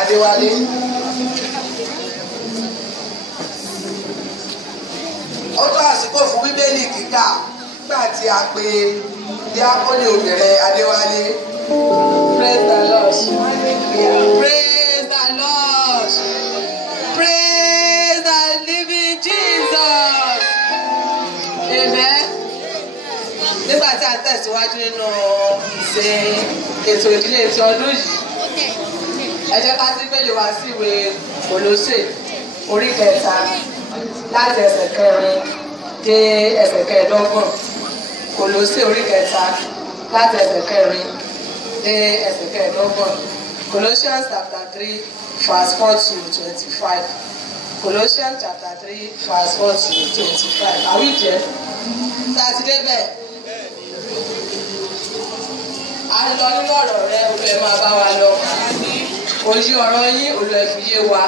Adéwálé. Ó tó àsìkò fún bíbélì kíkà nígbà tí a pè díákónì obìnrin Adéwálé. Praise the Lord. Praise the Lord. Praise the living Jesus. Amen. Nígbà tí a tẹ̀síwájú nínú ìsìn ètò ìdílé ti ọdún yìí. Ẹ jẹ́ ká sí pélé wá sí ìwé Kólósè orí 3 láti ẹsẹ̀ 4 dé ẹsẹ̀ 15. Kólósè orí 3 láti ẹsẹ̀ 4 dé ẹsẹ̀ 15. Colossians chapter 3 verse 4 to 25. Colossians chapter 3 verse 4 to 25. Àwíjẹ́ láti débẹ̀. A ń lọ nínú ọ̀rọ̀ rẹ, olùfẹ́ máa bá wa lọ. Òye ọ̀rọ̀ yín olùẹ̀fìyé wa.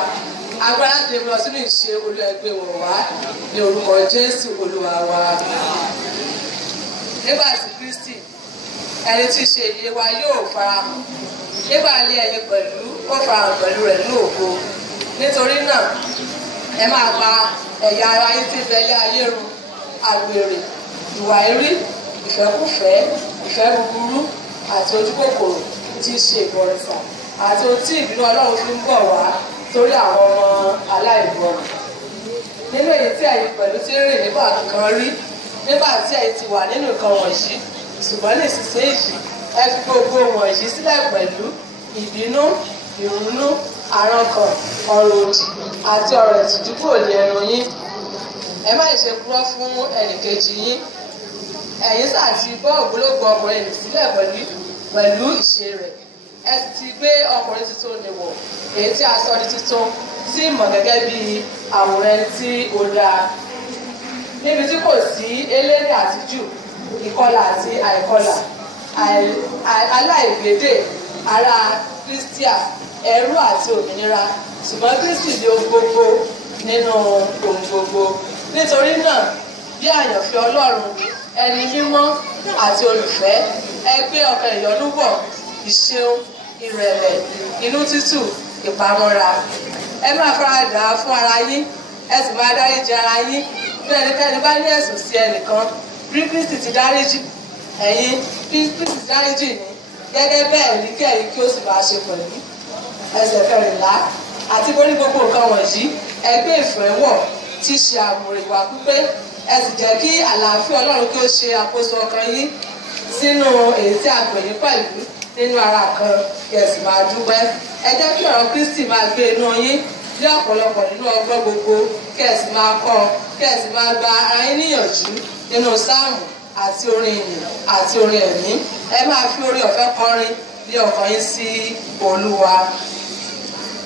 Agbára tèmi lọ sínú ìṣe olùẹ̀gbẹ́ wọ̀ wá ní orúkọ Jésù Olúwa wa. Nígbà tí Kristi ẹni tí í ṣe ìyè wa yóò farahàn. Nígbà ilé ẹ̀yin pẹ̀lú ó farahàn pẹ̀lú rẹ̀ ní ògo. Nítorí náà ẹ máa pa ẹ̀yà ara yín tí bẹ lé ayé run, àgbèrè, ìwà èrí, ìfẹ́kúfẹ̀ẹ́, ìfẹ́ búburú àti ojúkòkòrò tí í ṣe ìbọrìṣà àti ohun tí ìbínú Ọlọ́run fi ń bọ̀ wá torí àwọn ọmọ aláìgbọràn. Nínú èyí tí ẹ̀yin pẹ̀lú ti rìn nígbà kan rí nígbà tí ẹ̀yin ti wà nínú nǹkan wọ̀nyí, ṣùgbọ́n nísinsìnyí ẹ fi gbogbo wọ̀nyí sílẹ̀ pẹ̀lú ìbínú, ìrunú, àrankàn, ọ̀rọ̀ òdì àti ọ̀rọ̀ ìtìjú kúrò ní ẹnu yín. Ẹ má ṣe purọ́ fún ẹnìkejì yín. Ẹ̀yin sáà ti bọ́ ògbólógbòó ọkùnrin nì sílẹ̀ pẹ̀lú ìṣe rẹ̀. Ẹ sì ti gbé ọkùnrin tuntun nì wọ̀, èyí tí a sọ ní titun sí ìmọ̀ gẹ́gẹ́ bí àwòrán ẹni tí ó dáa. Níbi tí kò sí elédè àti jù, ìkọlà àti àìkọlà, aláìgbédè, ará Kírísítíà, ẹrú àti òmìnira, ṣùgbọ́n Kristi ni ohun gbogbo nínú ohun gbogbo. Nítorí náà, bí àyànfẹ́ Ọlọ́run, ẹni mímọ́ àti olùfẹ́, ẹ gbé ọkàn ìyọ́nú wọ̀, ìṣeun, ìrẹ̀lẹ̀, inú tútù, ìpamọ́ra. Ẹ máa faradà fún ara yín, ẹ sì máa dáríjì ara yín. Bí ẹnikẹ́ni bá ní ẹ̀sùn sí ẹnìkan, bí Kristi ti dáríjì ẹ̀yin, bí Kristi dáríjì ní, gẹ́gẹ́ bẹ́ẹ̀ ní kẹ́yìn kí ó sì máa ṣe pẹ̀lú. Ẹsẹ̀ 14. Àti borí gbogbo nǹkan wọ̀nyí, ẹ gbé ìfẹ́ wọ̀, tí í ṣe àmùrè ìwà pípé. Ẹ sì jẹ́ kí àlàáfíà Ọlọ́run kí ó ṣe àkóso ọkàn yín sínú èyí tí a pè yín pẹ̀lú nínú ara kan, kí ẹ sì máa dúpẹ́. Ẹ jẹ́ kí ọ̀rọ̀ Kristi máa gbé inú yín ní ọ̀pọ̀lọpọ̀ nínú ọgbọ́n gbogbo, kí ẹ sì máa kọ́, kí ẹ sì máa gba ara yín níyànjú nínú sáàmù àti orin ìyìn àti orin ẹ̀mí. Ẹ máa fi oore ọ̀fẹ́ kọrin lé ọkàn yín sí Olúwa.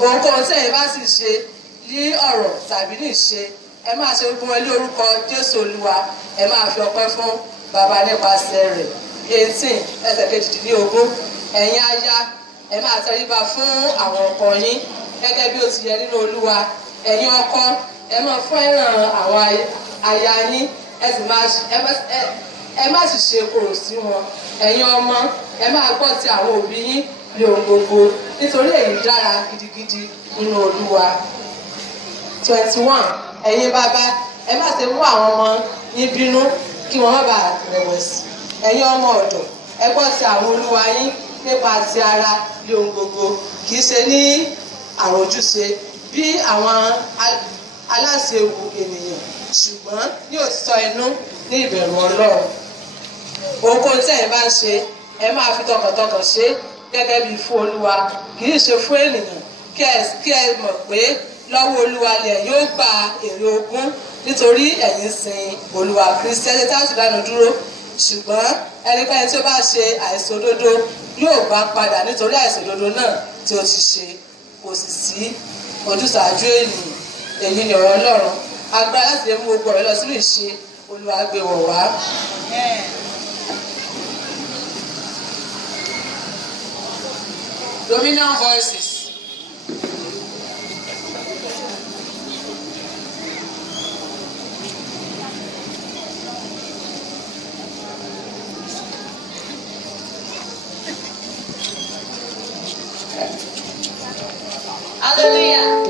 Ohunkóhun tí ẹ̀yin bá sì ṣe ní ọ̀rọ̀ tàbí ní ìṣe, ẹ máa ṣe gbogbo ilé orúkọ Jésù Olúwa. Ẹ máa fi ọpẹ́ fún Baba nípasẹ̀ rẹ̀. 18 ẹsẹ̀ 22. Ẹ̀yin aya, ẹ máa tẹríba fún àwọn ọkọ yín gẹ́gẹ́ bí ó ti yẹ nínú Olúwa. Ẹ̀yin ọkọ, ẹ máa fẹ́ràn àwọn aya yín, ẹ má sì ṣe kòrò sí wọn. Ẹ̀yin ọmọ, ẹ máa gbọ́ ti àwọn òbí yín ní ohun gbogbo, nítorí èyí dára gidigidi nínú Olúwa. 21. Ẹ̀yin bàbá, ẹ má ṣe mú àwọn ọmọ yín bínú kí wọ́n má bàa rẹ̀wẹ̀sì. Ẹ̀yin ọmọ ọ̀dọ̀, ẹ gbọ́ ti àwọn olúwa yín nípa ti ara ní ohun gbogbo kì í ṣe ní àròjúṣe bí àwọn aláṣẹwò ènìyàn ṣùgbọ́n ní òtítọ́ inú ní ìbẹ̀rù Ọlọ́run. Ohunkóhun tí ẹ̀yin bá ń ṣe ẹ máa fi tọkàntọkàn ṣe gẹ́gẹ́ bí fún Olúwa kì í ṣe fún ènìyàn kí ẹ mọ̀ pé lọ́wọ́ Olúwa lẹ̀ yóò gba èrè ogún nítorí ẹ̀yin sin Olúwa Kristi. Ẹni tí a sì dánu dúró ṣùgbọ́n ẹnikẹ́ni tí ó bá ṣe àìṣòdodo yóò gbà padà nítorí àìṣòdodo náà tí ó ti ṣe kò sì sí ojúsàájú ènìyàn. Èyí ni ọ̀rọ̀ Ọlọ́run agbára láti lè mú gbogbo ọ̀rẹ́ lọ sínú ìṣe Olúwa gbé wọ̀ wá. Dominion voices. Hallelujah.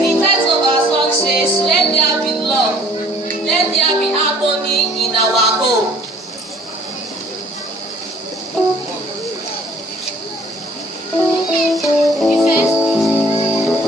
The title of our song says, "Let there be love, let there be harmony in our home." It says,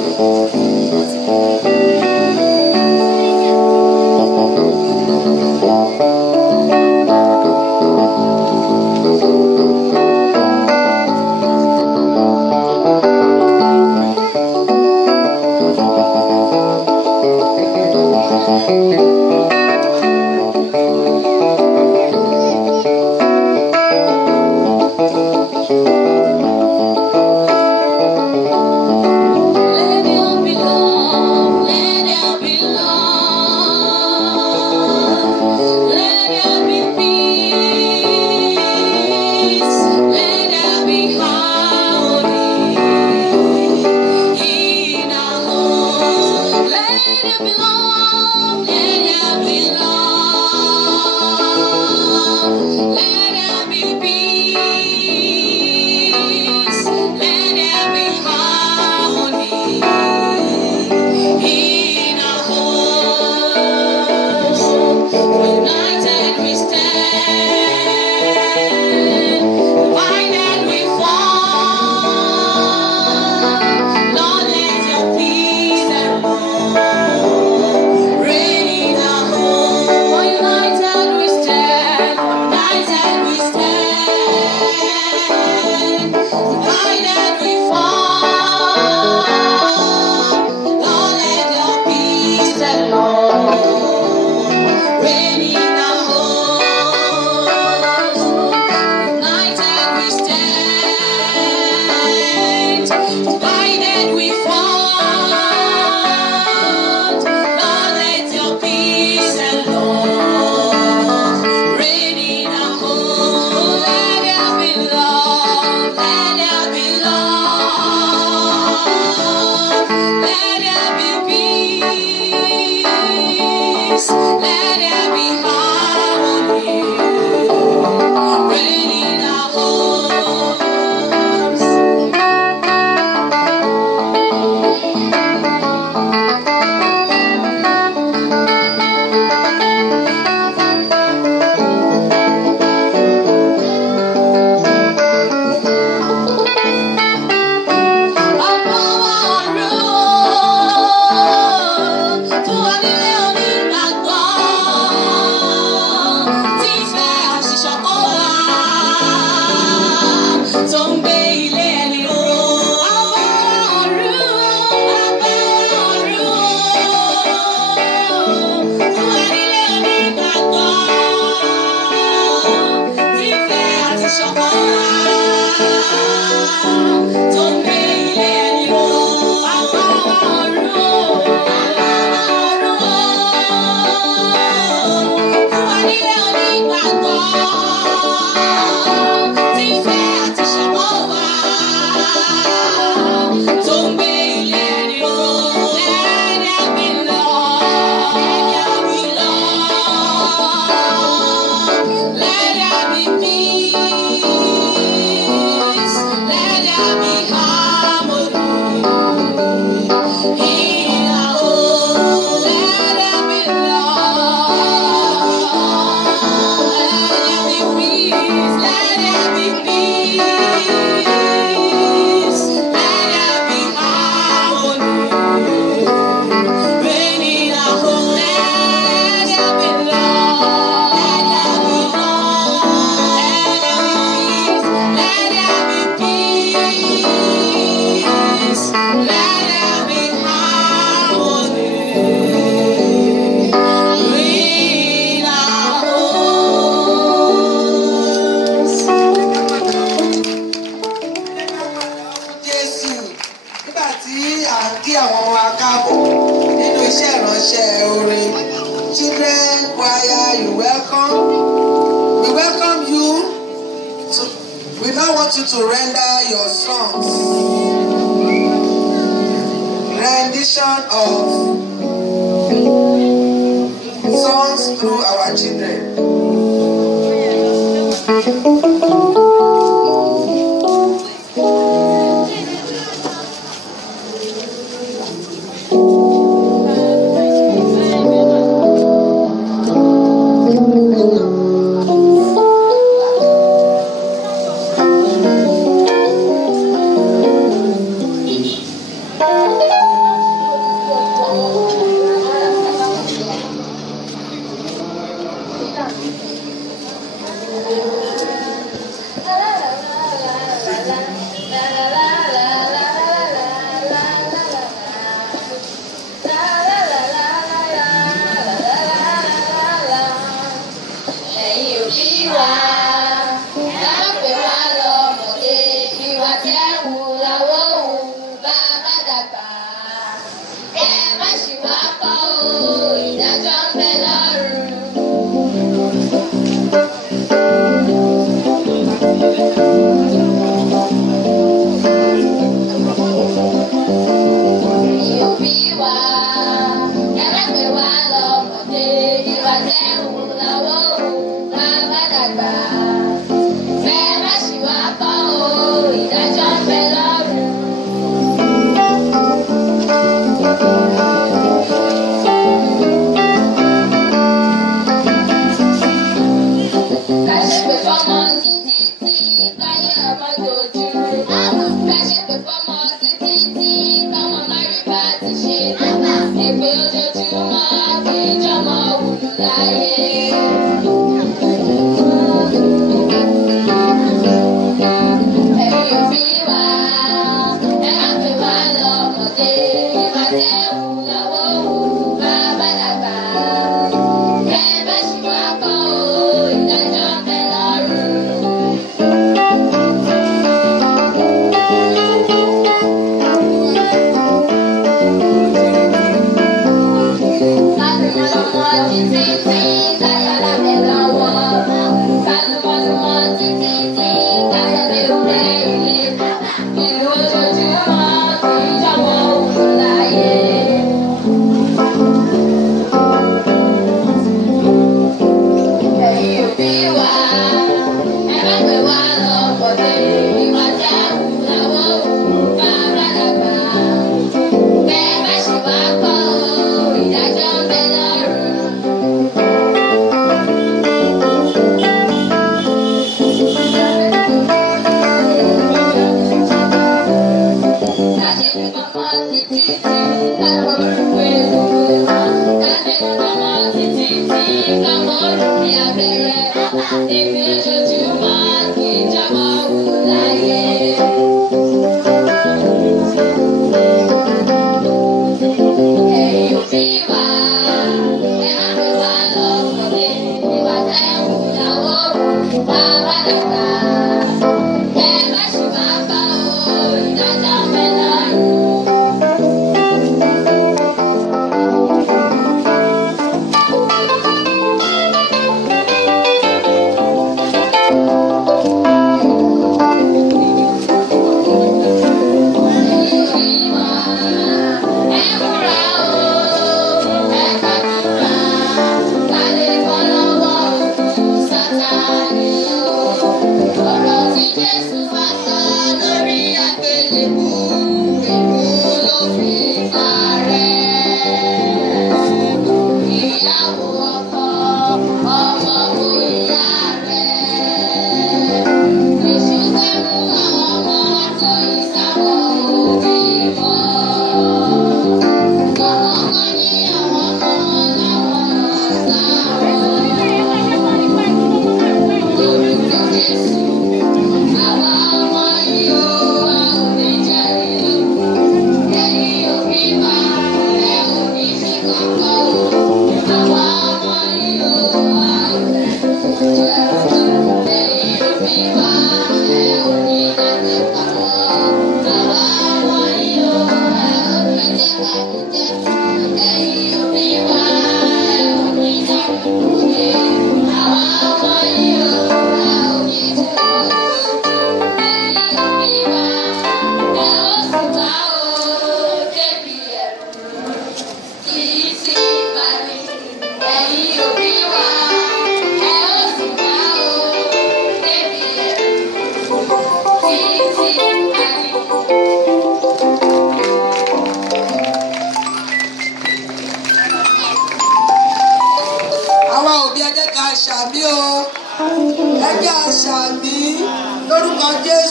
tí à ń kí àwọn ọmọ wa káàbọ̀ nínú iṣẹ́ ìránṣẹ́ orin Children Choir, you welcome. We welcome you to. We now want you to render your songs. Rendition of songs through our children.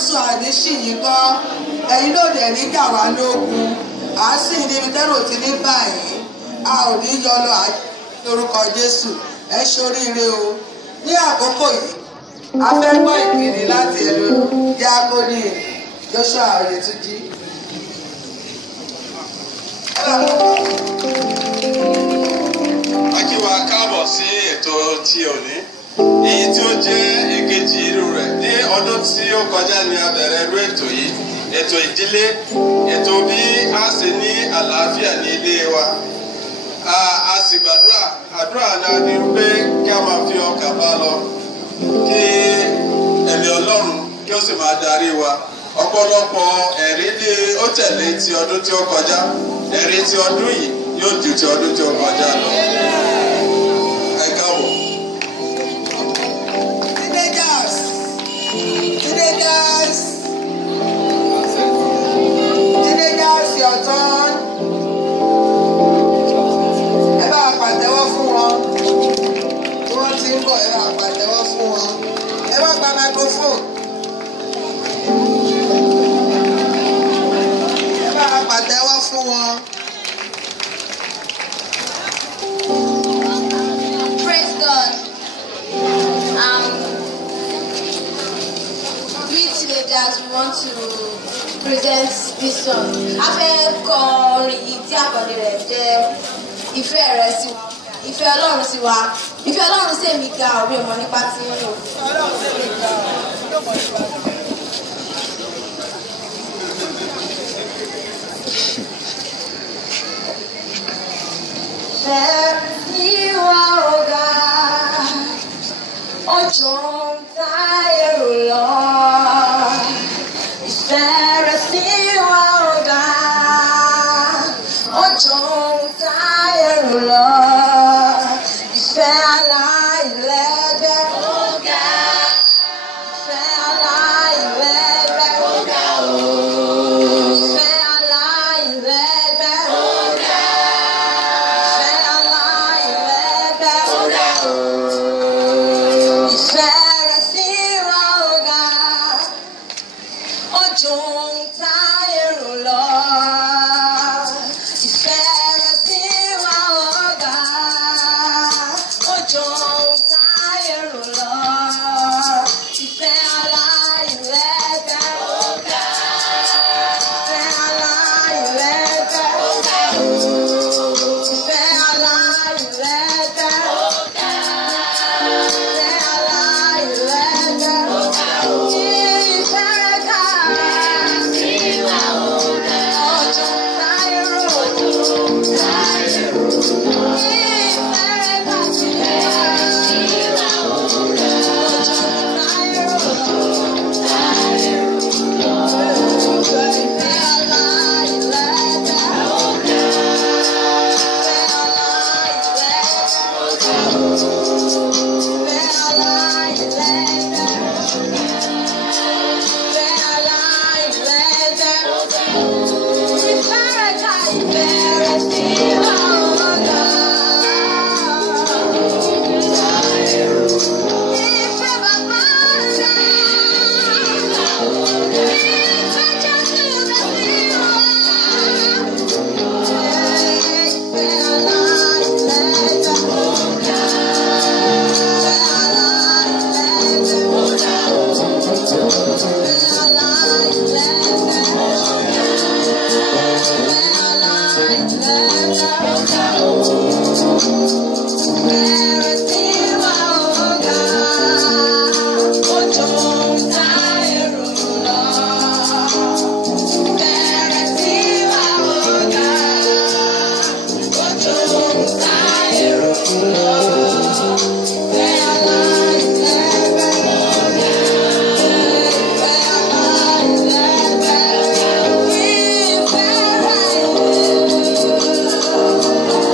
Jésù àníṣì yìí kọ́ ẹ̀yin náà dẹ̀ ní gà wá lógun à á sì níbi tẹ́rù tí ní báyìí a ò ní yọ lọ lórúkọ Jésù ẹ ṣoríire o. Ní àkókò yìí a fẹ́ gbọ́ ìkíni láti ẹnu Díákónì Joshua Oyètúnjí. A kí wa káàbọ̀ sí ètò ti òní èyí tí ó jẹ́ èkejì irú rẹ̀. Ní ọdún tí ó kọjá ni a bẹ̀rẹ̀ irú ètò yìí, ètò ìdílé, ètò bí a ṣe ní àlàáfíà ní ilé wa. A sì gbàdúrà, àdúrà náà ni pé kí a máa fi ọkàn bá lọ, kí ẹ̀mí Ọlọ́run kí ó sì máa darí wa. Ọ̀pọ̀lọpọ̀ ẹ̀rí ni ó tẹ̀lé ti ọdún tí ó kọjá, ẹ̀rí ti ọdún yìí yóò ju ti ọdún tí ó kọjá lọ. Ẹ káàbọ̀. Teenagers, your turn. Ẹ bá wa pàtẹ́wọ́ fún wọn. Tí wọ́n ti ń bọ̀, ẹ bá wa pàtẹ́wọ́ fún wọn. Ẹ bá gba microphone. Ẹ bá wa pàtẹ́wọ́ fún wọn. Praise God. We teenagers, we want to present this song. A fẹ́ kọ orin yìí tí àkọlé rẹ̀ jẹ́ ìfẹ́ rẹ̀ sí wa, ìfẹ́ Ọlọ́run sí wa, ìfẹ́ Ọlọ́run sí èmi ga orí ọmọ nípa tí ó lò. Ìfẹ́ sí wa ọ̀gá, ọjọ́ ń ta èrò lọ. Ìfẹ́ rẹ̀ sí wa ọ̀gá, ọjọ́ ń ta èrò lọ. Ìfẹ́ aláìlẹ́gbẹ́ ọ̀gá, ìfẹ́ aláìlẹ́gbẹ́ ọ̀gá o. Ìfẹ́ aláìlẹ́gbẹ́ ọ̀gá, ìfẹ́ aláìlẹ́gbẹ́ ọ̀gá o. Ìfẹ́ rẹ̀ sí wa ọ̀gá, ọjọ́ ń ta èrò lọ. Ìfẹ́ rẹ̀ sí wa ọ̀gá, ọjọ́ ń ta èrò lọ. Ìfẹ́ aláìlẹ́gbẹ́ ọ̀gá, ìfẹ́ aláìlẹ́gbẹ́ ọ̀gá o. Ìfẹ́ aláìlẹ́gbẹ́ ọ̀gá, ìfẹ́ aláìlẹ́gbẹ́ ọ̀gá o. Ìfẹ́ rẹ̀ ká sí wa ọ̀gá, ọjọ́ ń ta èrò lọ. Ìfẹ́ rẹ̀ ká sí wa ọ̀gá, ọjọ́ ń ta èrò lọ.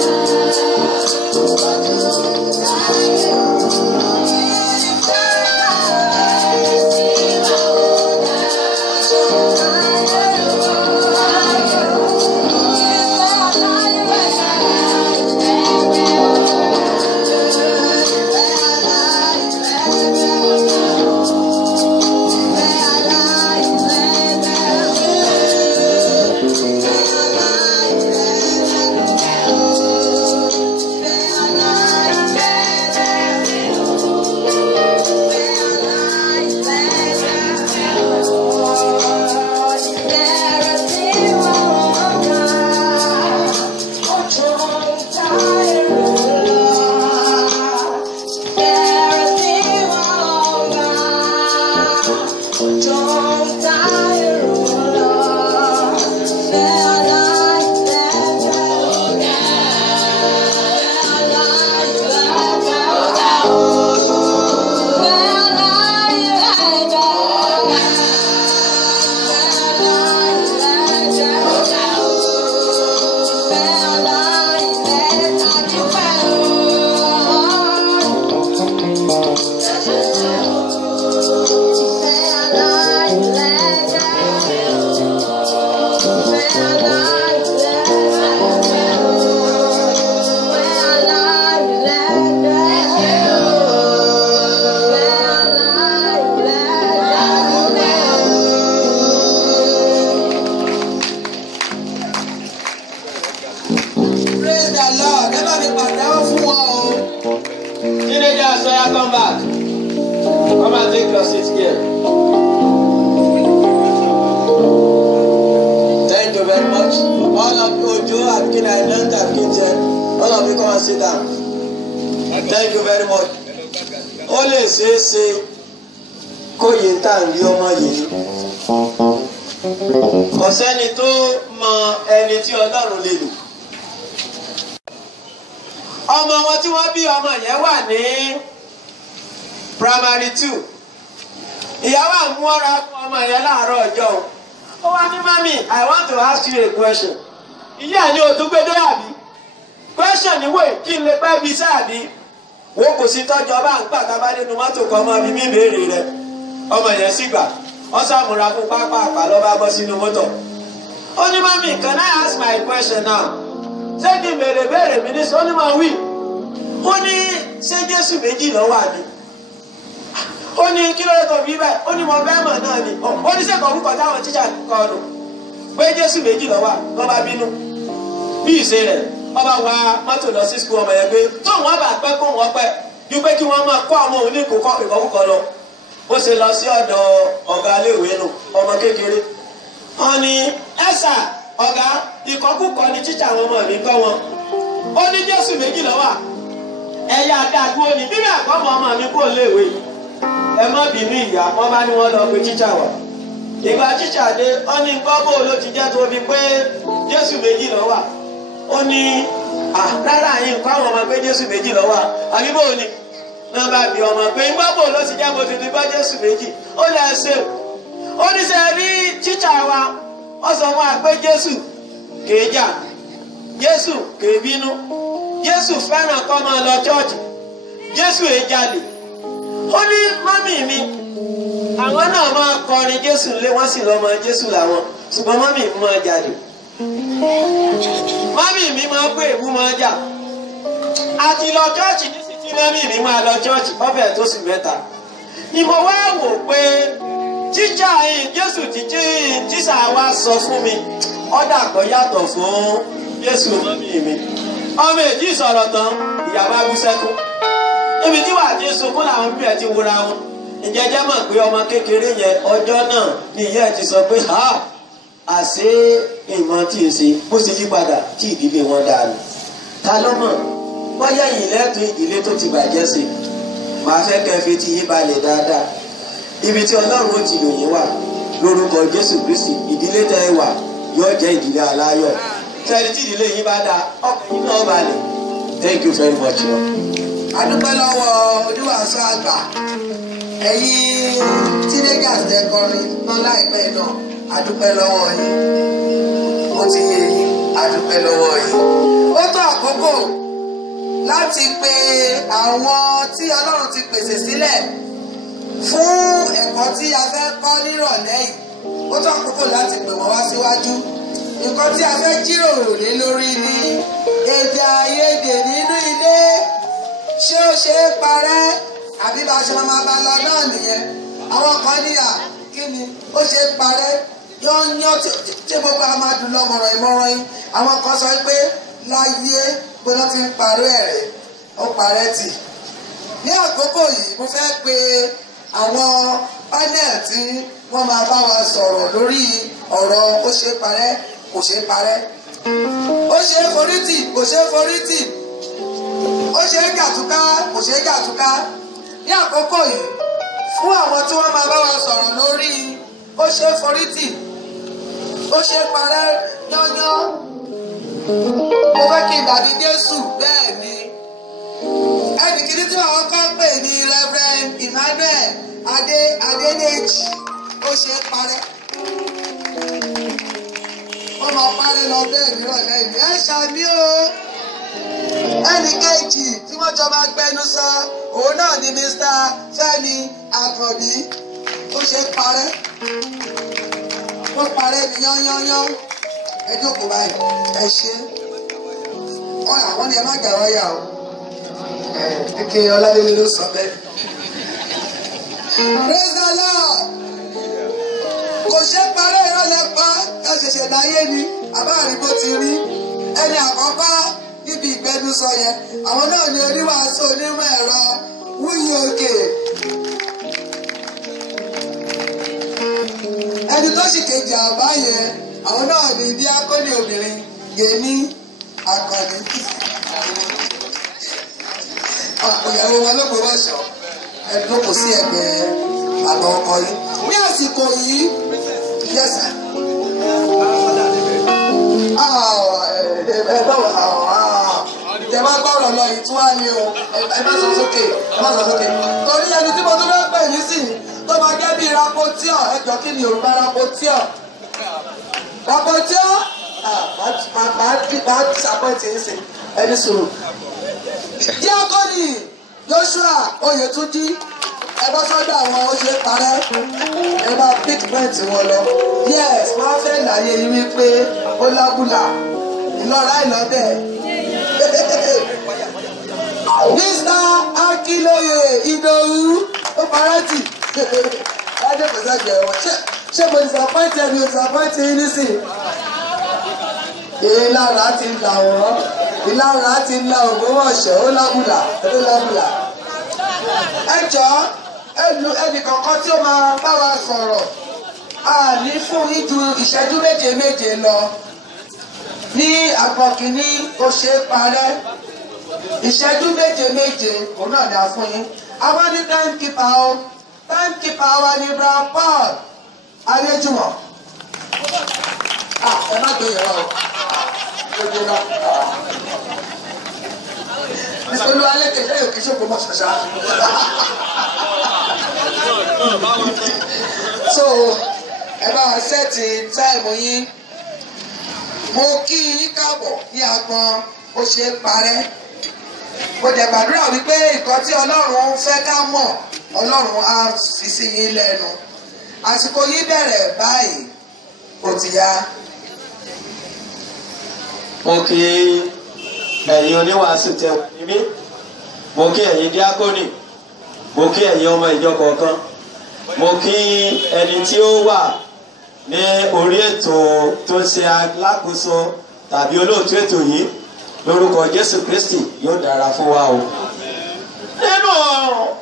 the Lord. Ẹ bá mi pàtẹ́wọ́ fún wọn o. Teenagers, so you come back. Come and take your seat here. Thank you very much. All of you, Ojo, Akin, I learned Akin, all of you come and sit down. Thank you very much. Ó lè ṣeé ṣe kó yé tá à ń rí ọmọ yìí. Kò sẹ́ni tó mọ ẹni tí Ọlọ́run lè lò. Ọmọ wọn tí wọ́n bí ọmọ yẹn wà ní primary 2. Ìyàwó àmúwọ́ra fún ọmọ yẹn láàárọ̀ ọjọ́ o. Ó wá ní mami, I want to ask you a question. Ìyá ni o tún gbé dé àbí? Question ni wèé kí n lè pẹ́ bí sáàbí. Wo kò sí tọ́jú ọba ń gbà tá a bá dénú mọ́tò kan ọmọ mi béèrè rẹ̀. Ọmọ yẹn sì gbà. Wọ́n sàmúra fún pápá àpà lọ́ bá bọ́ sínú mọ́tò. Ó ní mami, can I ask my question now? Ṣé kí n béèrè mi ní sọ ní máa wí? Ó ní ṣé Jésù méjì ló wà ní? Ó ní kí ló lè tó bí bẹ́ẹ̀? Ó ní mo bẹ́ẹ̀ mọ̀ náà ni. Ó ní sẹ́kọ̀ọ́ púpọ̀ táwọn tíṣà kọ́ ọ̀nù. Pé Jésù méjì ló wà ló bá bínú. Bí ìṣe rẹ̀, ọba wa mọ́tò lọ sí skul ọmọ yẹn pé tóun wá bá pẹ́ kó wọ́n pẹ́ ju pé kí wọ́n máa kọ́ ọmọ òun ní ìkọ̀kọ̀ lọ. Ó ṣe lọ sí ọ̀dọ̀ ọ̀gá iléèwé nù ọmọ kékeré. Wọ́n ní ẹ̀sà ọ̀gá ìkọ̀kùkọ̀ ni tíṣà àwọn ọmọ mi kọ́ wọn. Ó ní Jésù méjì ló wà. Ẹ̀yà àdàgbò ni bí àkọ́mọ ọmọ mi kò léèwé yìí. Ẹ má bínú ìyá wọ́n bá ní wọ́n lọ pé tíṣà wà. Ìgbà tíṣà dé ó ní gbọ́bó ló ti jẹ́ tó fi pé Jésù méjì ló wà. Ó ní rárá yìí nǹkan àwọn ọmọ pé Jésù méjì ló wà. Àbí bò ní? Wọ́n bá bí ọmọ pé gbọ́bó ló ti jẹ́ mo ti fi bá Jésù méjì. Ó lè ṣe o. Ó ní sẹ́ rí tíṣà wa. Ó sọ fún wa pé Jésù kèé jà. Jésù kèé bínú. Jésù fẹ́ràn kó máa lọ chọ́ọ̀chì. Jésù èé jalè. Ó ní mọ́mì mi àwọn náà máa kọrin Jésù lé wọ́n sì lọ́mọ Jésù làwọn ṣùgbọ́n mọ́mì mi máa jalè. Mọ́mì mi máa gbé èbú máa jà. Àti lọ chọ́ọ̀chì ní sì tí mọ́mì mi máa lọ chọ́ọ̀chì ọbẹ̀ tó sì mẹ́ta. Ìmọ̀ wá wò pé tíṣà yìí Jésù tíṣà wa sọ fún mi ọ̀dà kò yàtọ̀ fún Jésù mọ́mì mi. Ọmọ èjì sọ̀rọ̀ tán ìyàwó abúsẹ́kù. Ibi tí wàá ti sunkún làwọn bí ẹ ti wúra wọn. Ìjẹ́jẹ́ mọ̀ pé ọmọ kékeré yẹn ọjọ́ náà ni ìyá ẹ̀ ti sọ pé àṣé ìmọ̀ tí ì ṣe bó ṣe yí padà tí ìdílé wọn dànù. Ta ló mọ̀? Wọ́n yẹ yìí lẹ́tọ̀ọ́ ìdílé tó ti bàjẹ́ sí. Màá fẹ́ kẹ́ fi ti yí balẹ̀ dáadáa. Ibi tí Ọlọ́run ó ti lò yín wà lórúkọ Jésù Kristi ìdílé tẹ́ ẹ wà yóò jẹ́ ìdílé aláyọ̀. Sẹ́ni tí ìdílé yín bá dáa ọkùnrin náà balẹ̀. Thank you very much. Adúpẹ́ lọ́wọ́ oníwàásù àgbà. Ẹ̀yin teenagers lẹ́kọrin náà láìpẹ́ náà. Adúpẹ́ lọ́wọ́ yín. Ó ti yé yín. Adúpẹ́ lọ́wọ́ yín. Ó tó àkókò láti pe àwọn tí Ọlọ́run ti pèsè sílẹ̀ fún ẹ̀kọ́ tí a fẹ́ kọ́ nírọ̀lẹ́ yìí. Ó tó àkókò láti pè wọ́n wá síwájú. Nǹkan tí a fẹ́ jíròrò lé lórí ni èdè àìyedè nínú ilé. Ṣé ó ṣe é parẹ́ àbí bá a ṣe máa bá lọ náà nìyẹn? Àwọn kan ní kí ni ó ṣe é parẹ́ yán tí gbogbo a máa dùn lọ́mọ̀ràn ìmọ̀ràn yín. Àwọn kan sọ pé láyé gbọ́dọ̀ ti ń parẹ́ rẹ̀ ó parẹ́ tì. Ní àkókò yìí mo fẹ́ pe àwọn panel tí wọ́n máa bá wa sọ̀rọ̀ lórí ọ̀rọ̀ ó ṣe é parẹ́ kò ṣe é parẹ́. Ó ṣe é forítì kò ṣe é forítì. Ó ṣe é gàtúká kò ṣe é gàtúká. Ní àkókò yìí fún àwọn tí wọ́n máa bá wa sọ̀rọ̀ lórí ó ṣe é forítì ó ṣe é parẹ́ yányán. Mo fẹ́ kí n dàbí Jésù bẹ́ẹ̀ ni. Ẹnì kìíní tí àwọn kan pè ní Reverend Emmanuel Adédèjì ó ṣe é parẹ́. Wọ́n máa parẹ́ lọ bẹ́ẹ̀ nírọ̀lẹ́ ìlú ẹ̀ ṣàmì o. Ẹnì kejì tí wọ́n jọ máa gbẹnu sọ òun náà ni Mr. Fẹ́mi Àkànbí ó ṣe é parẹ́. Ó parẹ́ ní yányányán. Ẹ jókòó báyìí ẹ ṣe. Àwọn ni ẹ má jà wáyà o. Eke Ọládélé ló sọ bẹ́ẹ̀. Praise the Lord. Kò ṣe é parẹ́ ìrọ̀lẹ́ pa ẹ ṣẹ̀ṣẹ̀ láyé ni àbá àrígbó ti rí. Ẹni àkọ́kọ́ ní níbi ìgbẹ́nusọ yẹn àwọn náà ni oníwàásù onímọ̀ ẹ̀rọ Wúyì Òkè. Ẹni tó sì kejì àbá yẹn àwọn náà ni díákónì obìnrin Yẹmí Akànnì. Ìyàwó wọn ló gbé wọ́ṣọ ẹni tó kù sí ẹgbẹ́ àgbà ọkọ yìí. Ní àsìkò yìí yẹ́sà. Ẹ má gbọ́rọ̀ lọ ìtura ni o, ẹ má sọ sókè, ẹ má sọ sókè. Torí ẹni tí mo tún fẹ́ pè yín sí tó máa gẹ́ bí rapotíọ̀, ẹ jọ kí ni Yorùbá rapotíọ̀? Rapotíọ̀? Máa ṣàpọ̀tì ń sìn ẹni sùúrù. Díákónì Joshua Oyètúndí ẹ bọ́ sọ́dọ̀ àwọn oṣù parẹ́ ẹ bá pick point wọn lọ. Yes, wọ́n fẹ́ láyé yín wípé ó lábùlà ìlọ́ra ìlọ́bẹ̀. Mr. Akínlóye Ìdòwú ó parẹ́tì. Lájọ́ kò sẹ́gbẹ̀ wọn. Ṣé mo disappoint ẹ mi ò disappoint yín nísìn? Ìlara ti là wọ́n. Ìlara ti la Ògbómọ̀ṣọ́ ó lábùlà ó lábùlà. Ẹ jọ̀ọ́ ẹnì kankan tí ó máa bá wa sọ̀rọ̀ a ní fún yín ju ìṣẹ́jú méje lọ ní àgbọ̀n kìíní ó ṣe é parẹ́ ìṣẹ́jú méje òun náà ni a fún yín. Àwọn ní timekeeper wa ní Brown Paul Adéjùmọ̀. Ẹ má gbé yẹn wá o. Ìṣòro alẹ́ kẹ̀kẹ́ yóò kí ṣòkò mọ́ ṣàṣà. So ẹ bá wa sẹ́ẹ̀tì táìmù yín. Mo kí yín káàbọ̀ ní agbọn ó ṣe é parẹ́. Mo dẹ̀ gbàdúrà wípé nǹkan tí Ọlọ́run fẹ́ ká mọ̀ Ọlọ́run á fi sí yín lẹ́nu. Àsìkò yín bẹ̀rẹ̀ báyìí kò ti yá. Mo kí ẹ̀yin oníwàásù tẹ níbí, mo kí ẹ̀yin díákónì, mo kí ẹ̀yin ọmọ ìjọ kọ̀ọ̀kan, mo kí ẹni tí ó wà ní orí ètò tó ṣe alákòóso tàbí olóòtú ètò yìí lórúkọ Jésù Kristi yóò dára fún wa o. Nínú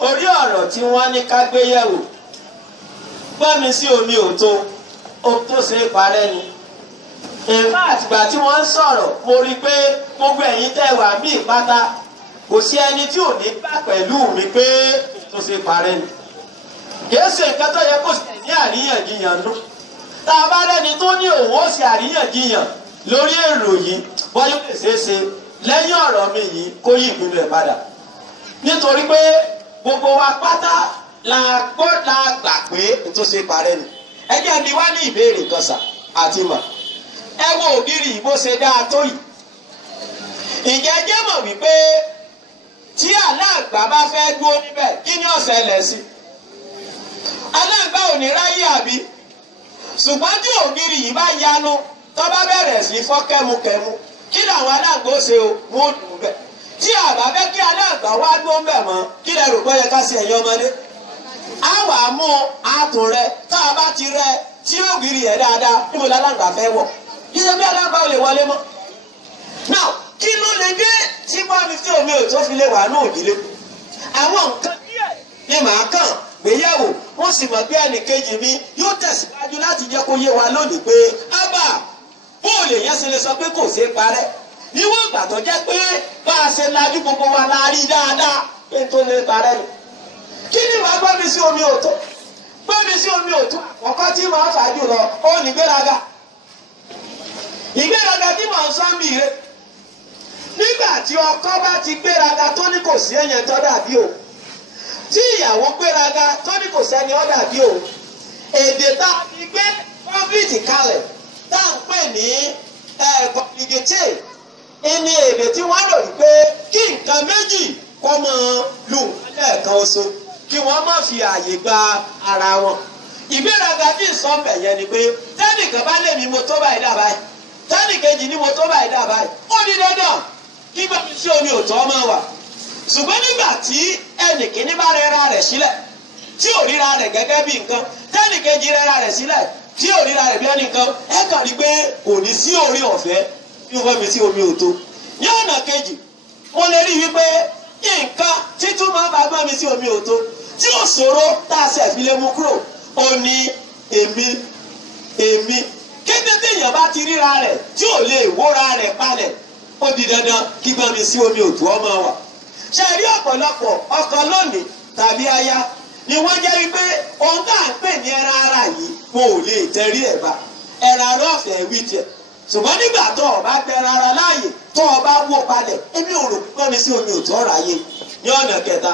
orí ọ̀rọ̀ tí wọ́n ní ká gbé yẹ̀wò, gbọ́mi sí omi òtó tó ṣe é parẹ́ ni. Ìfá àtìgbà tí wọ́n ń sọ̀rọ̀ mo rí i pé gbogbo ẹ̀yin tẹ́ wà bí ìpátá kò sí ẹni tí ò ní gbà pẹ̀lú mi pé tó ṣe parẹ́ ni. Kìí ṣe nǹkan tó yẹ kó sì ní àríyànjiyàn nú. Tá a bá rẹ́ni tó ní òun ó ṣe àríyànjiyàn lórí èrò yìí wọ́n yóò lè ṣeé ṣe lẹ́yìn ọ̀rọ̀ mi yìí kó yí ìpinnu ẹ̀ padà. Nítorí pé gbogbo wa pátá la gbà pé tó ṣe parẹ́ ni. Ẹ jẹ́ mi wá ní ìbéèrè kan sà àti mà. Ẹ wo ògiri yìí bó ṣe dáa tó yìí. Ǹjẹ́ jẹ́ mọ̀ wípé tí aláǹgbá bá fẹ́ dúró níbẹ̀ kí ni ó ṣẹlẹ̀ sí? Aláǹgbá ò ní ráyè àbí? Ṣùgbọ́n tí ògiri yìí bá yanu tó bá bẹ̀rẹ̀ sí fọ́ kẹ́mukẹ́mu kí làwọn aláǹgbá ó ṣe o wọ́n ó dùn bẹ̀. Tí àbá fẹ́ kí aláǹgbá wá dúró bẹ̀ mọ́ kí lẹ rò pé yẹ ká ṣe ẹ̀yin ọmọdé? Á wà á mú àtún rẹ tá a bá ti rẹ tí ògiri yẹn dáadáa níbo láláǹgbá fẹ́ wọ̀. Yíyẹ bí aláǹgbá ò lè wọlé mọ́. Now kí ló lè dé tí bọ́ọ̀mù tí omi ò tó fi lè wà ní òdìlé? Àwọn nǹkan díẹ̀ ni màá kàn gbéyàwó wọ́n sì mọ̀ pé ẹnìkejì mi yóò tẹ̀síwájú láti jẹ́ kó yé wa lónìí pé ábà bóòlù èèyàn ṣe lè sọ pé kò ṣeé parẹ́. Níwọ̀n ìgbà tó jẹ́ pé bá a ṣe lajú gbogbo wa la rí dáadáa pé tó lè parẹ́ ni. Kí ni wàá gbọ́mi sí omi òtó? Gbọ́mi sí omi òtó àkọ́kọ́ tí màá fà jù lọ ó ní gbéraga. Ìgbéraga tí màá sọ ń bì rẹ̀. Nígbà tí ọkọ bá ti gbéraga tó ní kò sí ẹ̀yẹn tó dàbí o, tí ìyàwó gbéraga tó ní kò sẹ́ni ó dàbí o, èdè tá a fi gbé kọ́fíìtì kalẹ̀ tá à ń pè ní kọ́lìgẹ́tì ní èdè tí wọ́n rò wípé kí nǹkan méjì kọ́ mọ́ lù lẹ́ẹ̀kan oṣù kí wọ́n má fi ààyè gba ara wọn. Ìgbéraga tí ń sọ bẹ̀ yẹn ni pé tẹ́nìkan bá lè mi mo tó báyìí dà báyìí tẹ́nìkejì ni mo tó báyìí dà báyìí ó ní dandan kí bá mi sí omi òtọ́ ọmọ wa. Ṣùgbọ́n nígbà tí ẹnìkíní bá rẹra rẹ̀ sílẹ̀ tí ò ríra rẹ̀ gẹ́gẹ́ bí nǹkan tẹ́nìkejì rẹra rẹ̀ sílẹ̀ tí ò ríra rẹ̀ bí ẹnìkan ẹ kàn rí pé kò ní sí orí ọ̀fẹ́ bí wọ́n mi sí omi òtó. ní ọ̀nà kejì mo lè rí wípé nǹkan títún máa bá gbọ́n mi sí omi òtó tí ò ṣòro tá a ṣe fi lè mú kúrò ó ní èmi kété téèyàn bá ti ríra rẹ̀ tí ò lè wóra rẹ̀ palẹ̀ ó di dandan kí gbọ́n mi sí omi òtó ọmọ wa. ṣe rí ọ̀pọ̀lọpọ̀ ọkọ lónìí tàbí aya ni wọ́n jẹ́ wípé ohun tá à ń pè ní ẹran ara yìí wọn ò lè tẹrí ẹ̀ bá ẹran ara ọ̀fẹ́ wí tiẹ̀ ṣùgbọ́n nígbà tó o bá gbẹ rárá láàyè tó o bá wó palẹ̀ èmi ò rò pé mi sí omi òtún ọ̀rọ̀ ayé ní ọ̀nà kẹta.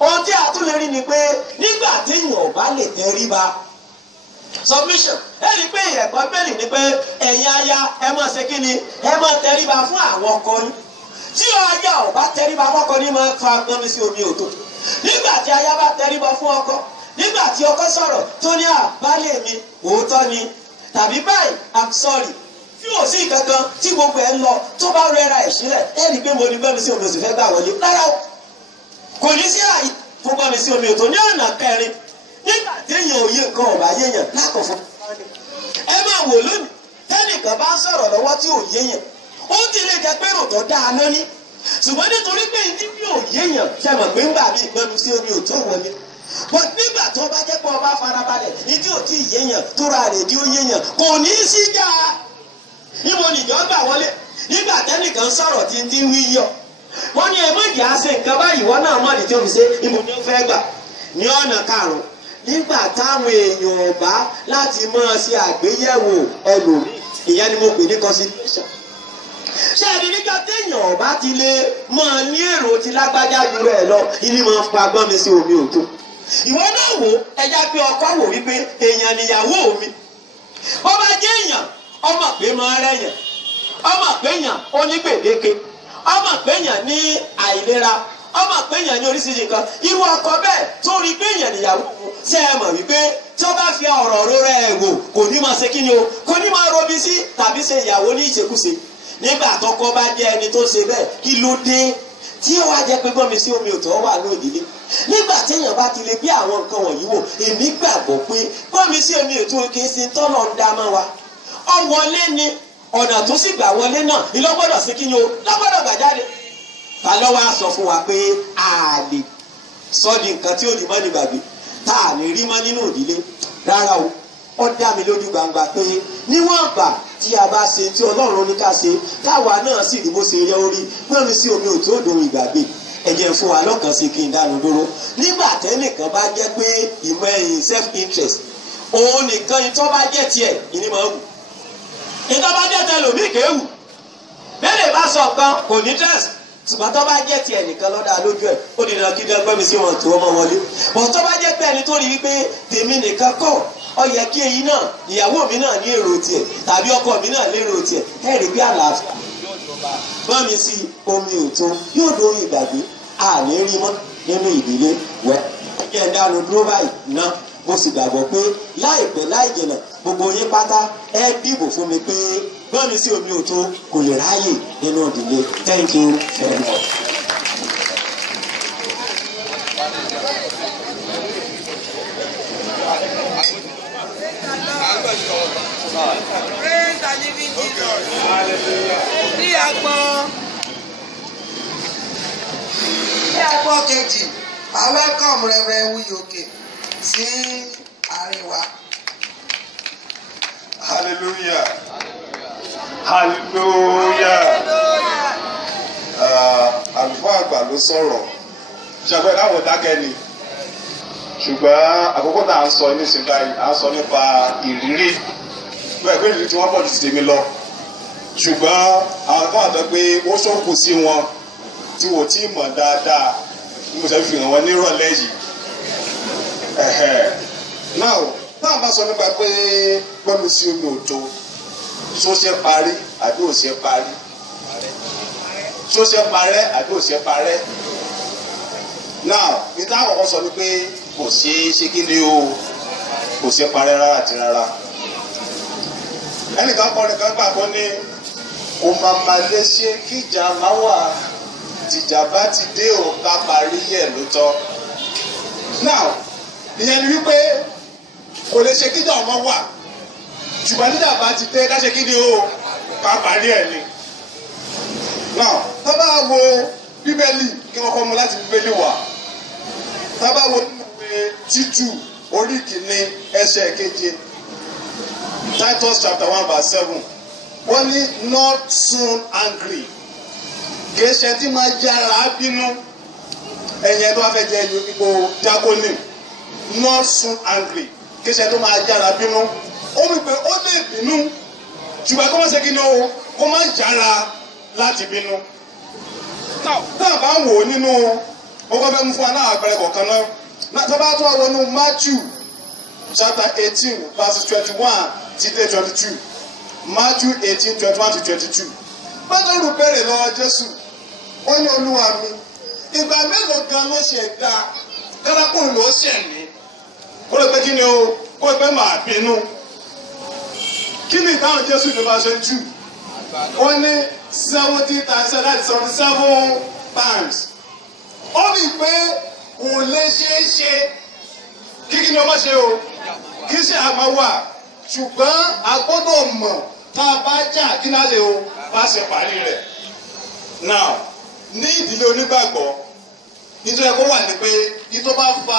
ohun tí a tún lè rí ni pé nígbà téèyàn ò bá lè tẹríba submission ẹ rí i pé ẹ̀kọ́ bẹ́ẹ̀lì ni pé ẹ̀yin aya ẹ máa ṣe kí ni ẹ máa tẹríba fún àwọn ọkọ yín tí aya ò bá tẹríba fọ́kọ ní máa fa gbọ́n mi sí omi òtún nígbà tí aya bá tẹríba fún ọkọ nígbà tí ọkọ sọ̀rọ̀ tó ní àbálẹ̀ mi òótọ́ ni tàbí báyìí I'm sorry tí ò sí kankan tí gbogbo ẹ ń lọ tó bá rẹra ẹ̀ sílẹ̀ ẹ rí i pé mo ní gbọ́n mi sí omi òtún fẹ́ gbà wọlé rárá o kò ní sí àyè fún gbọ́n mi sí omi òtún ní ọ̀nà kẹrin nígbà téèyàn òye nǹkan ọ̀bá yéèyàn lákọ̀ fún ẹ máa wò lónìí tẹ́nìkan bá ń sọ̀rọ̀ lọ́wọ́ tí ò yéèyàn ó ti lè jẹ́ pé ròtọ́ dáa lónìí ṣùgbọ́n nítorí pé ní bí ò yéèyàn ṣe mọ̀ pé ńgbà bí gbọ́n mi sí omi òtún wọlé but nígbà tó bá jẹ́ pé ọba farabalẹ̀ ní tí ò tí ì yéèyàn tó ra rè dí ó yéèyàn kò ní í sí jà níbo nìjọ gbà wọlé nígbà tẹ́nìkan sọ̀rọ̀ tí ń dín wí yọ wọ́n ní ẹ mọ̀jì á ṣe nǹkan báyìí wọ́n náà mọ̀dì tí ó fi ṣe ibo ni ó fẹ́ gbà ní ọ̀nà karùn-ún nígbà táwọn èèyàn ọ̀bá láti máa ṣe àgbéyẹ̀wò ẹlòmíì ìyẹn ni mo pè ní consideration ṣé ẹni nígbà téèyàn ọ̀bá ti lè máa ní èrò ti lágbájá ju rẹ̀ lọ ìní máa fa gbọ́n mi sí omi òtún ìwọ náà wò ẹja pé ọkọ wò wípé èèyàn níyàwó mi wọ́n bá jẹ́ èèyàn ọmọ pé máa rẹ̀yàn ọmọ pé èèyàn ó ní gbèdéke ọmọ pé èèyàn ní àìlera ọmọ pé èèyàn ní oríṣiríṣi nǹkan irú ọkọ bẹ́ẹ̀ tó rí pé èèyàn níyàwó ṣe é mọ̀ wípé tí wọ́n bá fi ọ̀rọ̀ rórẹ́ ẹ̀ wò kò ní máa ṣe kí ni o kò ní máa robi sí tàbí ṣe ìyàwó ní ìṣekúṣe nígbà tọkọ bá jẹ́ ẹni tó ṣe bẹ́ẹ̀ kí ló dé tí ó wá jẹ́ pé gbọ́n mi sí omi òtọ́ wà lódìlé nígbà téèyàn bá ti lè gbé àwọn nǹkan wọ̀nyí wò èmi gbàgbọ́ pé gbọ́n mi sí omi òtọ́ kì í ṣe tọ́lọ̀ ń dá mọ́ wa ọ wọlé ni ọ̀nà tó sì gbà wọlé náà ni lọ́gbọ́dọ̀ sí kí ni o lọ́gbọ́dọ̀ gbà jáde ta ló wá sọ fún wa pé a lè sọ di nǹkan tí ò ní mọ́ ní gbàgbé tá a lè rí mọ́ nínú ìdílé rárá o ó dá mi lójú gbangba pé níwọ̀n àgbà tí a bá ṣe tí Ọlọ́run ní ká ṣe káwa náà sì rí bó ṣe yẹ orí gbọ́n mi sí omi òtún òdòrò ìgbàgbé ẹ̀jẹ̀ fún wa lọ́kàn sí kí n dánu dúró nígbà tẹ́nìkan bá jẹ́ pé ìmọ̀ ẹ̀yìn self interest òun nìkan ìtọ́ bá jẹ́ tiẹ̀ ìní máa wù ìtọ́ bá jẹ́ tẹlòmíì kéwù bẹ́ẹ̀ lè bá sọ nǹkan kò ní tẹ̀sí ṣùgbọ́n tó bá jẹ́ tiẹ̀ nìkan lọ́dà lójú ẹ̀ ó di dandan kí dẹ́gbẹ́ mi sí wọn tó ọmọ wọlé bọ̀ tó bá jẹ́ pé ẹni tó rí wípé tèmi nìkan kọ́ ó yẹ kí èyí náà ìyàwó mi náà ní èrò tiẹ̀ tàbí ọkọ mi náà lérò tiẹ̀ ẹ̀ rí bí àlàáfíà gbọ́n mi sí omi òtún yóò dórí ìgbàgbé àní rí mọ́ nínú ìdílé wẹ́ ẹ̀jẹ̀ ń dánu dúró báyìí ná mo sì gbàgbọ́ pé láìpẹ́ láì jìnà gbogbo yín pátá ẹ dìbò fún mi pé gbọ́n mi sí omi òtún kò lè ráyè nínú ìdílé. Thank you very much. Praise the living Jesus. Ní agbọ́n kejì, I welcome Reverend Wiyoke sí àárín wa. Hallelujah. Hallelujah. Àlùfáà àgbà ló sọ̀rọ̀. Ṣàpẹ́ láwọn dákẹ́ ni. Ṣùgbọ́n àkókò tá à ń sọ nísìnyí báyìí, à ń sọ nípa ìrírí. Bẹ́ẹ̀ pé ìrírí tí wọ́n pọ̀ ju ti tèmi lọ. Ṣùgbọ́n àwọn kan àtọ́ pé ó ṣọ́kù sí wọn tí wò tí mọ̀ dáadáa ní mo ṣe fi hàn wọ́n nírọ̀lẹ́ yìí. Now, náà bá sọ nípa pé gbọ́n mi sí omi òtó. Ṣó ṣe parí àbí ò ṣe parí? Ṣó ṣe parẹ́ àbí ò ṣe parẹ́? Now, ìta àkọ́kọ́ sọ ni pé kò ṣe é ṣe kí ni o kò ṣe parẹ́ rárá àti rárá. Ẹnìkan kọ́ nìkan gbàgbọ́ ní kò màmá lè ṣe kíjà máa wà tìjà bá ti dé o ká parí yẹ̀ lóòótọ́. Now, ìyẹn ni wípé kò lè ṣe kíjà ọmọ wà ṣùgbọ́n nígbà bá ti dé ká ṣe kí ni o ká parí ẹ̀ ni. now tá bá wo bíbélì kí wọ́n kọ́ mu láti bíbélì wá tá bá wo nínú ìwé Títù orí kìíní ẹsẹ̀ keje Titus chapter 1 verse 7 wọ́n ní not soon angry kìí ṣe tí máa yára bínú ẹ̀yìn tó wá fẹ́ jẹ́ ipò diakoni not soon angry kìí ṣe tó máa yára bínú ó wí pé ó lè bínú ṣùgbọ́n kó má ṣe kí ni o kó má yára láti bínú. tá a bá ń wò ó nínú ọkọ̀ fẹ́ mú fún wa náà àpẹẹrẹ kọ̀ọ̀kan náà tó bá tó wà wọnú Matthew chapter 18 verses 21 ti dé 22 Matthew 18 21 to 22 Pétérù béèrè lọ́wọ́ Jésù ó ní Olúwa mi ìgbà mélòó gan ló ṣe dá kárákùnrin ló ṣẹ̀ mí kó lè pé kí ni o kó lè pé màá bínú kí ni ìdáhùn Jésù ní bá ṣe ń jù ó ní 70 times that's 77 times ó ní pé kò lè ṣeé ṣe kí ni o má ṣe o kì í ṣe àmọ́ wà ṣùgbọ́n a gbọ́dọ̀ mọ̀ tá a bá jà kí náà lè o bá ṣe parí rẹ̀. now ní ìdílé onígbàgbọ́ nítorí ẹ̀kọ́ wà ní pé ìtọ́ bá fa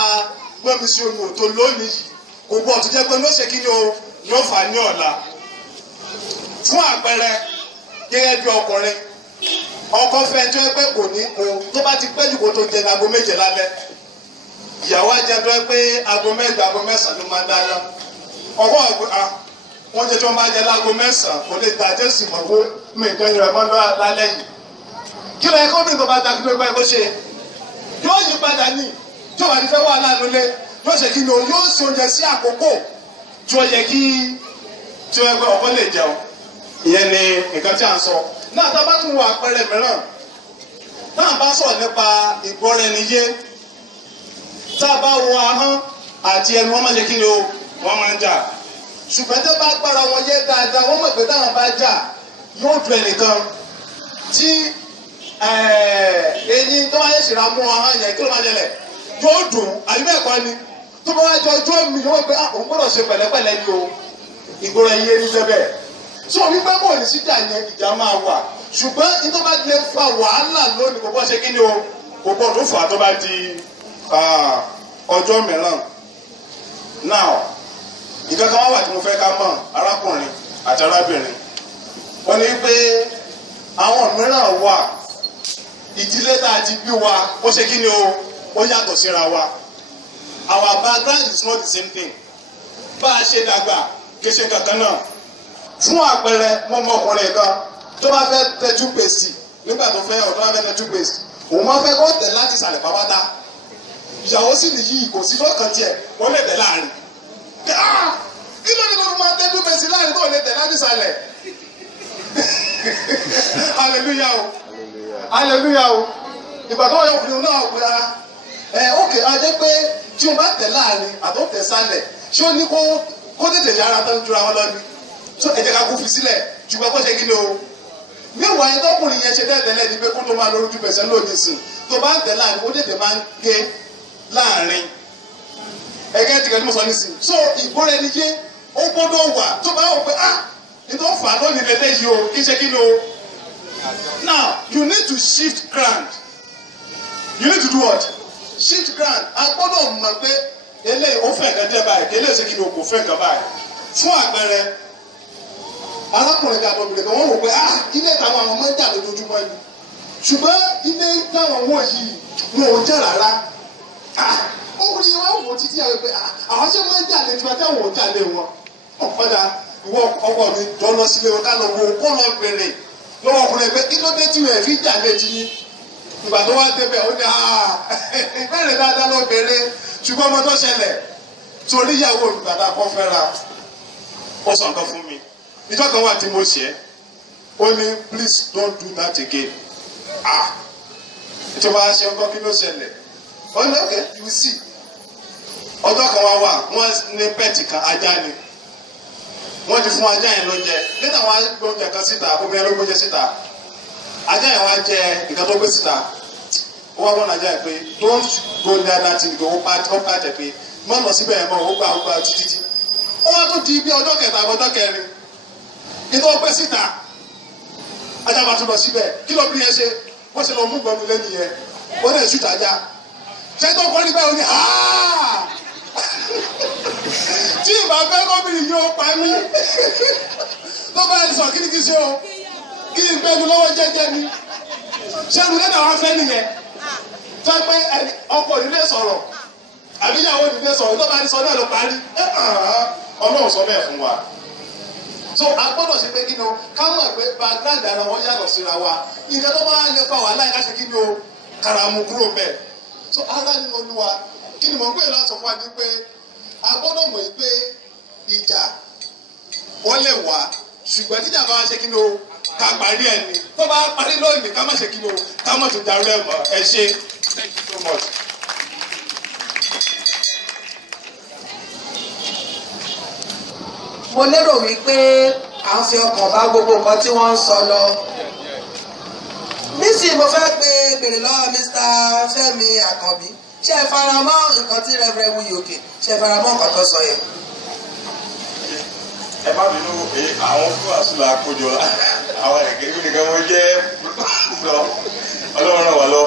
gbọ́nmi sí omi òtó lónìí kò gbọ́ tó jẹ́ pé ló ṣe kí ni o yóò fà ní ọ̀la. fún àpẹẹrẹ gẹ́gẹ́ bí ọkùnrin ọkọ fẹ́ tó yẹ pé kò ní o tó bá ti pẹ́ jù kó tó jẹ ní aago méje lálẹ́ ìyàwó ajá tó yẹ pé aago mẹ́jọ aago mẹ́sàn-án ló máa dáná ọkọ ọ̀gbìn wọ́n jẹ́ tí wọ́n bá jẹ láago mẹ́sàn-án kò lè ta jẹ́sì mọ̀ kó mi ìtọ́jú rẹ̀ mọ́ lálẹ́ yìí kí ló yẹ kó mi tó bá ta kí ló gbẹ́ kó ṣe yóò yí padà ní tí òwò àdìfẹ́ wà lánàá lé yóò ṣe kí ni o yóò ṣe oúnjẹ sí àkókò tí ó yẹ kí tí ó yẹ pé ọkọ lè jẹun ìyẹn ni nǹkan tí a ń sọ náà tá a bá tún wo àpẹẹrẹ mìíràn tá a bá sọ̀rọ̀ nípa ìgbọ́ra-ẹni-yé tá a bá wo ahọ́n àti ẹnu wọn máa ṣe kí ni o wọ́n máa ń jà ṣùgbọ́n tó bá gbára wọn yé dáadáa wọ́n mọ̀ pé táwọn bá jà yóò dùn ẹnìkan tí eyín tó wáyé ṣìra mú ahọ́n yẹn kí ló máa jẹlẹ̀ yóò dùn àbí bẹ́ẹ̀ kọ́ ni tó bá wá jọ ọjọ́ mi wọ́n pé òun gbọ́dọ̀ ṣe pẹ̀lẹ́pẹ̀lẹ́ ni o ìgbọ́ra-ẹni-yé ní jẹ́ bẹ́ẹ̀ tí omi bá bọ̀ ní síjà yẹn ìjà máa wà ṣùgbọ́n ní tó bá lè fa wàhálà lónìí kò bọ́ ṣe kí ni o kò bọ́ tó fà á tó bá di ọjọ́ mìíràn now nǹkan kan wá wà tí mo fẹ́ ká mọ̀ arákùnrin àti arábìnrin wọ́n ní pé àwọn mìíràn wà ìdílé tá a ti bí wa ó ṣe kí ni o ó yàtọ̀ síra wa our background is not the same thing bá a ṣe dàgbà kì í ṣe kankan náà fún àpẹẹrẹ mọ́mọ́kùnrin kan tó bá fẹ́ tẹ́jú gbèsè nígbà tó fẹ́ ọ̀tọ́ bá fẹ́ tẹ́jú gbèsè òun máa fẹ́ kó tẹ̀ láti ìsàlẹ̀ pàápàá ìyàwó sì nìyí kò sí lọ́kàn tiẹ̀ wọ́n lè tẹ̀ láàrin kí ló ní kó máa tẹ́jú gbèsè láàrin tó lè tẹ̀ láti ìsàlẹ̀ hallelujah o hallelujah o ìgbà tó yọ ọkùnrin náà pé ókè ajé pé tí o bá tẹ̀ láàrin àtó tẹ̀ sálẹ̀ ṣé ó ní kó tètè yára tán jura wọn lọ ni so ẹ jẹ́ ká kó fi sílẹ̀ ṣùgbọ́n kó ṣe kí ni o níwọ̀n ẹni tọkùnrin yẹn ṣe tẹ́tẹ́lẹ̀ ni pé kó tó máa lórí gbèsè lónìí sìn tó bá ń tẹ̀ láàrin ó tètè máa ń gé láàrin ẹgẹ́ tìkẹ́ tí mo sọ nísìn so ìgbóra ẹni yé ó gbọ́dọ̀ wà tó bá wọ pé nítorí fà lónìí lélẹ́yìí o kí ṣe kí ni o now you need to shift ground you need to do what shift ground a gbọ́dọ̀ mọ̀ pé eléyìí ó fẹ́ nǹkan tẹ́ báyìí eléyìí ṣe kí ni o kò fẹ́ nǹkan báyìí fún àpẹẹrẹ arákùnrin kan àtọ̀bìnrin kan wọ́n wò pé ilé táwọn àwọn máa ń jà lójoojúmọ́ ni ṣùgbọ́n ilé táwọn wọ̀ yìí wọn ò jà rárá ọkùnrin yẹn wọ́n wò títí àwọn pé àwọn ṣe máa ń jà lé tiwa táwọn ò jà lé wọn ọ̀padà ìwọ ọkọ mi jọ lọ sílé wọn ká lọ wo kó lọ bèrè lọ́wọ́ ọkùnrin pé kí ló dé tí wọ́n fi jà lé tiyín ìgbà tó wá débẹ̀ ó ní ìbéèrè dáadáa lọ bèrè ṣùgbọ́n ọmọ tó ṣẹlẹ̀ torí ìyàwó olùgbàdà kọ́ fẹ́ ra ó sọ nǹkan fún mi ìjọ kan wà tí mo ṣe ó ní please don't do that again ìjọba ṣe ọkọ kí ló ṣẹlẹ̀ ó ní okay you will see ọjọ́ kan wá wà wọ́n ní pẹ́ẹ̀tì kan ajá ni wọ́n ti fún ajá yẹn lóúnjẹ nígbà wọn lóúnjẹ kan síta obìnrin ló gbóúnjẹ síta ajá yẹn wá jẹ nǹkan tó gbé síta ó wá wọ́n ajá yẹn pé don't go near that thing ó pàjẹ́ pé má lọ síbẹ̀ yẹn mọ́ ó gbà títí ó wá tó di bí ọjọ́ kẹta ọjọ́ kẹrin nítorí pé síta ajá bá tún lọ síbẹ̀ kí ló bí yẹn ṣe wọ́n ṣe lọ mú gbọ́n mi lẹ́nu yẹn wọ́n lè ṣùtà ajá ṣé tó kọ́ níbẹ̀ ó ní tí ìbá fẹ́ gómìnà yóò pa mí tó bá yẹn sọ kí ni kí ṣe o kí n gbẹ́nu lọ́wọ́ jẹ́jẹ́ ni ṣé ìlú lẹ́nu àwọn afẹ́ nìyẹn tó pé ọkọ nílé sọ̀rọ̀ àbíyàwó nílé sọ̀rọ̀ tó bá ní sọ náà ló parí ọlọ́run sọ bẹ́ẹ̀ fún wa so a gbọ́dọ̀ ṣe pé kí ni o ká mọ̀ pé background ara wọn yàtọ̀ síra wa nǹkan tó bá lè fa wàhálà yìí láti kí ni o kàràmù kúrò bẹ́ẹ̀ so ara nínú olúwa kí ni mò ń gbé láti sọ fún wa ní pé a gbọ́dọ̀ mọ̀ pé ìjà wọ́n lè wá ṣùgbọ́n tíjà bá wá ṣe kí ni o ká parí ẹ̀ ni tó bá parí lónìí ká má ṣe kí ni o ká má tún darú ẹ̀ mọ́ ẹ ṣe thank you so much. mo lérò wípé à ń fi ọkàn bá gbogbo nǹkan tí wọ́n ń sọ lọ. nísìnyí mo fẹ́ béèrè lọ́wọ́ Mr. Fẹ́mi Àkànbí ṣé ẹ fara mọ́ nǹkan tí Reverend Wuyoke ṣé ẹ fara mọ́ nǹkan tó sọ yẹn. ẹ má bínú pé àwọn fún àṣùlọ àkójọ àwọn ẹ̀kẹ́ nìkan wọ́n jẹ́ ọlọ́run náà wà lọ.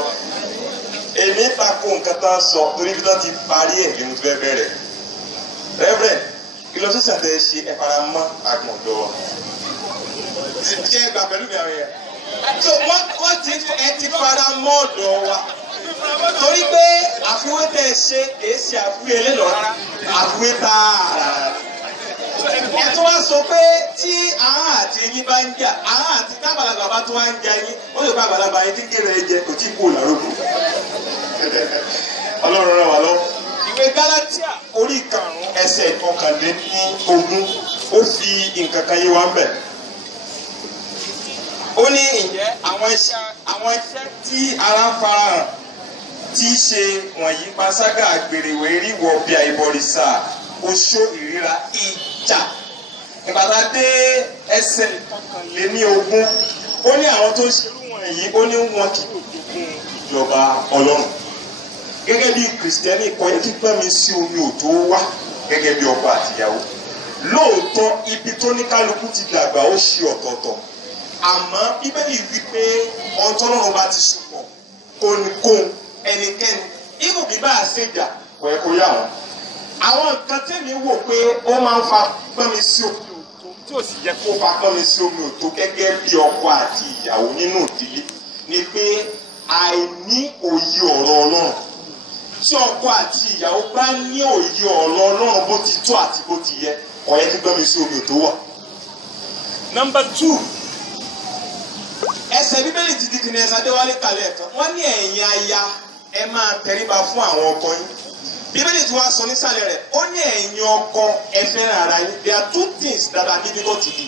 èmi tako nǹkan tá a sọ torí bí wọ́n ti parí ẹ̀ lẹ́nu tó fẹ́ bẹ̀rẹ̀. Reverend ìlọsísà tẹ ṣe ẹ fara mọ́ àgbọ̀ndọ̀ ṣe é gbà pẹ̀lú mi àwọn yẹn. so wọ́n ti fara mọ́ ọ̀dọ̀ wa torí pé àfiwé tẹ ṣe kìí ṣe àfiwé eléyìí rárá àfiwé tààrà. ẹ tún wá sọ pé tí àwọn àti yín bá ń jà àwọn àti tábàlagbà bá tún wá ń jà yín wọ́n lè bá àgbàlagbà yín kékeré ẹ jẹ kò tí ì kú làrókù. ọlọ́run ràn wá lọ. ìwé Gálátíà orí karùn-ún ẹsẹ̀ ìkọkànlélógún ó fi nǹkan kan yé wa ń bẹ̀. ó ní ǹjẹ́ àwọn iṣẹ́ tí ara ń farahàn tí í ṣe wọ̀nyí panṣágà àgbèrè wẹ̀rí wọ̀bìà ìbọ̀rìṣà oṣó ìríra ìjà. ìbàdàn dé ẹsẹ̀ ìkọkànlélógún ó ní àwọn tó ń ṣerú wọ̀nyí ó ní wọn kì í dògún ìjọba Ọlọ́run. gẹ́gẹ́ bí kìrìsìtẹ́nì kò yẹ kí pẹ́mi sí omi ò tó wá gẹ́gẹ́ bí ọkọ àtìyàwó. lóòótọ́ ibi tó ní kálukú ti dàgbà ó ṣe ọ̀tọ̀ọ̀tọ̀ àmọ́ bíbélì wí pé ọjọ́ náà bá ti sopọ̀ kónkón ẹnikẹ́ni ibù bíbá àṣejà kò yẹ kó yà wọ́n. àwọn nǹkan tẹ̀mí wò pé ó máa ń fa pẹ́mi sí omi ò tó tí ò sì yẹ kó fa pẹ́mi sí omi ò tó gẹ́gẹ́ bí ọkọ àti ìyàwó nínú ìdílé ni pé àìní òye ọ̀rọ̀ Ọlọ́run. tí ọkọ àti ìyàwó bá ní òye ọ̀rọ̀ Ọlọ́run bó ti tó àti bó ti yẹ kò yẹ kí gbọ́n mi sí omi ò tó wà. Number 2 ẹsẹ̀ bíbélì ti di kìnìún ẹ̀sán Adéwálé kalẹ̀ kan wọ́n ní ẹ̀yin aya ẹ máa tẹríba fún àwọn ọkọ yín. bíbélì tí wàá sọ nísàlẹ̀ rẹ̀ ó ní ẹ̀yin ọkọ ẹ fẹ́ràn ara yín. There are 2 things that are difficult to do.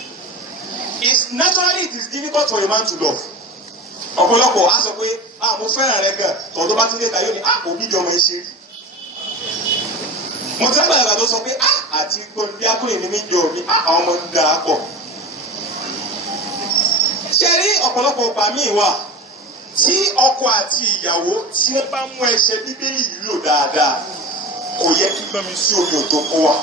Naturally it is difficult for a man to love. ọ̀pọ̀lọpọ̀ á sọ pé mo fẹ́ràn rẹ gan tọ́jú bá ti dé ta yóò ní òbí jọmọ ẹ ṣe rí. mo ti lágbàlagbà tó sọ pé àti bí akóyè ní méjọ mi àwọn ọmọ ń dà pọ̀. ṣe rí ọ̀pọ̀lọpọ̀ ọgbà míì wà tí ọkọ àti ìyàwó tí wọ́n bá mú ẹsẹ̀ bíbélì yìí lò dáadáa kò yẹ kí gbọ́n mi sí omi òtó kó wà.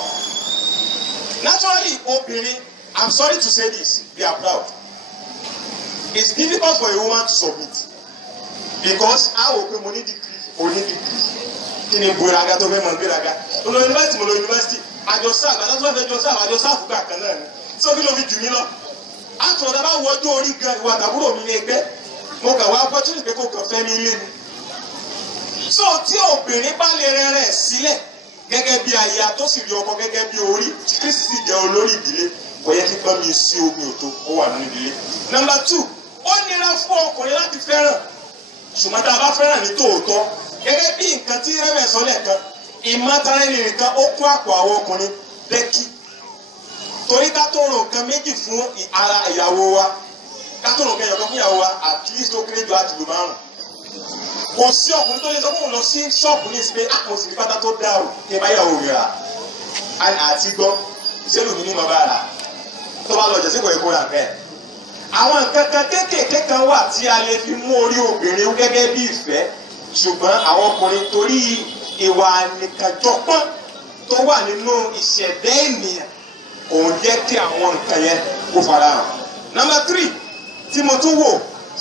Naturally obìnrin I'm sorry to say this they are proud. It's difficult for a woman to submit because how o pe mo ní degree kí ni gbéraga tó fẹ́ mọ gbéraga mo lọ yunifásitì àjọsá àgbàdo tó fẹ́ jọsá àjọsá àfúgbà kan náà ni tí o kí ló fi jù mí lọ àtúntò bá wọ ọjọ́ orí gan ìwà àtàbúrò mi ní ẹgbẹ́ mo kà wá opportunity pé kò kàn fẹ́ mi lé mi. so tí obìnrin bá lè rẹ̀ sílẹ̀ gẹ́gẹ́ bí aya tó sì rí ọkọ gẹ́gẹ́ bí orí tí Kristi sì jẹ́ olórí ìdílé kò yẹ kí gbọ́n mi sí omi òtó ó wà nínú ìdílé. Number 2 ó nira fún ọkùnrin láti fẹ́ràn ṣùgbọ́n tá a bá fẹ́ràn ní tòótọ́ gẹ́gẹ́ bí nǹkan tí rẹ́bẹ̀ sọ lẹ́ẹ̀kan ìmọ̀tara-ẹni nìkan ó kún àpò àwọn ọkùnrin lẹ́kì torí ká tó rò nǹkan méjì fún ara ìyàwó wa ká tó rò nǹkan ẹ̀yọ̀kan fún ìyàwó wa at least ó kéré jù àti lò márùn. kò sí ọkùnrin tó lè sọ fún òun lọ sí ṣọ́ọ̀bù ní ìsìnkú àpò sì ní pátá tó dá o kí ẹ bá yàwó rẹ̀ rà àti gbọ́ sẹ́lùmí ní màbá rà tó bá lọ jẹ̀ sí kò ẹ̀kọ́ rà bẹ́ẹ̀. àwọn nǹkan kan kéékèèké kan wà tí a lè fi mú orí obìnrin gẹ́gẹ́ bí ìfẹ́ ṣùgbọ́n àwọn ọkùnrin torí ìwà nìkànjọpọ́n tó wà nínú ìṣẹ̀dá ènìyàn òun jẹ́ kí àwọn nǹkan yẹn kó fara hàn. Number 3 tí mo tún wò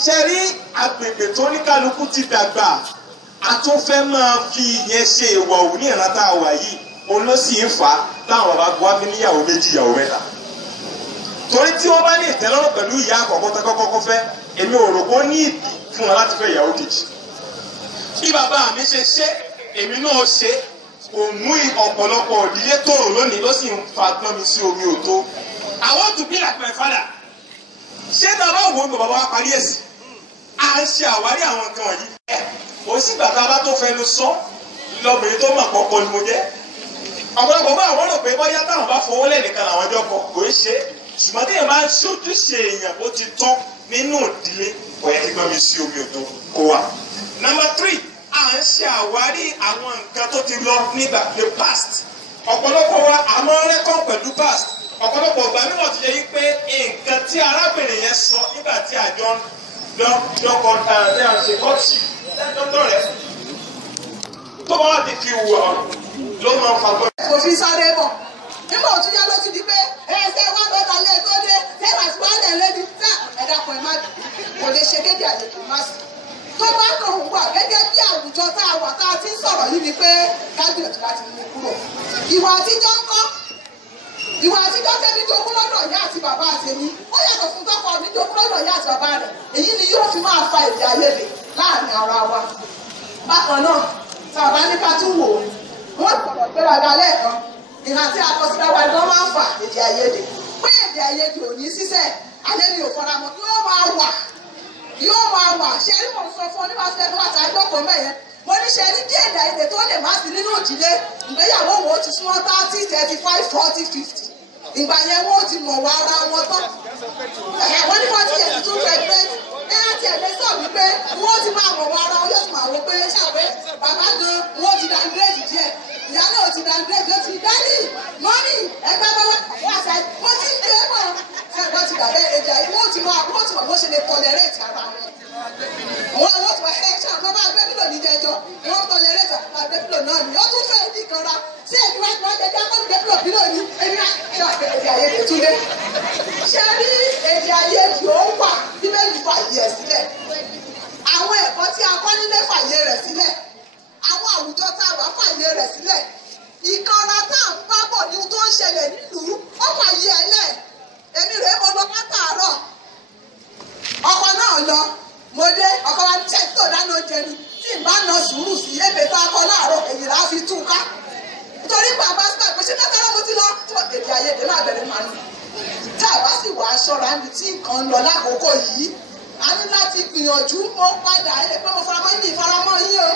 ṣe rí agbègbè tó ní kálukú ti dàgbà a tún fẹ́ máa fi ìyẹn ṣe ìwà òun ní ìran tá a wà yìí òun ló sì ń fà á táwọn bàbá wá fi níyàwó méjì ìyàwó mẹ́ta torí tí wọ́n bá ní ìtẹ́lọ́rùn pẹ̀lú ìyá àkọ́kọ́ tó kọ́kọ́ fẹ́ èmi ò rò pé ó ní ìdí fún wọn láti fẹ́ ìyàwó kejì bí bàbá mi ṣe ṣe èmi náà ṣe kò mú ọ̀pọ̀lọpọ̀ òdílé tòrò lónìí ló sì ń fa gbọ́n mi sí omi òtó I want to be like my father ṣé náà bá wo bàbá wa parí ẹ̀sìn à ń ṣe àwárí àwọn nǹkan wọ̀nyí kò sí bàbá bá tó fẹnu sọ lọ́bìnrin tó mọ̀ pọ̀pọ̀ ni mo jẹ́ ọ̀pọ̀lọpọ̀ bá àwọn rò pé bóyá táwọn bá fowó lẹ́nìkan làwọn ọjọ́ kọ kò í ṣe ṣùgbọ́n téèyàn máa ń ṣojúṣe èèyàn bó ti tán nínú ìdílé kò yẹ kí gbọ́n mi sí omi òtó kó wà. Number 3 à ń ṣe àwárí àwọn nǹkan tó ti lọ nígbà the past ọ̀pọ̀lọpọ̀ wa àmọ́ rẹ́kọ̀ pẹ̀lú past ọ̀pọ̀lọpọ̀ ọ̀gbà mímọ̀ ti yẹ yí pé nǹkan tí arábìnrin yẹn sọ nígbà tí àjọ dọ́kọ̀ ṣe kọ́ọ̀tì dọ́kọ̀ rẹ̀ tó bá wà ní kí wù ọ́ ló máa ń fa gbọ́. kò fi sáré bọ̀ nígbà tó yá ló ti di pé ẹsẹ̀ wá lọ́ta lé tó dé ẹ̀rọ àti wàhálà ẹlẹ́ni tá ẹ̀dá kan ẹ̀ má kò lè ṣe kéde àlejò má sí. tó bá kàn ń wà gẹ́gẹ́ bí àwùjọ tá a wà tá a ti ń sọ̀rọ̀ yìí ni pé kábíyèsí láti mú kúrò. ìwà àtijọ́ ń kọ́ ìwà àtijọ́ tẹ́bí jogún lọ́dọ̀ ìyá àti bàbá àtẹ̀mí ó yàtọ̀ fún tọ́kọ mi jogún lọ́dọ̀ ìyá àti bàbá rẹ̀ èyí ni yóò fi máa fa èdè àìyedè láàrin ara wa. bákan náà tàbá ní ká tún wò wọ́n gbọ́dọ̀ gbéraga lẹ́ẹ̀kan ìhà tí akọsílẹ̀ wa ni wọ́n máa ń fà èdè àìyedè pé èdè àìyedè ò ní sísẹ̀ alẹ́ mi ò fara mọ́ yóò máa wà ṣe rí mò ń sọ fún oníwàásù ẹni wà tá a jókòó mẹ́yẹn mo ní ṣe ní kí èdè àìyedè tó lè má sí nínú ìdílé ìgbéyàwó wo ti súnmọ́ 30, 35, 40, 50 ìgbà yẹn wọ́n ti mọ̀ wá ara wọn tán wọ́n ní 40 years tún fẹ́ pé ẹ á tiẹ̀ lé sọ wípé wọ́n ti máa mọ̀ wá ara wọn yóò ti máa wọ pé ṣàpé bàbá gan wọ́n ti downgrade díẹ̀ ìyá náà ti downgrade ló ti dádì mọ́mì ẹgbẹ́ bọ́wọ́ wọ́n àṣà wọ́n ti ń gbé mọ́ wọ́n ti dàbẹ́ ẹja yìí wọ́n ti mọ̀ bó ṣe lè tolerate ara wọn wọ́n ti wọ́n ẹ̀ ṣáà wọ́n bá gbé bílò níjẹjọ́ wọ́n tolerate àwọn gbé bílò náà ni ó tún fẹ́ ìdí kan ra ṣé èmi wá ti wọ́n jẹjọ́ akọ́ni gbé bílò ni èmi wá ṣe àgbẹ̀ èdè àìyedè túnde ṣe rí èdè àìyedè ó wà bíbélì fàyè ẹ̀ sílẹ̀ àwọn ẹ̀kọ́ tí a kọ́ nílé fàyè rẹ̀ sílẹ̀ àwọn àwùjọ tá a wà fàyè rẹ̀ sílẹ̀ ìkanra tá à ń bá bọ̀ ní tó ń ṣẹlẹ̀ nílùú ó fàyè ẹ̀ lẹ̀ èmi rèé mo lọ látàárọ̀ ọkọ náà lọ mo dé ọkọ wa jẹ́ tó dáná oúnjẹ ni tí n bá na sùúrù sí ebè tó akọ láàárọ̀ èyí là á fi tú ká nítorí bàbá sípà pé ṣé mẹ́ta lọ́mọ ti lọ tí wọ́n èdè àìyedè náà bẹ̀rẹ̀ máa nù tá a bá sì wà aṣọra níbi tí nǹkan ń lọ lákòókò yìí a ní láti gbìyànjú mo padà ẹ pé mo faramọ́ ní ìfaramọ́ yín o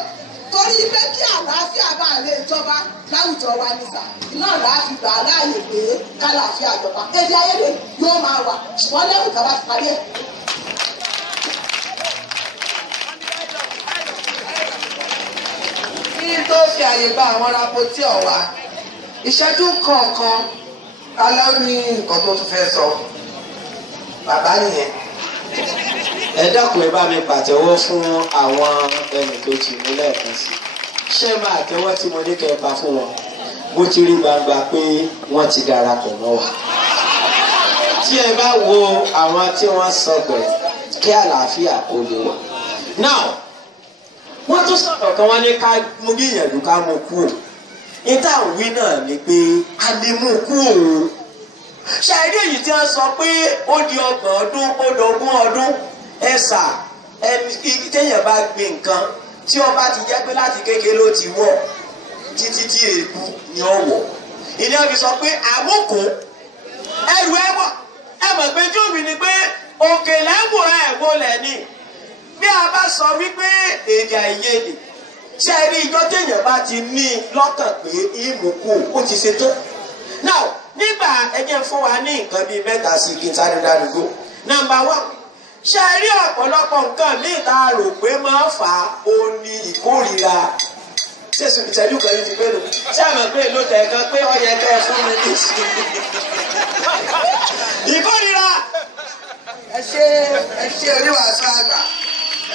torí pé kí àlàáfíà bá lè jọba láwùjọ wa nígbà iná làáfi gbà á láàyè pé kálàáfíà jọba èdè àìyedè yóò máa wà ṣùgbọ́n lẹ́yìn ìjọba ti parí ẹ̀. kí tó fi àyè gba àwọn rapotí ọ̀wà ìṣẹ́jú kọ̀ọ̀kan alẹ́ ní nǹkan tó tún fẹ́ sọ bàbá nìyẹn. ẹ dákun ẹ bá mi pàtẹ́wọ́ fún àwọn ẹnì tó ti mú lẹ́ẹ̀kan sí ṣé máa tẹ́wọ́ tí mo ní kẹ́ ẹ pa fún wọn mo ti rí gbangba pé wọ́n ti darapọ̀ mọ́ wa. tí ẹ bá wo àwọn tí wọ́n sọgbẹ̀ kí àlàáfíà kò lè wà. now wọ́n tún sọ̀rọ̀ kan wọ́n ní ká mú gbìyànjú ká mú kú o níta òwí náà ni pé a lè mú kú o ṣáàdé yìí tí wọ́n sọ pé ó di 30 ọdún ó di 20 ọdún ẹ̀sà ẹni téèyàn bá gbé nǹkan tí wọ́n bá ti jẹ́ pé láti kékeré ló ti wọ̀ títí tí èébú ni ó wọ̀ ìní ọ̀fi sọ pé àmúkù ẹrù ẹ̀wọ̀ ẹ mọ̀ pé tí òbí ni pé òkè lẹ́wọ̀ ẹ̀wọ̀ lẹ́ni bí a bá sọ wípé èdè àìyedè ṣe rí ijọ́ téèyàn bá ti ní lọ́kàn pé ìmùkù ó ti ṣe tó. now nígbà ẹjẹ fún wa ní nǹkan bíi 3 sí kí n sáré dárúgbó. number 1 ṣe rí ọ̀pọ̀lọpọ̀ nǹkan míì tá a rò pé máa fà á ó ní ìkórìíra ṣèṣù ìṣẹ́jú kan yìí ti gbé lò ṣé àmọ́ pé ló tẹ̀ kan pé ọyẹ kẹ́ ẹ fún mi ní ìṣẹ́ ìkórìíra. ẹ ṣe oníwàásù àgbà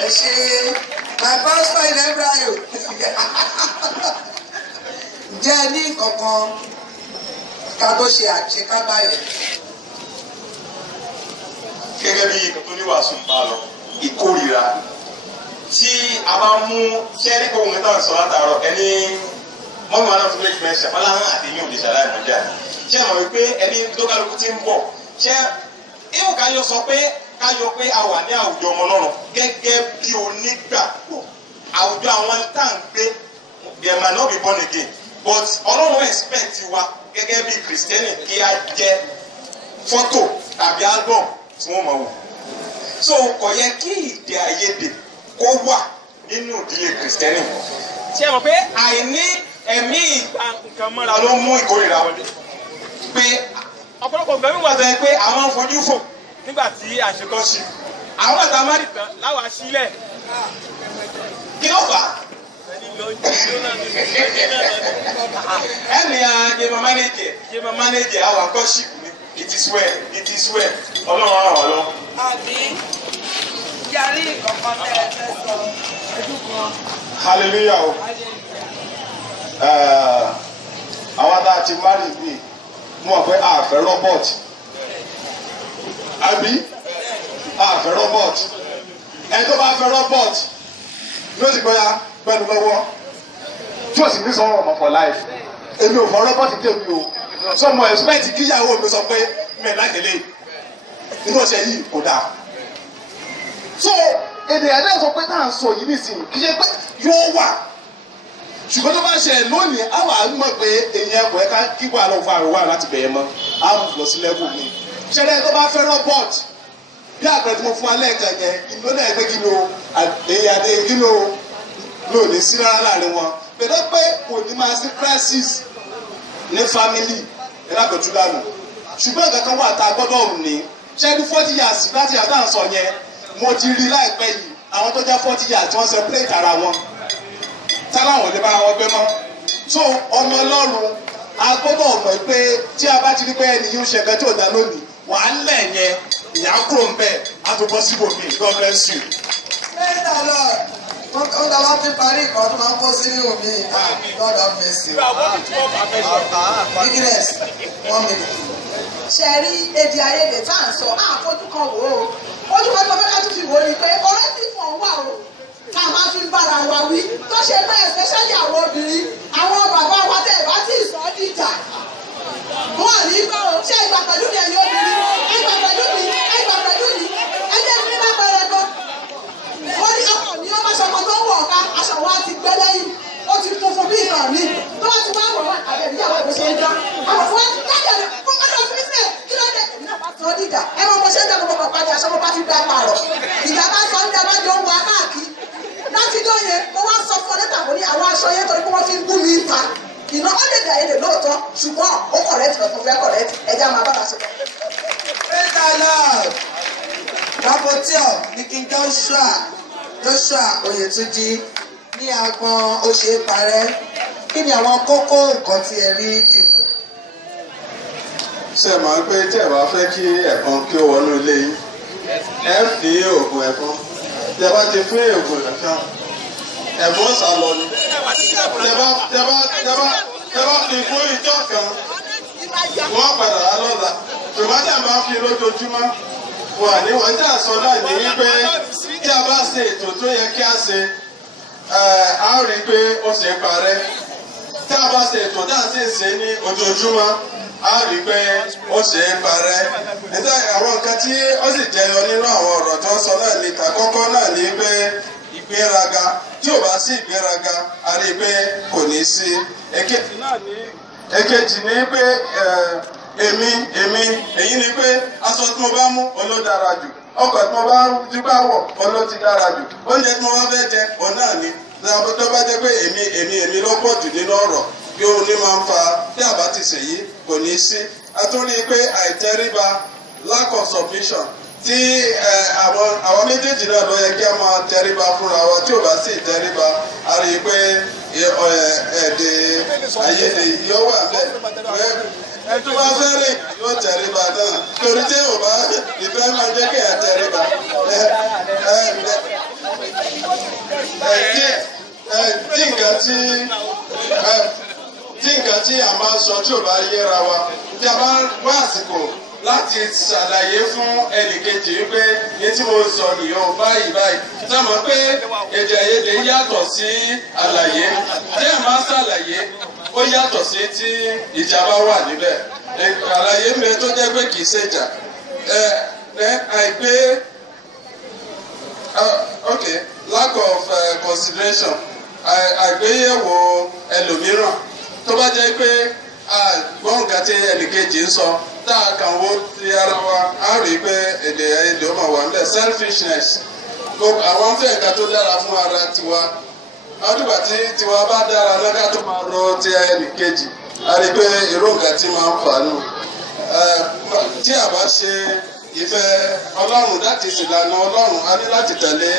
ẹ ṣe my pastor in Embryo jẹ́ ní kankan ká tó ṣe àṣekágbá yẹn gẹ́gẹ́ bí oníwàásù ń bá lọ ìkórìíra tí a bá mú ṣẹ́rí kó wọn táwọn sọ látàárọ̀ ẹni mọ́mí wọn náà tún make mention wọn láwọn àtẹ̀yìn òde ṣàlàyé mọ́jà ṣé àwọn wípé ẹni tó kálukú ti ń bọ̀ ṣé ìwọ káyọ̀ sọ pé a wà ní àwùjọ ọmọ Ọlọ́run gẹ́gẹ́ bí onígbàgbọ́ àwùjọ àwọn tá à ń gbé they might not be born again but Ọlọ́run expect wa gẹ́gẹ́ bí Kristẹni kí a jẹ fọ́tò tàbí album tí wọ́n mọ̀ wò so kò yẹ kí ìdè àìyedè kó wà nínú ìdílé Kristẹni ṣé ẹ mọ̀ pé àìní ẹ̀mí ìgbà nǹkan mọ́ra ló mú ìkórìíra wọlé pé ọ̀pọ̀lọpọ̀ gbẹ̀mí wà sọ pé àwọn fojú fò nígbà tí àṣekọ́ sí àwọn àti amárìtàn láwa sílẹ̀ kí ló fà á. ẹnì àjẹmọ mánéjẹ àwọn akọ́ṣì it is well ọlọ́run àwọn ọ̀lọ́. àbí yàrá ìkọ̀kan bẹ̀rẹ̀ fẹ́ sọ ojú kan. hallelujah o àwọn tá a ti márì bíi mo mọ̀ pé a fẹ́ robot àbí a fẹ́ robot ẹni tó bá fẹ́ robot yóò sì gbọ́ya gbẹ́nu lọ́wọ́ tí o sì ní sọ ọmọ for life èmi ò fọ robot tèmi o sọ mo expect kíyàwó mi sọ pé mi lákèlè nínú ọ̀sẹ̀ yìí kò dáa so èdè ẹ̀dá sọ pé náà sọ yìí nísìnyí kì í ṣe pé yóò wà ṣùgbọ́n tó bá ṣe lónìí àwọn àmọ́ pé èèyàn ẹ̀kọ́ ẹ̀ka kíkọ́ àlọ́ fún àrùn wà láti bẹ̀yẹ mọ́ àwọn lọ sí lẹ́gùn mi. ṣẹlẹ̀ tó bá fẹ́ robot bí àpẹẹrẹ tí mo fún alẹ́ ẹ̀ka yẹn ìlú náà ẹgbẹ́ kí ló àdé kí ló ní sí rárá láàrin wọn. pẹ̀lú pé kò ní máa sí crisis ní family ìlàkọ̀tù dànù ṣùgbọ́n nǹkan kan wà tá a gbọ́dọ̀ ní ṣẹ́ni 40 years láti yàtọ̀ à ń sọ yẹn mo ti rí láìpẹ́ yìí àwọn tó jẹ́ 40 years tí wọ́n separate ara wọn táláwọn lè bá wọn gbé mọ́ so ọmọ Ọlọ́run a gbọ́dọ̀ mọ̀ pé tí a bá ti rí pé ẹni yóò ṣe nǹkan tí ò dá lónìí wà á lẹ̀ yẹn ìyá kúrò ń bẹ̀ á tó bọ́ síbòmí God bless you. praise the Lord wọ́n dá wá fi parí ìkan tó máa ń kó sínú mi God have mercy. Bigness 1 minute. ṣe rí èdè àìyedè tá à ń sọ àfojú kan wò ó ojú kan tó fẹ́ ká tún fi wò ó ni pé ọ̀rẹ́ tí fọ̀ ń wà o tá a máa fi ń bára wa wí tó ṣe pé especially àwọn obìnrin àwọn bàbá wa tẹ̀ bá tí ì sọ ọ́ dìjà wọn ní gbọ́ o ṣé ìgbà pẹ̀lú ni ẹ̀yin obìnrin ẹgbà pẹ̀lú mi ẹgbà pẹ̀lú mi ẹjẹ́ mi má pẹ̀rẹ̀ gan wọ́n ní ọkọ̀ ní ọmọ aṣọ kan tó ń wọ̀ ọ̀ká aṣọ wa ti gbẹ́ lẹ́yìn ó ti kún fún bí ìtàn mi tó bá ti wá wọ̀ wá àbẹ̀ ìyàwó ẹ̀ bó ṣe ń dá àwọn fún wa jáde rẹ̀ fún ọdún fún mi sílẹ̀ kí ló dé èmi náà bá sọ ọ́ dìjà ẹ mọ bó ṣe ń dá gbogbo pàpà ní aṣọ mo bá fi gbá pààrọ̀ ìjà bá sọ ọ́ dá bá jọ ń wá káàkiri láti jọ yẹn mo wá sọ fún ọ lẹ́tà mo ní àwọn aṣọ yẹn torí pé wọ́n fi ń bú mi ta ìná ó lè dà èdè lóòótọ́ ṣùgbọ́n ó kọ̀rẹ́tì lọ fún fẹ́ kọ̀rẹ́tì ẹja máa bá ṣe. praise the Lord rapporteur ní King Joshua Oyetunji ní agbọn ó ṣe é parẹ́ kí ni àwọn kókó nǹkan tí ẹ rí dìbò. ṣe máa ń pé tí ẹ bá fẹ́ kí ẹ̀fọn kí ó wọnú ilé yín ẹ fi oògùn ẹ̀fọn tẹ bá ti fún oògùn ẹ̀fọn ẹ̀fọn sá lọ ni tẹ bá fi fún ìjọ kan wọ́n padà wá lọ́la ṣùgbọ́n tí a bá fi lójoojúmọ́ wà ní wọ́n tí a sọ náà ní wípé tí a bá ṣe ètò tó yẹ kí a ṣe a rí i pé ó ṣe parẹ́ tí a bá ṣe ètò tí a sì ń ṣe ní ojoojúmọ́ a rí i pé ó ṣe é parẹ́ nígbà àwọn nǹkan tí ó sì jẹyọ nínú àwọn ọ̀rọ̀ tó ń sọ náà ní àkọ́kọ́ náà ní pé ìgbéraga tí ò bá sí ìgbéraga a rí i pé kò ní sí èkejì ní pé èmi èyí ni pé aṣọ tí mo bá mú olódára jù ọkọ̀ tí mo bá dúpẹ́ wọ̀ oló ti dára jù oúnjẹ tí mo bá fẹ́ jẹ òun náà ni tó bá jẹ́ pé èmi ló pọ̀ jù nínú ọ̀rọ̀ bí ó ní máa ń fa tí àbá ti ṣèyí kò ní sí a tún rí i pé àìtẹríba lack of submission tí àwọn méjèèjì náà ló yẹ kí a máa tẹríba fúnra wa tí ò bá sì tẹríba a rí i pé èdè àìyedè yóò wà bẹ́ẹ̀ tó bá fẹ́ rìn yóò tẹríba náà torí tí ò bá ìfẹ́ máa jẹ́ kí ẹ tẹríba tí nǹkan tí a máa sọ tí ò bá yéra wa tí a bá wá àsìkò láti ṣàlàyé fún ẹnìkejì wípé ní tí mo sọ nìyẹn báyìí báyìí sọmọ pé èdè àìyedè yàtọ̀ sí àlàyé tí ẹ máa ṣàlàyé ó yàtọ̀ sí tí ìjà bá wà níbẹ̀ àlàyé ń bẹ tó jẹ́ pé kì í ṣèjà àìpé okay lack of consideration àìgbéyẹ̀wò ẹlòmíràn tó bá jẹ́ pé gbọ́n nǹkan tí ẹnìkejì ń sọ tá a kàn wó ti ara wa á rí i pé èdè àìyedè ó máa wà níbẹ̀ selfishness àwọn ń fẹ́ nǹkan tó dára fún ara tiwa àdúgbà tí tiwa bá dára lọ́gá tó máa ro ti ẹnìkejì á rí i pé irú nǹkan tí máa ń fà nù tí a bá ṣe ìfẹ́ Ọlọ́run láti ìlànà Ọlọ́run a ní láti tẹ̀lé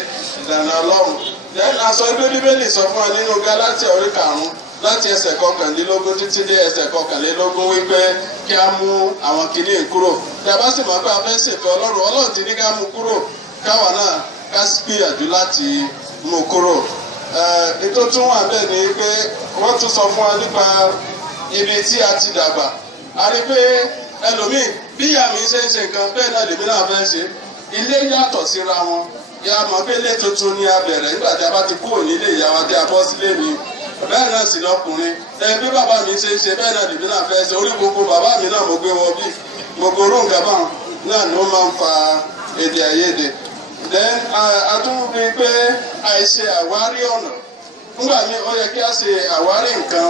ìlànà Ọlọ́run lẹ́yìn aṣọ ẹgbẹ́ Bíbélì sọ fún wa nínú Gálátíà orí 5 láti ẹsẹ̀ 21 títí dé ẹsẹ̀ 21 wípé kí a mú àwọn kìíní kúrò tí a bá sì mọ̀ pé a fẹ́ ṣètò Ọlọ́run ti ní ká mú kúrò káwa náà ká gbìyànjú láti mú kúrò. Ètò tún wà bẹ́ẹ̀ ni pé wọ́n tún sọ fún wa nípa ibi tí a ti dàgbà a rí pé ẹlòmíì bí ìyá mi ṣe ń ṣe nǹkan bẹ́ẹ̀ náà lèmi náà fẹ́ ṣe ilé yàtọ̀ síra wọn ìyá mọ̀ pé ilé tuntun ni a bẹ̀rẹ̀ nígbà tí a bá ti kúrò nílé ìyá wa tí a bọ́ sílé mi bẹ́ẹ̀ náà sì lọkùnrin bí bàbá mi ṣe ń ṣe bẹ́ẹ̀ náà lèmi náà fẹ́ ṣe orí gbogbo bàbá mi náà mo gbé wọ bí gbogbo orú nǹkan báwọn náà ni ó máa ń fa èdè àìyedè then a tún rí i pé àìṣe àwárí ọ̀nà nígbà míì ó yẹ kí a ṣe àwárí nǹkan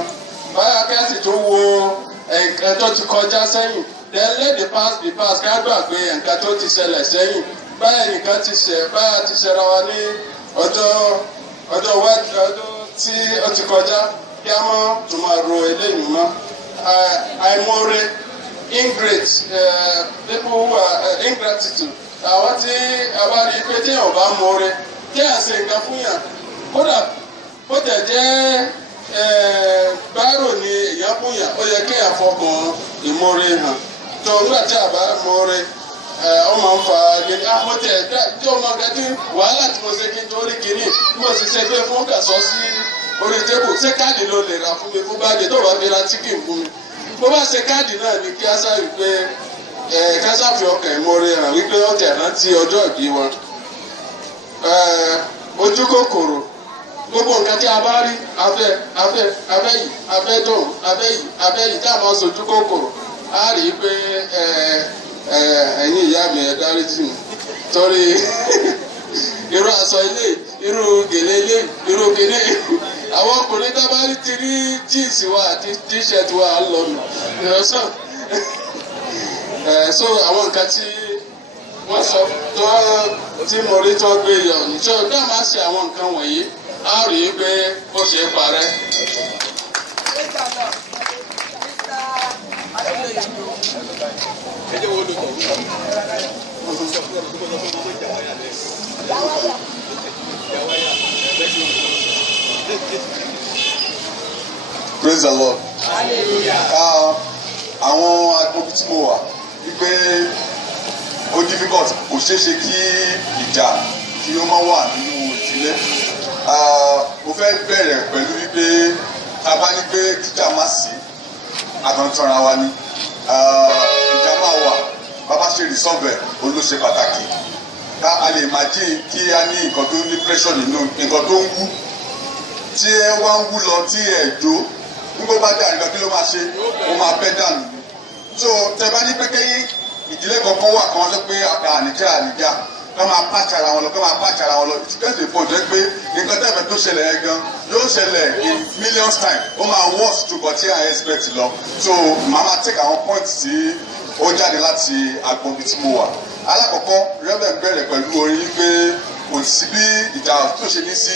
báyà kí a sì tó wo nǹkan tó ti kọjá sẹ́yìn then let the past be past ká gbàgbé nǹkan tó ti ṣẹlẹ̀ sẹ́yìn báyà nìkan ti ṣẹra wa ní ọjọ́ tí ó ti kọjá kí a mọ́ tó máa ro eléyìí mọ́ àìmọ̀re ingrate people who are ingratitude àwọn tí a bá rí i pé téèyàn bá mọ̀re téèyàn ṣe nǹkan fún yàn kódà bó tẹ̀ jẹ́ báírò ni èèyàn fún yàn ó yẹ kéèyàn fọkàn ìmọ̀re hàn tó nígbà tí a bá mọ̀re ọ máa ń fa gẹ́gẹ́ mo tẹ̀ tí o máa gẹ́gẹ́ wàhálà tí mo ṣe kí n tó rí kiri bí mo sì ṣe pé fún kàṣọ sí orí tébù ṣé káàdì ló lè rà fún mi fún báàgì tó bá fi ra chicken fún mi bó bá ṣe káàdì náà ni kí á sáré pé ká sáfi ọkàn ìmọ̀re hàn wípé ó tẹ̀ rántí ọjọ́ ìbí wọn ojú kòkòrò gbogbo nǹkan tí a bá rí abẹ́ yìí tá a máa sojú kòkòrò á rí i pé ẹ̀yin ìyá mi ẹ̀ dárí jì mí torí irú aṣọ ilé irú gèlè ilé irú gèlè àwọn ọkùnrin tá a bá rí ti rí jíìsì wa àti tíṣẹ̀tì wa lọ́nu ìrọ̀sán so àwọn nǹkan tí wọ́n sọ tó tí mo rí tó gbé yọ nítorí ọjọ́ máa ṣe àwọn nǹkan wọ̀nyí á rí i pé ó ṣe é parẹ́. Praise the Lord. Àwọn agbóbi tí mo wà wípé ó difficult kò ṣeé ṣe kí ìjà kí ó máa wà nínú ìdílé. Mo fẹ́ bẹ̀rẹ̀ pẹ̀lú wípé tá a bá ní pé kíjà má sí àtọ̀ntọ̀ra wa ni ìjà máa wà bàbá ṣe resolve olóṣè pàtàkì a lè máa dín kí a ní nǹkan tó ní pressure nínú nǹkan tó ń wú tí ẹ wá ń wú lọ tí ẹ jó nígbà bá dà nǹkan kí ló máa ṣe ó máa bẹ́ dànù so tẹ bá ní pé kẹ́yìn ìdílé kankan wà kan sọ pé àníjà ká máa pàṣẹ ara wọn lọ ká máa pàṣẹ ara wọn lọ ìtìkẹ́sì pọ̀ jẹ́ pé nǹkan tẹ́fẹ̀ tó ṣẹlẹ̀ yẹn gan yóò ṣẹlẹ̀ in millions time ó máa worse ju kọ́ tí I expect lọ so màá máa take àwọn points tí ó jáde láti agbọ̀nbi tí mo wà alákọ̀ọ́kọ́ rẹ́bẹ̀ bẹ̀rẹ̀ pẹ̀lú orin pé kò sí bí ìjà tó ṣe ní sí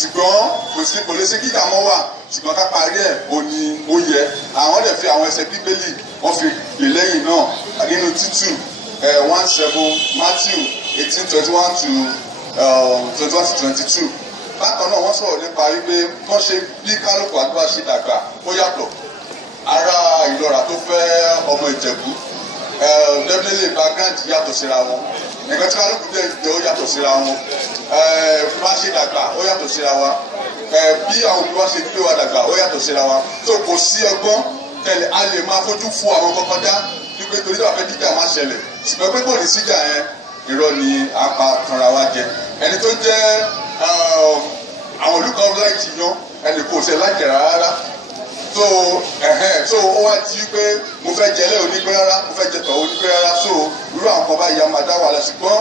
ṣùgbọ́n kò lè ṣe kíkà mọ́ wà ṣùgbọ́n ká parí ẹ̀ ó ní ó yẹ àwọn dẹ̀ fi àwọn ẹsẹ̀ bíbélì wọ́n fi lè lẹ́yìn náà nínú Títù 1:7 Matthew 18:21 to 21-22 bákan náà wọ́n sọ̀rọ̀ nípa wípé wọ́n ṣe bí kálukú àgbà ṣe dàgbà ó yàtọ̀ ará Ìlọra tó fẹ́ ọmọ Ìjẹ̀bú definitely background yàtọ̀ síra wọn nǹkan tí kálukú dẹ̀ jẹ́ ó yàtọ̀ síra wọn bá ṣe dàgbà ó yàtọ̀ síra wa bí àwọn òbí wa ṣe gbé wa dàgbà ó yàtọ̀ síra wa tó kò sí ọgbọ́n tẹ̀lé a lè máa fojú fo àwọn kankan dá wípé pé torí náà fẹ́ kíjà má ṣẹlẹ̀ ṣùgbọ́n pé kò ní síjà yẹn irọ́ ni à ń pa tanra wa jẹ ẹni tó jẹ́ àwọn olùkọ́ láìkì yan ẹni kò ṣe láìkì rárá so ó wá ti pé mo fẹ́ jẹlẹ́ onígbé rárá mo fẹ́ jẹtọ̀ onígbé rárá so irú àwọn kan báyìí a máa dá wàhálà ṣùgbọ́n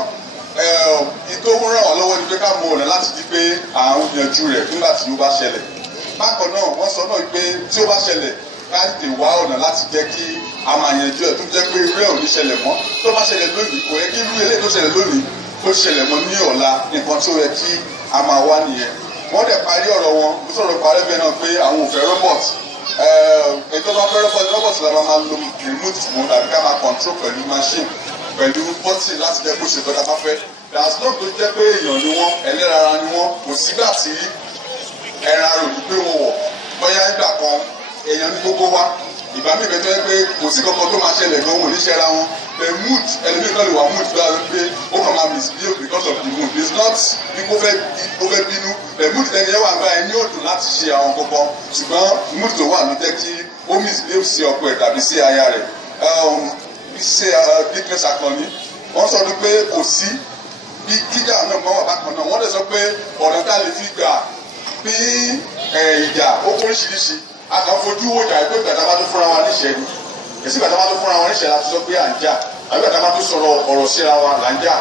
ìtò ń ràn wá lọ́wọ́ ni pé ká mọ ọ̀nà láti di pé à ń yanjú rẹ̀ nígbà tí ó bá ṣẹlẹ̀ bákan náà wọ́n sọ náà pé tí ó bá ṣẹlẹ̀ ká tètè wá ọ̀nà láti jẹ́ kí a máa yanjú ẹ̀ tó jẹ́ pé irú ẹ̀ ò ní ṣẹlẹ̀ mọ́ tó bá ṣẹlẹ̀ lónìí kò yẹ kí irú eléyìí tó ṣẹlẹ̀ lónìí ó ṣẹlẹ̀ mọ́ ní ọ̀la nǹkan tí ó yẹ kí a máa wá nìyẹn wọ́n dẹ̀ parí ọ̀rọ̀ wọn ó sọ̀rọ̀ parí bẹ́ẹ̀ náà pé àwọn ò fẹ́ robot ètò bá fẹ́ robot la máa lo remote fún tàbí ká máa control pẹ̀lú machine pẹ̀lú button láti jẹ́ kó ṣe tó dáa bá fẹ́ as long tó jẹ́ pé èèyàn ni wọ́n ẹlẹ́rara ni wọ́n kò sígbà tí ẹran arò ní pé wọ́n wọ̀ bóyá nígbà kan èèyàn ní gbogbo wa ìgbà míì bẹ́ẹ̀ tó yẹ pé kò sí kankan tó máa ṣẹlẹ̀ gan-an wò ní ṣẹ́ra wọn the mood ẹlòmíì kan lè wà mood gbà pé ó kàn máa misbehave because of the mood it's not bí kò fẹ́ bínú the mood ẹni ẹ wà gba ẹni yóò dùn láti ṣe àwọn kankan ṣùgbọ́n mood tó wà ló jẹ́ kí ó misbehave sí ọkọ ẹ̀ tàbí sí aya rẹ̀ ṣe business akọni wọ́n sọ pé kò sí bí kíjà náà mọ́ wà bákan náà wọ́n lè sọ pé ọ̀nà tá a lè fi gbà bí ìjà ó oríṣiríṣi a kàn fojú wo ìjà pé gbàdá bá tó fúnra wa níṣẹ́ ni èsì gbàdá bá tó fúnra wa níṣẹ́ láti sọ pé à ń jà àbí gbàdá bá tó sọ̀rọ̀ ọ̀rọ̀ síra wa là ń jà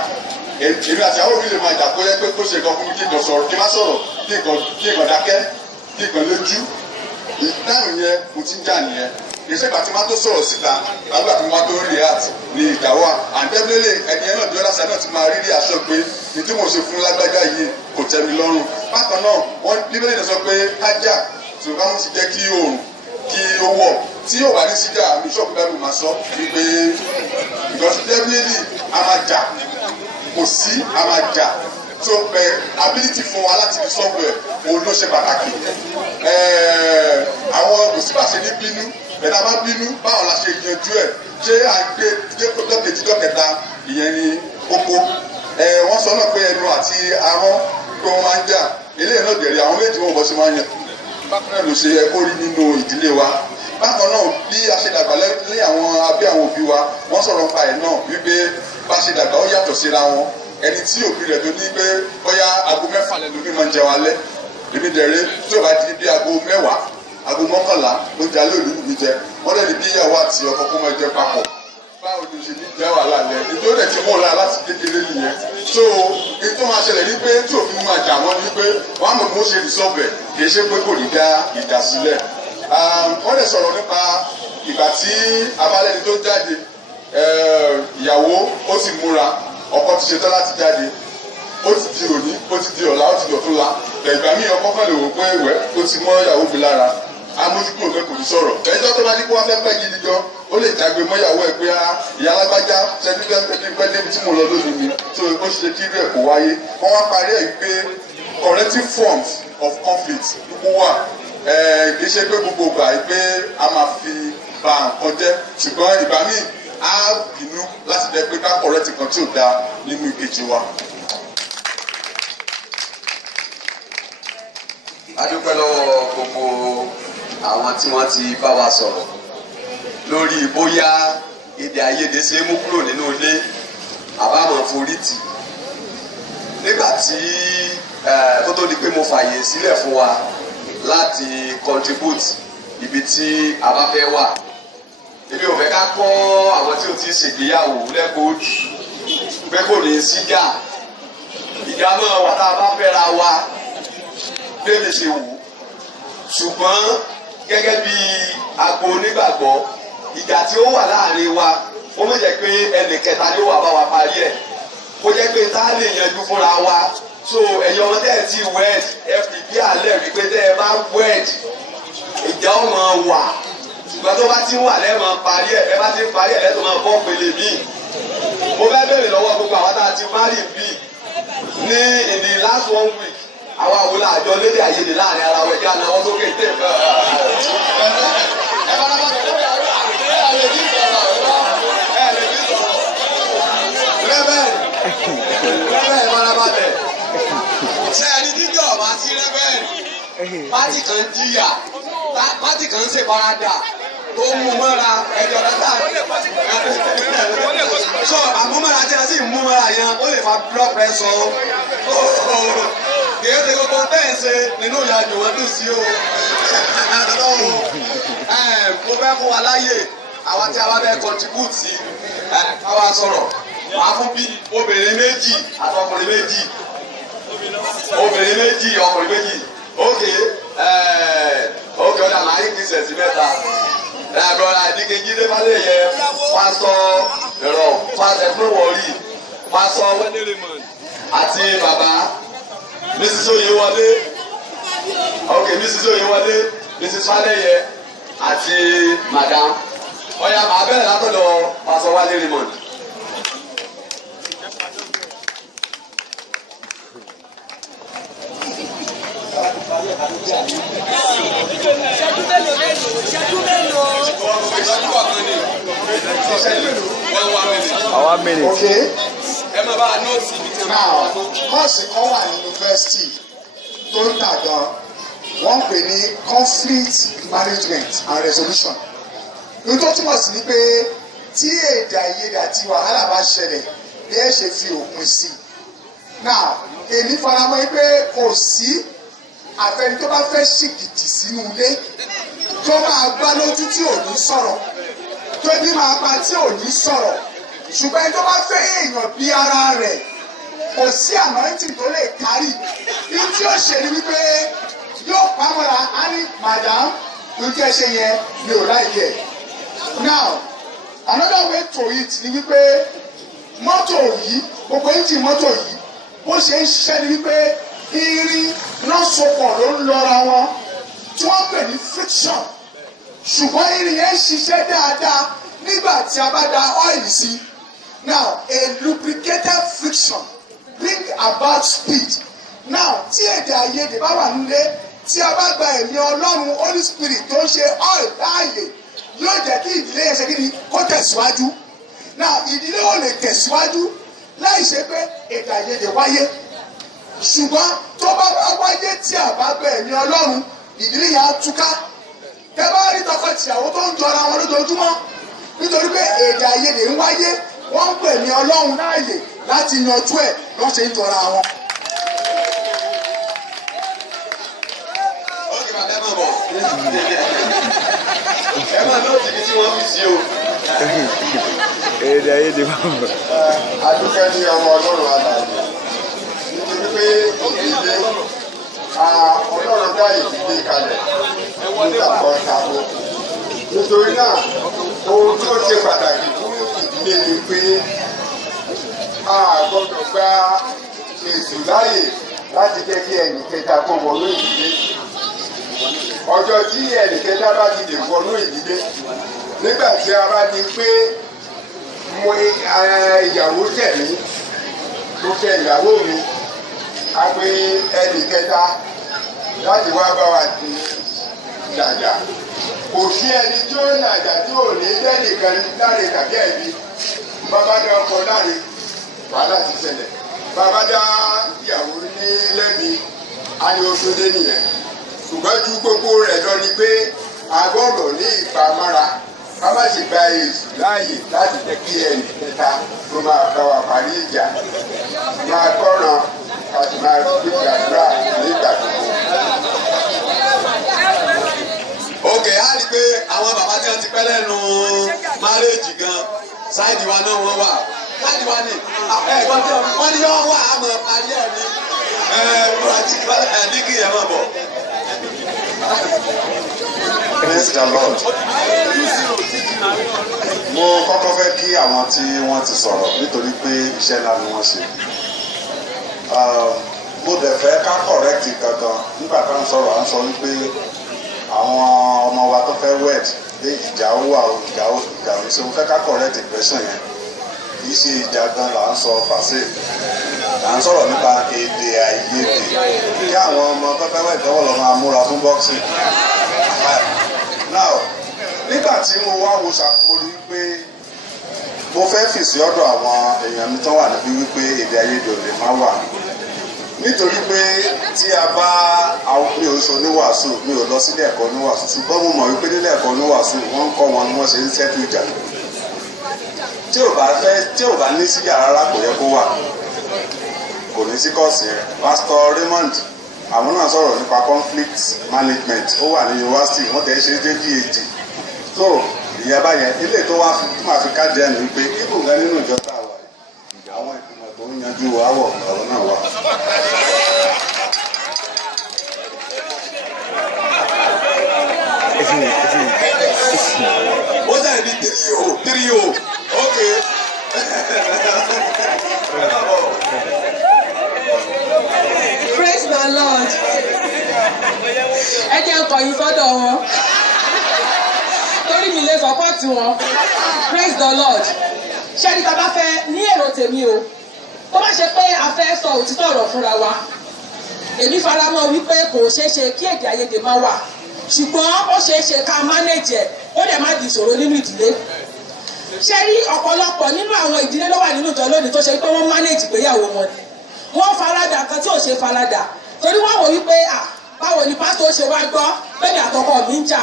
èmi àti àwọn òbí lè máa jà kó yẹ pé kó ṣe nǹkan fún mi kí nǹkan sọ̀rọ̀ kí n má sọ̀rọ̀ kí nǹkan dákẹ́ kí nǹkan lójú ìdáhùn yẹn mo ti ń jà nìyẹn ìṣe ìgbà tí wọ́n tó sọ̀rọ̀ síta lágbà tí wọ́n tó react ní ìjà wa and definitely ẹni yẹn náà bí ọ̀dà sáyẹn náà ti máa rí aṣọ pé ní tí mo ṣe fún lágbájá yìí kò tẹ́ mi lọ́rùn bákan náà wọ́n bíbélì náà sọ pé kájà tí o bá ń jẹ́ kí oòrùn kí ó wọ̀ tí yóò bá ní síjà mi ṣọ́ọ̀bù dábò máa sọ wípé because definitely a máa jà kò sí a máa jà so ability fún wa láti fi software òun ló ṣe pàtàkì àwọn òsínbàṣe ní bínú ẹ̀dá bá bínú báwo la ṣe yanjú ẹ̀ ṣé à ń gbé dọ́kejì dọ́kẹta ìyẹn ni kókó wọ́n sọ náà pé ẹnu àti ahọ́n pé wọ́n máa ń jà eléyìí náà dẹ̀rẹ̀ àwọn méjì wọn bọ́ sí máa ń yàn bákan náà ló ṣe ẹ kó rí nínú ìdílé wa bákan náà bí a ṣe dàgbà lẹ́yìn àwọn abẹ́ àwọn òbí wa wọ́n sọ̀rọ̀ nípa ẹ̀ náà wípé bá a ṣe dàgbà ó yàtọ̀ síra wọn ẹni tí òbí rẹ̀ tó ní pé bóyá aago mẹ́fà lẹ́nu mi máa ń jẹun alẹ́ èmi dẹ̀rẹ̀ tí ò bá di bí aago mẹ́wàá aago mọ́kànlá ló jẹ alẹ́ òní mi jẹ wọ́n lẹ́ni bí ìyàwó àti ọkọ kó máa jẹ papọ̀ báwo ni o ṣe ní jẹ́ wàhálà lẹ ètò ìdẹ̀ tí mò ń la láti kékeré nìyẹn so ètò máa ṣẹlẹ̀ ní pé tí òfin máa jà wọ́n ní pé wọ́n á mọ̀ bí wọ́n ṣe resolve kì í ṣe pé kò ní dá ìjà sílẹ̀ wọ́n lè sọ̀rọ̀ nípa ìgbà tí abálẹ́ni tó jáde ìyàwó ó sì múra ọkọ ti ṣetán láti jáde ó ti di òní ó ti di ọ̀la ó ti dọ̀tún la ìgbà míì ọkọ kan lè wò pé ẹ̀wẹ̀ ó ti mọ́ ìyàwó mi lára amójúkúrò pé kò ní sọ̀rọ̀ ẹjọ́ tó bá ní kó wá fẹ́ pẹ́ gidi gan ó lè jágbe mọ́ ìyàwó ẹ̀ pé ìyá alágbájá ṣẹ́ni pẹ́ débi tí mo lọ lónìí ni tó ó ṣe kí irú ẹ̀ kó wáyé wọ́n wá parí ẹ̀ wípé corrective forms of conflict gbogbo wà kì í ṣe pé gbogbo gbà pé a máa fi ba nǹkan jẹ́ ṣùgbọ́n ìgbà míì á bínú láti jẹ́ pé ká correct nǹkan tí ò dáa nínú ìkejì wa. a dúpẹ́ lọ́wọ́ gbogbo àwọn tí wọ́n ti bá wa sọ̀rọ̀ lórí bóyá èdè àìyedè ṣe é mú kúrò nínú ilé àbámọ̀ forí tì nígbà tí kó tó di pé mo fààyè sílẹ̀ fún wa láti contribute ibi tí a bá fẹ́ wà èmi ò fẹ́ ká kọ́ àwọn tí ò ti ṣègbéyàwó lẹ́kọ̀ọ́ pé kò ní í síjà ìjà náà wà tá a bá fẹ́ra wa bẹ́ẹ̀ lè ṣe wò ṣùgbọ́n gẹ́gẹ́ bí agbo onígbàgbọ́ ìjà tí ó wà láàrin wa ó mọ̀ jẹ́ pé ẹnì kẹta ni ó wà bá wa parí ẹ̀ kó jẹ́ pé tá a lè yanjú fúnra wa so ẹ̀yin ọmọdé ẹ̀ ti wed ẹ fi bí alẹ́ rí pé tẹ́ ẹ bá wed ìjà ó máa wà ṣùgbọ́n tó bá ti wà lẹ́ẹ̀ máa parí ẹ̀ ẹ bá ti ń parí ẹ̀ lẹ́tọ̀ máa bọ́ pele míì mo fẹ́ bèrè lọ́wọ́ gbogbo àwọn tá a ti marry bí ní in the last 1 week àwọn àwòrán àjọ lédè àyèdè láàrin ara wọn ìjà náà wọn sókè tẹ ẹ bá dábàá tó lórí àwọn ẹ lè ní sọ̀rọ̀ ẹ lè ní sọ̀rọ̀ rẹ́bẹ̀rì farabalẹ̀ ṣe ẹni dídọ̀ wá sí rẹ́bẹ̀rì pátì kan jìyà pátì kan ń ṣe farada tó mú mọ́ra ẹ̀jọ̀ dáta. So àmúmọ́ra tí a sì mú mọ́ra yẹn ó lè fa blood pressure kìí ṣe gbogbo tẹ́ǹsì nínú ìrìnàjò wọn dùn sí o. Mo fẹ́ fún wa láyè àwọn tí a bá fẹ́ contribute sí káwa sọ̀rọ̀ màá fún bí obìnrin méjì àti ọkùnrin méjì ọkùnrin méjì ok ọ̀dà màá yí kí sẹ̀sì mẹ́ta brother Adékejì Débálé yẹ pásítọ̀ ẹ̀rọ pásítọ̀ fún wọ̀ọ́rì pásítọ̀ wẹ́nìrìmọ̀n àti bàbá Mrs. Oyewole ok Mrs. Oyewole Mrs. Faleye àti madam ọ̀yà màá bẹ̀rẹ̀ látọ̀dọ̀ pásítọ̀ wẹ́nìrìmọ̀n. Our minute. Okay. Now, kọ́ọ̀sì kan wà ní yunifásitì tó ń tà gan, wọ́n pè ní conflict management and resolution. Ní tó túmọ̀ sí ni pé tí èdè àìyedè àti wàhálà bá ṣẹlẹ̀ bí ẹ ṣe fi òpin sí. Now, èmi faramọ́ pé kò sí àfẹni tó bá fẹ́ ṣìkìtì sínú ilé tó máa gbá lójú tí ò ní sọ̀rọ̀ tó ní máa pa tí ò ní sọ̀rọ̀ ṣùgbọ́n ẹni tó bá fẹ́ èèyàn bí ara rẹ̀ kò sí anointing tó lè kárì ní tí ó ṣe ni wípé yóò pamọ́ra á ní madam ló jẹ́ ṣe yẹn mi ò láìpẹ́. Now another way to it ni wípé mọ́tò yìí gbogbo engine mọ́tò yìí bó ṣe ń ṣiṣẹ́ ni wípé irin náà sopọ̀ ló ń lọ́ra wọn tí wọ́n pè ní friction ṣùgbọ́n irin yẹn ń ṣiṣẹ́ dáadáa nígbà tí a bá da oil sí. Now a lubricated friction bring about speed. Now tí èdè àìyedè bá wà nílé tí a bá gba ẹ̀mí Ọlọ́run Holy Spirit tó ń ṣe oil láàyè yóò jẹ́ kí ìdílé yẹn ṣe kí ni kó tẹ̀síwájú. Now ìdílé ò lè tẹ̀síwájú láì ṣe pé èdè àìyedè wáyé ṣùgbọ́n tó bá wáyé tí a bá gba ẹ̀mí Ọlọ́run ìdílé yẹn á túká. Tẹ́ bá rí tọkọtìyàwó tó ń jọra wọn lójoojúmọ́ nítorí pé èdè àìyedè ń wáyé wọ́n ń pè ní Ọlọ́run láàyè láti yanjú ẹ̀ lọ́ ṣe ń jọra wọn. Ó kì í bàtẹ́ máa bọ̀. Ẹ máa ní òtítí tí wọ́n fi sí o. Èdè àìyedè máa ń bọ̀. Adúpẹ́ ní ọmọ Ọlọ́run àlàyé nítorí pé ìdílé Ọlọ́run dá ìdílé kalẹ̀ nígbà kan tàbó. Nítorí náà ohun tó ṣe pàtàkì fún ìdílé ni pé a gbọ́dọ̀ gba ètò láàyè láti jẹ́ kí ẹnì kẹta kó wọnú ìdílé. Ọjọ́ tí ẹnì kẹta bá ti lè wọnú ìdílé nígbà tí a bá di pé ìyàwó tẹ̀mí tó fẹ́ ìyàwó mi a pé ẹnì kẹta láti wá bá wa di dàda. Kò sí ẹni tí ó nàjà tí ò ní lẹ́nìkan láre tàbí ẹ̀bí. Bàbá dá ọkọ láre wàhálà ti ṣẹlẹ̀. Bàbá dá ìyàwó ní lẹ́bi á ní oṣù dé nìyẹn. Ṣùgbọ́n ju gbogbo rẹ̀ lọ ni pé a gbọ́dọ̀ ní ìpamọ́ra ká má sì gba èsì láàyè láti jẹ́ kí ẹnì kẹta tó máa bá wa parí ìjà. Máa gbọ́ràn ká sì máa fi gbàdúrà nígbà gbogbo. Ok, á rí i pé àwọn bàbá tí wọ́n ti pẹ́ lẹ́nu márèèjì gan sáìdì wa náà wọ́n wà sáìdì wa ni wọ́n ní yọ́ wà á mọ̀ parí ẹ̀ ní dígí ẹ̀ mọ̀ bọ̀. Praise the Lord. Mo kọ́kọ́ fẹ́ kí àwọn tí wọ́n ti sọ̀rọ̀ nítorí pé iṣẹ́ ńlá ni wọ́n ṣe. Mo dẹ̀ fẹ́ ká correct kankan nígbà tá à ń sọ̀rọ̀ à ń sọ wípé àwọn ọmọ wa tó fẹ́ wed pé ìjà ó wà ó ìjà ó ṣe mo fẹ́ ká correct impression yẹn kì í ṣe ìjà gan là ń sọ pàṣẹ là ń sọ̀rọ̀ nípa èdè àìyedè kí àwọn ọmọ tó fẹ́ wed tọ́wọ́ lọ máa múra fún boxing. Now nígbà tí mo wá wo ṣàkóso wípé mo fẹ́ fèsì ọ̀dọ̀ àwọn èèyàn mi tán wà níbí wípé èdè àìyedè ò lè má wà nítorí pé tí a bá àwọn mi ò sọ níwàásù mi ò lọ sílé ẹ̀kọ́ níwàásù ṣùgbọ́n mo mọ̀ wípé nílé ẹ̀kọ́ níwàásù wọ́n ń kọ́ wọn bí wọ́n ṣe ń ṣẹ́tù ìjà tí ò bá ní síjà rárá kò yẹ kó wà kò ní sí kọ́ọ̀sì yẹn Pastor Raymond àwọn náà sọ̀rọ̀ nípa conflict management ó wà ní yunifásitì wọ́n tẹ̀ ṣe dé PhD so ìyá báyẹn ilé tó wá tó máa fi káàdì ẹ̀ ní pé ibùgbé nínú ìjọ tá a wà yìí àwọn ìgbìmọ̀ tó ń yanjú àwọ̀ ọ̀rọ̀ náà wà. ó dàbí 3-0 okay. Praise the Lord. Ẹ jẹ́ ọkọ̀ yìí sọ́dọ̀ wọn. Torí mi lè sọ́pọ́ọ̀tì wọn. Praise the Lord. Ṣé ẹni tá a bá fẹ́ ní èrò tèmi o? Tó bá ṣe pé a fẹ́ sọ òtítọ́ ọ̀rọ̀ fúnra wa. Èmi faramọ́ wípé kò ṣeé ṣe kí èdè àìyedè máa wà. Ṣùgbọ́n ó ṣeé ṣe ká mánéjì ẹ̀ ó dẹ̀ má di ìṣòro nínú ìdílé. Ṣé rí ọ̀pọ̀lọpọ̀ nínú àwọn ìdílé ló wà nínú ìjọ lónìí tó ṣe pé wọ́n mánéjì ìgbéyàwó wọn ni. Wọ́n farada nǹkan tí ò ṣe farada. Torí wọ́n wò wípé báwo ni pásítọ̀ ṣe wá gbọ́ bẹ́ẹ̀ni àtọkọ mi ń jà.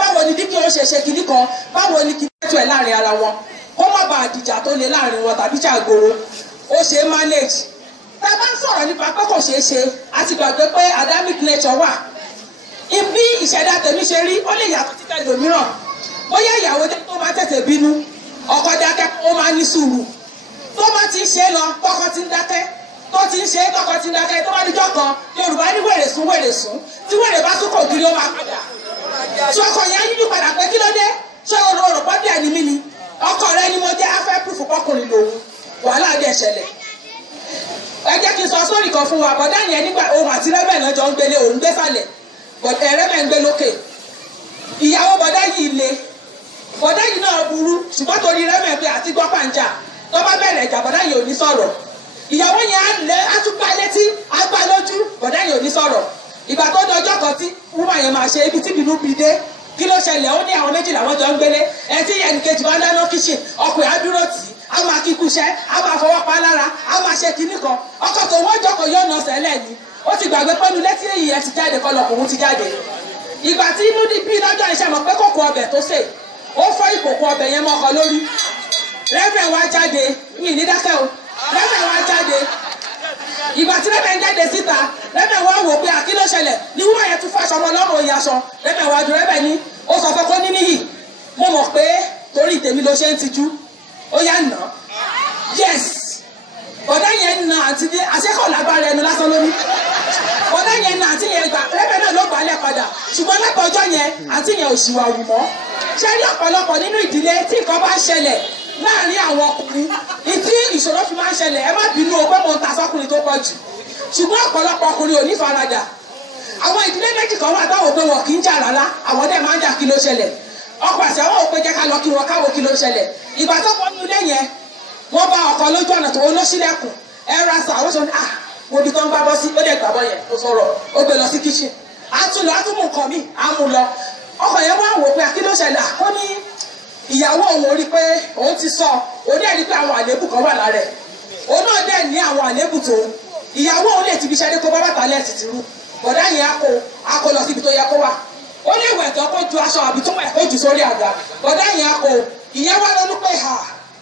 Báwo ni díkì ó ṣe kinní kan báwo ni kí nẹ́tọ̀ ẹ̀ láàrin ara wọn. Kó má bàa dìjà tó le láàrin wọn tàbí jàgboro. Ó ṣe é manage. Tá a bá ń sọ̀rọ̀ nípa pé kò ṣeé ṣe a ti gbàgbé pé Adamic nature wà. Ibi ìṣẹ̀dá tèmi ṣe rí ó lè yàtọ̀ títẹ̀ lòmíràn. Bóyá ìyàwó tó máa tètè bínú ọkọ dákẹ́ ó máa ní sùúrù. Tó bá ti ń ṣe lọ tọkọ ti ń dákẹ́ tó ti ń ṣe tọkọ ti ń dákẹ́ tó bá níjọ́ kan Yorùbá ní wèrè sún tí wèrè bá tún kò kiri ó máa padà. Ṣé ọkọ yẹn yíjú padà pé kí ló dé? Ṣé orò pọ́ndé ẹni mí ni? Ọkọ rẹ ni mo jẹ́ afẹ́ púfù kọkùnrin lòun wàhálà dẹ̀ ṣẹlẹ̀. Ẹ jẹ́ kí n sọ sórí kan fún wa bọ̀dá yẹn nígbà òun àti rẹ́bẹ̀ náà jọ ń gbélé òun gbé sàlẹ̀ rẹ́bẹ̀ ń gbé lókè. Ìyàwó bọ̀dá yìí le bọ̀dá yìí náà burú ṣùgbọ́n torí rẹ́bẹ̀ pé àti gbọ́ pàǹjà tó bá bẹ̀rẹ̀ ìjà bọ̀dá yìí ò ní sọ̀rọ̀. Ìyàwó yẹn á tún gbá létí á gbá lójú bọ̀dá yìí ò ní sọ̀rọ̀. Ìgbà tó dọjọ́ kan tí wúmà yẹn máa ṣe ibi tí bínú bí dé kí ló ṣẹlẹ̀ ó ní àwọn méjìlá wọn jọ ń gbélé ẹ tí ẹnìkejì bá dáná kíṣìn ọkùnrin á dúró tì í á máa kíkú iṣẹ́ á máa fọwọ́ pa lára á máa ṣe kinní kan ọkọ tó wọ́n jọkọ̀ yóò nà sẹ́lẹ̀ ni ó ti gbàgbé pẹ́nu létí èyí ẹ ti jáde kọ́ lọkùnrin ti jáde. Ìgbà tí inú bí lọ́jọ́ iṣẹ́ mọ̀ pé kòkò ọbẹ̀ tó sè ó fọ́ ìkòkò ọbẹ̀ yẹn mọ́kọ lórí rẹ́fẹ̀ wá jáde yìí ní dákẹ́ o rẹ́fẹ̀ wá jáde. Ìgbà tí rẹ́fẹ̀ ń jáde síta rẹ́fẹ̀ wá wò pé àkí ló ṣẹlẹ̀ ní wúwà yẹn tún fàṣọ ọmọ lọ́rùn òye aṣọ rẹ́fẹ̀ wá ju rẹ́fẹ̀ ní ó sọ fẹ́ kó ní níyì mo mọ̀ pé torí tèmi ló ṣe ń tijú ó yá nà yes bọ̀dá yẹn nà àti àṣẹ́kọ̀ọ́ lágbára ẹnu lásán lórí bọ̀dá yẹn nà àti yẹn gbà rẹ́fẹ̀ náà ló gbà á lẹ̀ padà ṣùgbọ́n lẹ́pọ̀ ọjọ́ yẹn àti yẹn ò ṣìwà wù mọ́ ṣé rí ọ̀pọ̀lọpọ̀ nínú ìdílé tí nǹkan bá ń ṣẹlẹ̀ láàrin àwọn ọkùnrin ìtí ìṣòro fi máa ń ṣẹlẹ̀ ẹ má bínú o pé mo ń ta sọ́kùnrin tó pọ̀ jù ṣùgbọ́n ọ̀pọ̀lọpọ̀ ọkùnrin ò ní faradà àwọn ìdílé méjì kan wà táwọn òpin wọn kì í jà rárá àwọn dẹ̀ máa ń jà kí ló ṣẹlẹ̀ ọkọ àti àwọn òpin jẹ́ ká lọ kí wọn káwọ́ kí ló ṣẹlẹ̀ ìgbà tó wọ́n nílé yẹn wọ́n bá ọkọ lójú ọ̀nà tó wọ́n ló ṣílẹ̀kùn ẹ ra sà ó sọ ní mo bí tó ń bá bọ́ sí ó dẹ̀ gbàgbọ́ yẹn ó sọ̀rọ̀ ó gbé lọ sí kíṣìn àtúnlọ àtúnmù nǹkan mi àmú lọ ọkọ yẹn wá wò pé kí ló ṣẹlẹ̀ ó ní ìyàwó òun rí pé òun ti sọ òun dẹ̀ rí pé àwọn àléébù kan wà lára ẹ̀ òun náà dẹ̀ ní àwọn àléébù tó ìyàwó òun lè ti fi ṣẹ́dé kó bá bàtà lẹ́ẹ̀tì ti rú bọ̀dá yẹn akọ lọ síbi tó yẹ kó wà ó lè wẹ̀ tán kó ju aṣọ àbí tó wẹ̀ kó jù sórí àga bọ̀dá yẹn akọ ìyẹn wá lọ́nu pé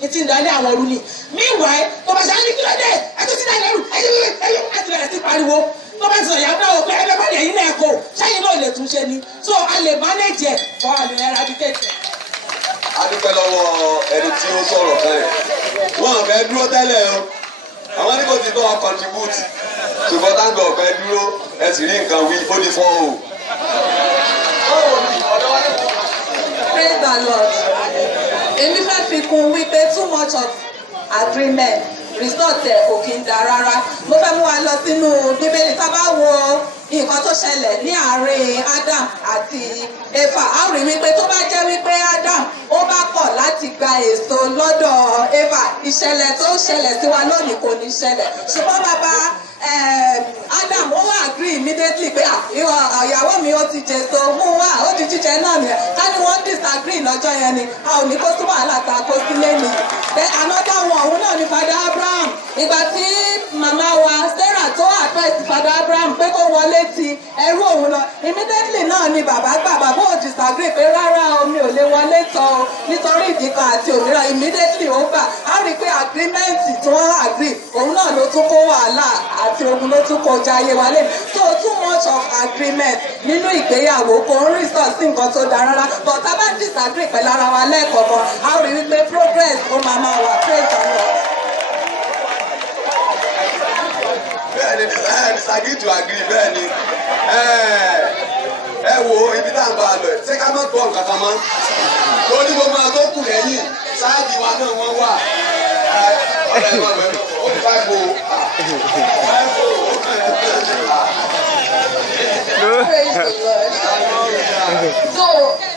etí ń dalẹ̀ àwọn ọ̀run ni meanwhile tó bá ṣe á ní kí ló dé ẹtú ti dalẹ̀ ẹrù ẹyẹ àti bẹ̀rẹ̀ sí pariwo tó bá ti sọ ìyàwó náà pé ẹgbẹ́ bá lè yín náà kó ṣáyìn náà lè tún ṣe ni so a lè manage ẹ̀ fọ́ a lè eradicate. A dúpẹ́ lọ́wọ́ ẹni tí ó sọ̀rọ̀ fẹ́ wọn fẹ́ dúró tẹ́lẹ̀ o àwọn ní kò ti bọ́ wọn contribute ṣùgbọ́n táǹgọ̀ fẹ́ dúró ẹ sì rí nǹkan wí ó ní fọ́ o. Praise the Lord. Èmi fẹ́ fi kún wípé too much of agreement result ẹ̀ kò kí n da rárá. Mo fẹ́ mú wa lọ sínú Bíbélì tá a bá wo nǹkan tó ṣẹlẹ̀ ní àárín Adam àti Éfà. A rí wípé tó bá jẹ́ wípé Adam ó bá kọ̀ láti gba èso lọ́dọ̀ Éfà ìṣẹ̀lẹ̀ tó ṣẹlẹ̀ sí wa lónìí kò ní ṣẹlẹ̀. Ṣùgbọ́n bàbá Adam ó wá agree immediately pé ìyàwó mi ó ti jèso mú wá ó di jíjẹ náà nìyẹn ká ní wọ́n disagree lọ́jọ́ yẹn ni a ò ní kó sí wàhálà tá a kó sílé ni. Then another one òun náà ni Father Abraham ìgbà tí màmá wa Sarah tó affect Father Abraham pé kó wọlé ti ẹrú òun lọ immediately náà ni bàbá gbà bàbá ò disagree pé rárá omi ò lè wọlé tọ o nítorí ìdí kan àti òmíràn immediately ó gbà á rí i pé agreement tí wọ́n agree òun náà ló tún kó wàhálà àti ogun ló tún kọjá ayé wa lẹ́nu so too much of agreement nínú ìgbéyàwó kò ń resort sí nǹkan tó dáa rárá but tá a bá disagree pẹ̀lú ara wa lẹ́ẹ̀kọ̀ọ̀kan á rí i pé progress ó máa wà praise the Lord. bẹ́ẹ̀ni disagree to agree bẹ́ẹ̀ni ẹ wo ibi tá à ń bá a lọ ẹ ṣé ká má gbọ́ nǹkan kan mọ́ torí gbogbo àwọn tó kù lẹ́yìn sáàdì wa náà wọ́n wà ọ̀rẹ́ wọn bẹ̀rẹ̀ ó ti fà gbó. Praise the Lord. So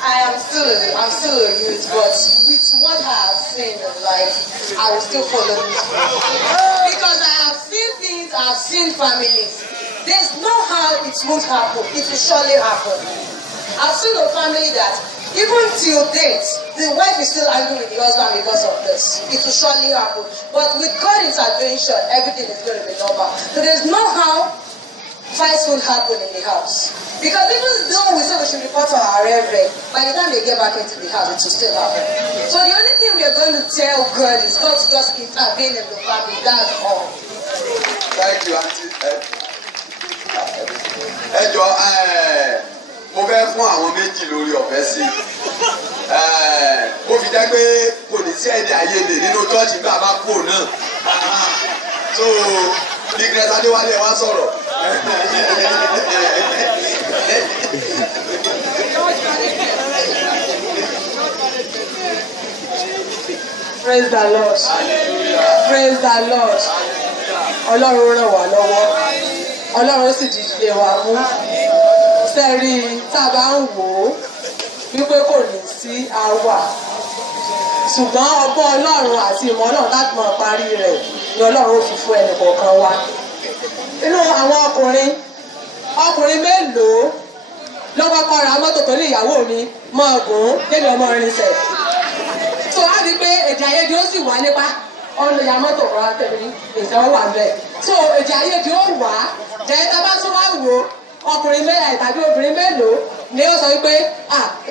I'm still a youth, but with what I have seen in life, I will still follow this because I have seen things, I have seen families. There's no how it won't happen. It will surely happen. I've seen a family that even till date, the wife is still angry with the husband because of this. It will surely happen. But with God's intervention, everything is going to be normal. So there's no how fights will happen in the house. Because even though we say we should report to our reverend, by the time they get back into the house, it will still happen. So the only thing we are going to tell God is God to just intervene in the family. That's all. Thank you, Auntie. Ẹ jọ mo fẹ́ fún àwọn méjì lórí ọ̀fẹ́ sí mo fi jẹ́ pé kò ní sí èdè àìyedè nínú chọ́ọ̀chì bí a bá kúrò náà so bí Grace Adéwálé wá sọ̀rọ̀. Praise the Lord. Praise the Lord. Ọlọ́run ràn wá lọ́wọ́. Ọlọ́run sì dìde wa mú. Sẹ́rí tá a bá ń wò ó wípé kò ní sí àwà. Ṣùgbọ́n ọgbọ́n Ọlọ́run àti ìmọ̀ Ọlọ́run láti máa parí rẹ̀ ni Ọlọ́run ó fi fún ẹnì kọ̀ọ̀kan wa. Inú àwọn ọkùnrin mélòó ló kọ́kọ́ ra mọ́tò tó ní ìyàwó mi mọ́ ọ̀gùn débi ọmọ irinṣẹ́. So á rí i pé èdè àìyedè ó sì wà nípa ọ̀nà ìyá mọ́tò kan tẹ̀lé ìṣẹ́ wà bẹ́ẹ̀. So èdè àìyedè ó wà jẹ́ tá a bá tún wá wò ọkùnrin mẹ́rin tàbí obìnrin mélòó ni ó sọ wípé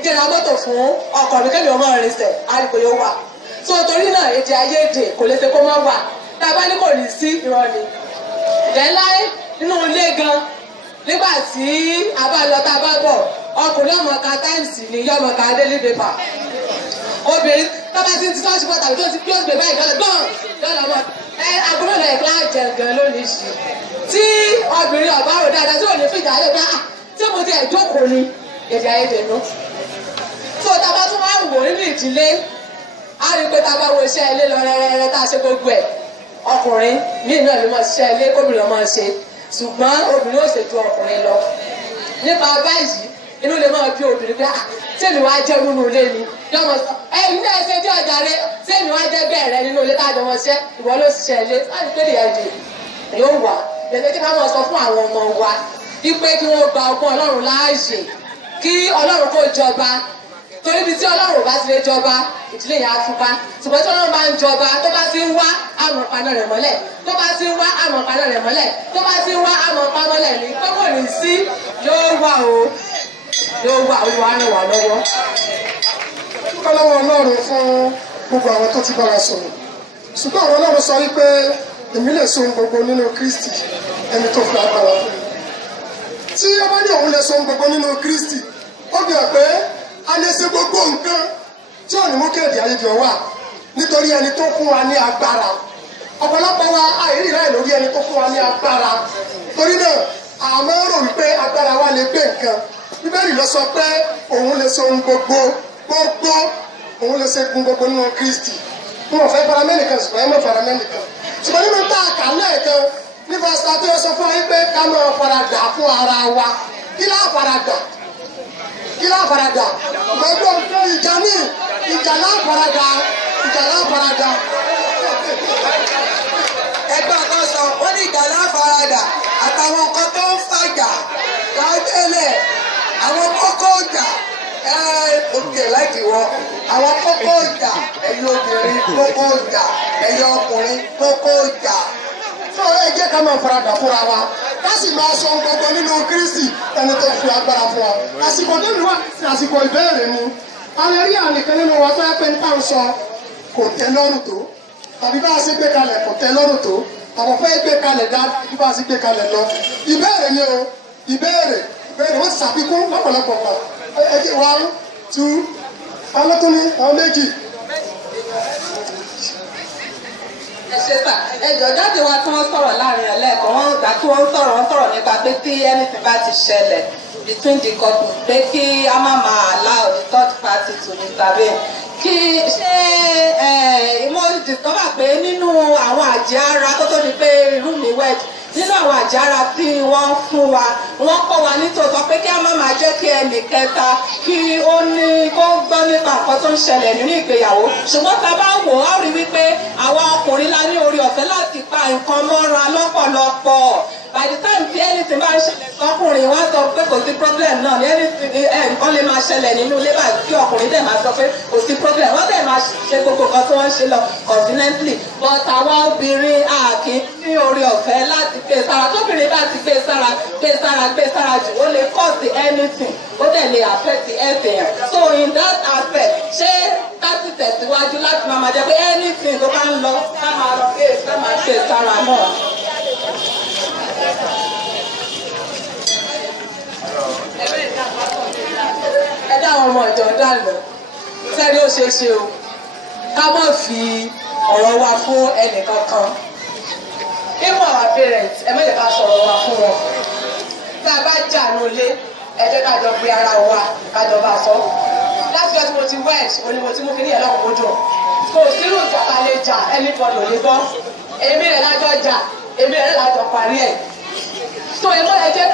jẹ́ ra mọ́tò fún ọkọ mi kébì ọmọ irinṣẹ́ á rí i pé yóò wà. So torí náà èdè àìyedè kò lè ṣe kó má wà tá a bá ní kò ní sí irọ́ ni. Ìdẹ́láyé nínú ilé gan nígbà tí a bá lọ tá a bá bọ̀ ọkùnrin ọmọ ka táìmùsì ni yọmọ ka daily paper obìnrin tọ́ba tí ń ti sọ́ọ́sì bọ́tà tó ti close gbé báyìí lọ́lọ́ gbọ́n lọ́lọ́ mọ́ agbóhùn lọ́yẹ̀ kílá jẹ̀gàn lónìí sí tí obìnrin ọ̀bá rò dáadáa tí ò ní fìjà lè gbá tí mo ti ẹ̀ jókòó ni èdè àìyedè nù. tó o tábà tún máa ń wò nínú ìdílé á rí i pé tábà wo iṣẹ́ ilé lọ rẹ́rẹ́rẹ́ tá a ṣe gbogbo ẹ̀ ọkùnrin míì náà ló máa ṣiṣẹ́ ilé kóbìnrin ọmọ ṣe ṣùgbọ́n obìnrin ó ṣètò ọkùnrin lọ nípa báyìí inú lè máa bí obìnrin pé sẹ́mi wá jẹ́ nínú ilé ni yọmọ ẹ̀yin náà ṣe bí ọjà rẹ sẹ́mi wá jẹ́ bẹ́ẹ̀ rẹ nínú ilé tájọ wọn ṣẹ́ ìwọ ló ṣiṣẹ́ ilé láti pé lè ẹ̀dẹ̀ yóò wà lẹ́sẹ̀ kí káwọn sọ fún àwọn ọmọ wa wípé kí wọ́n gba ọgbọ́n Ọlọ́run láàyè kí Ọlọ́run kó jọba torí ibi tí Ọlọ́run bá ti lè jọba ìdílé yẹn á túká ṣùgbọ́n tí Ọlọ́run bá ń jọba tó bá ti ń wá àmọ̀ paná rẹ̀ mọ́lẹ̀ tó bá ti ń wá àmọ̀ paná rẹ̀ mọ́lẹ̀ tó bá ti ń wá àmọ̀ paná mọ́lẹ̀ ní tó kò ní sí yóò wà o yóò wà Olúwa ràn wá lọ́wọ́. Ọlọ́wọ́ Ọlọ́run fún gbogbo àwọn tó ti bá wa sọ̀rọ̀ ṣùgbọ́n àwọn Ọlọ́run sọ wípé èmi lè so gbogbo nínú Kristi ẹni tó fi agbára fún mi. Tí ó bá ní òun lè so gbogbo nínú Kristi ó bí ọ pé a lè ṣe gbogbo nǹkan tí ò ní mú kéde àyèjọ wà nítorí ẹni tó fún wa ní agbára. Ọ̀pọ̀lọpọ̀ wa àìrí láì lórí ẹni tó fún wa ní agbára torí náà àmọ́ rò wípé agbára wa lè gbé nǹkan. Bíbélì ló sọ pé òun lè so gbogbo òun lè ṣe gbogbo nínú Kristi. Wọ́n fẹ́ faramẹ́nìkan ṣùgbọ́n ẹ mọ̀ faramẹ́nìkan. Ṣùgbọ́n nínú tá a kà lẹ́ẹ̀kan ní pásítọ̀ àti ọ̀sán fún wa pé ká máa faradà fún ara wa. Kí láà faradà? Gbogbo nǹkan ìjà láà faradà. Ẹgbẹ́ kan sọ, wọ́n ní ìjà láà faradà àtàwọn nǹkan tó ń fàjà láńtẹ́lẹ̀ àwọn kókó ọjà òkè láti wọ àwọn kókó ọjà ẹ̀yin obìnrin kókó ọjà ẹ̀yin ọkùnrin kókó ọjà tó ẹ jẹ́ ká máa faradà fúnra wa ká sì máa sọ gbogbo nínú Kristi ẹni tó fi agbára fún wa àsìkò tó níwá àsìkò ìbéèrè ni alẹ́ rí ànìkan nínú wa tó yẹ pé nípa ń sọ kò tẹ́ lọ́rùn tó tàbí bá a ṣe gbé kalẹ̀ kò tẹ́ lọ́rùn tó àwọn fẹ́ gbé kalẹ̀ dáadáa bí bá a ṣe gbé kalẹ̀ lọ ìbéèrè ni o ìbéèrè wọ́n ti ṣàfikún lọ́pọ̀lọpọ̀ pa ẹ jẹ́ 1 2 alọ́túnni àwọn méjì. ẹ ṣe sà ẹjọ jáde wa tí wọ́n sọ̀rọ̀ láàrin ẹlẹ́ẹ̀kan wọ́n gbà tí wọ́n sọ̀rọ̀ nípa pé tí anything bá ti ṣẹlẹ̀ between the couples pé kí a má máa allow the third party to intervene kí ṣé mo discover pé nínú àwọn àjẹ́ ara tó tó di pé irú mi wed nínú àwọn àjára tí wọ́n fún wa wọ́n kọ́ wa nítòótọ́ pé kí a má máa jẹ́ kí ẹnì kẹta kí ó ní kó gbọ́ nípa nǹkan tó ń ṣẹlẹ̀ nínú ìgbéyàwó ṣùgbọ́n tá a bá wò á rí wípé àwa ọkùnrin la ní orí ọ̀fẹ́ láti pa nǹkan mọ́ra lọ́pọ̀lọpọ̀ by the time tí anything bá ń ṣẹlẹ̀ sọ́kùnrin wọ́n sọ pé kò sí problem náà ní nǹkan lè máa ṣẹlẹ̀ nínú ilé báyìí kí ọkùnrin dẹ̀ máa sọ pé kò sí problem wọ́n dẹ̀ máa ṣe gbogbo nǹkan tí wọ́n ń ṣe lọ conveniently but àwọn obìnrin àkín ní orí ọ̀fẹ́ láti gbé sára tóbìnrin bá ti gbé sára jù ó lè cause anything ó dẹ̀ lè affect everything so in that aspect ṣé láti tẹ̀síwájú láti máa jẹ́ pé anything tó bá ń lọ ká máa gbé sára náà. ẹ dá àwọn ọmọ ìjọ dànù sẹ́ni ó ṣeé ṣe o ká má fi ọ̀rọ̀ wa fún ẹnìkankan even our parents ẹ má jẹ́ ká sọ̀rọ̀ wa fún wọn tá a bá jà nulẹ̀ ẹ jẹ́ ká jọ gbé ara wa ká jọ bá sọ láti ọjọ́ tí mo ti wed onímọ̀ tí mo fi ní ẹ̀ lọ́kùnkún jù kò sírù ìjà ká lè jà anybody ò lè gbọ́ èmi rẹ̀ lájọ jà èmi rẹ̀ lájọ parí ẹ̀ so ẹ jẹ́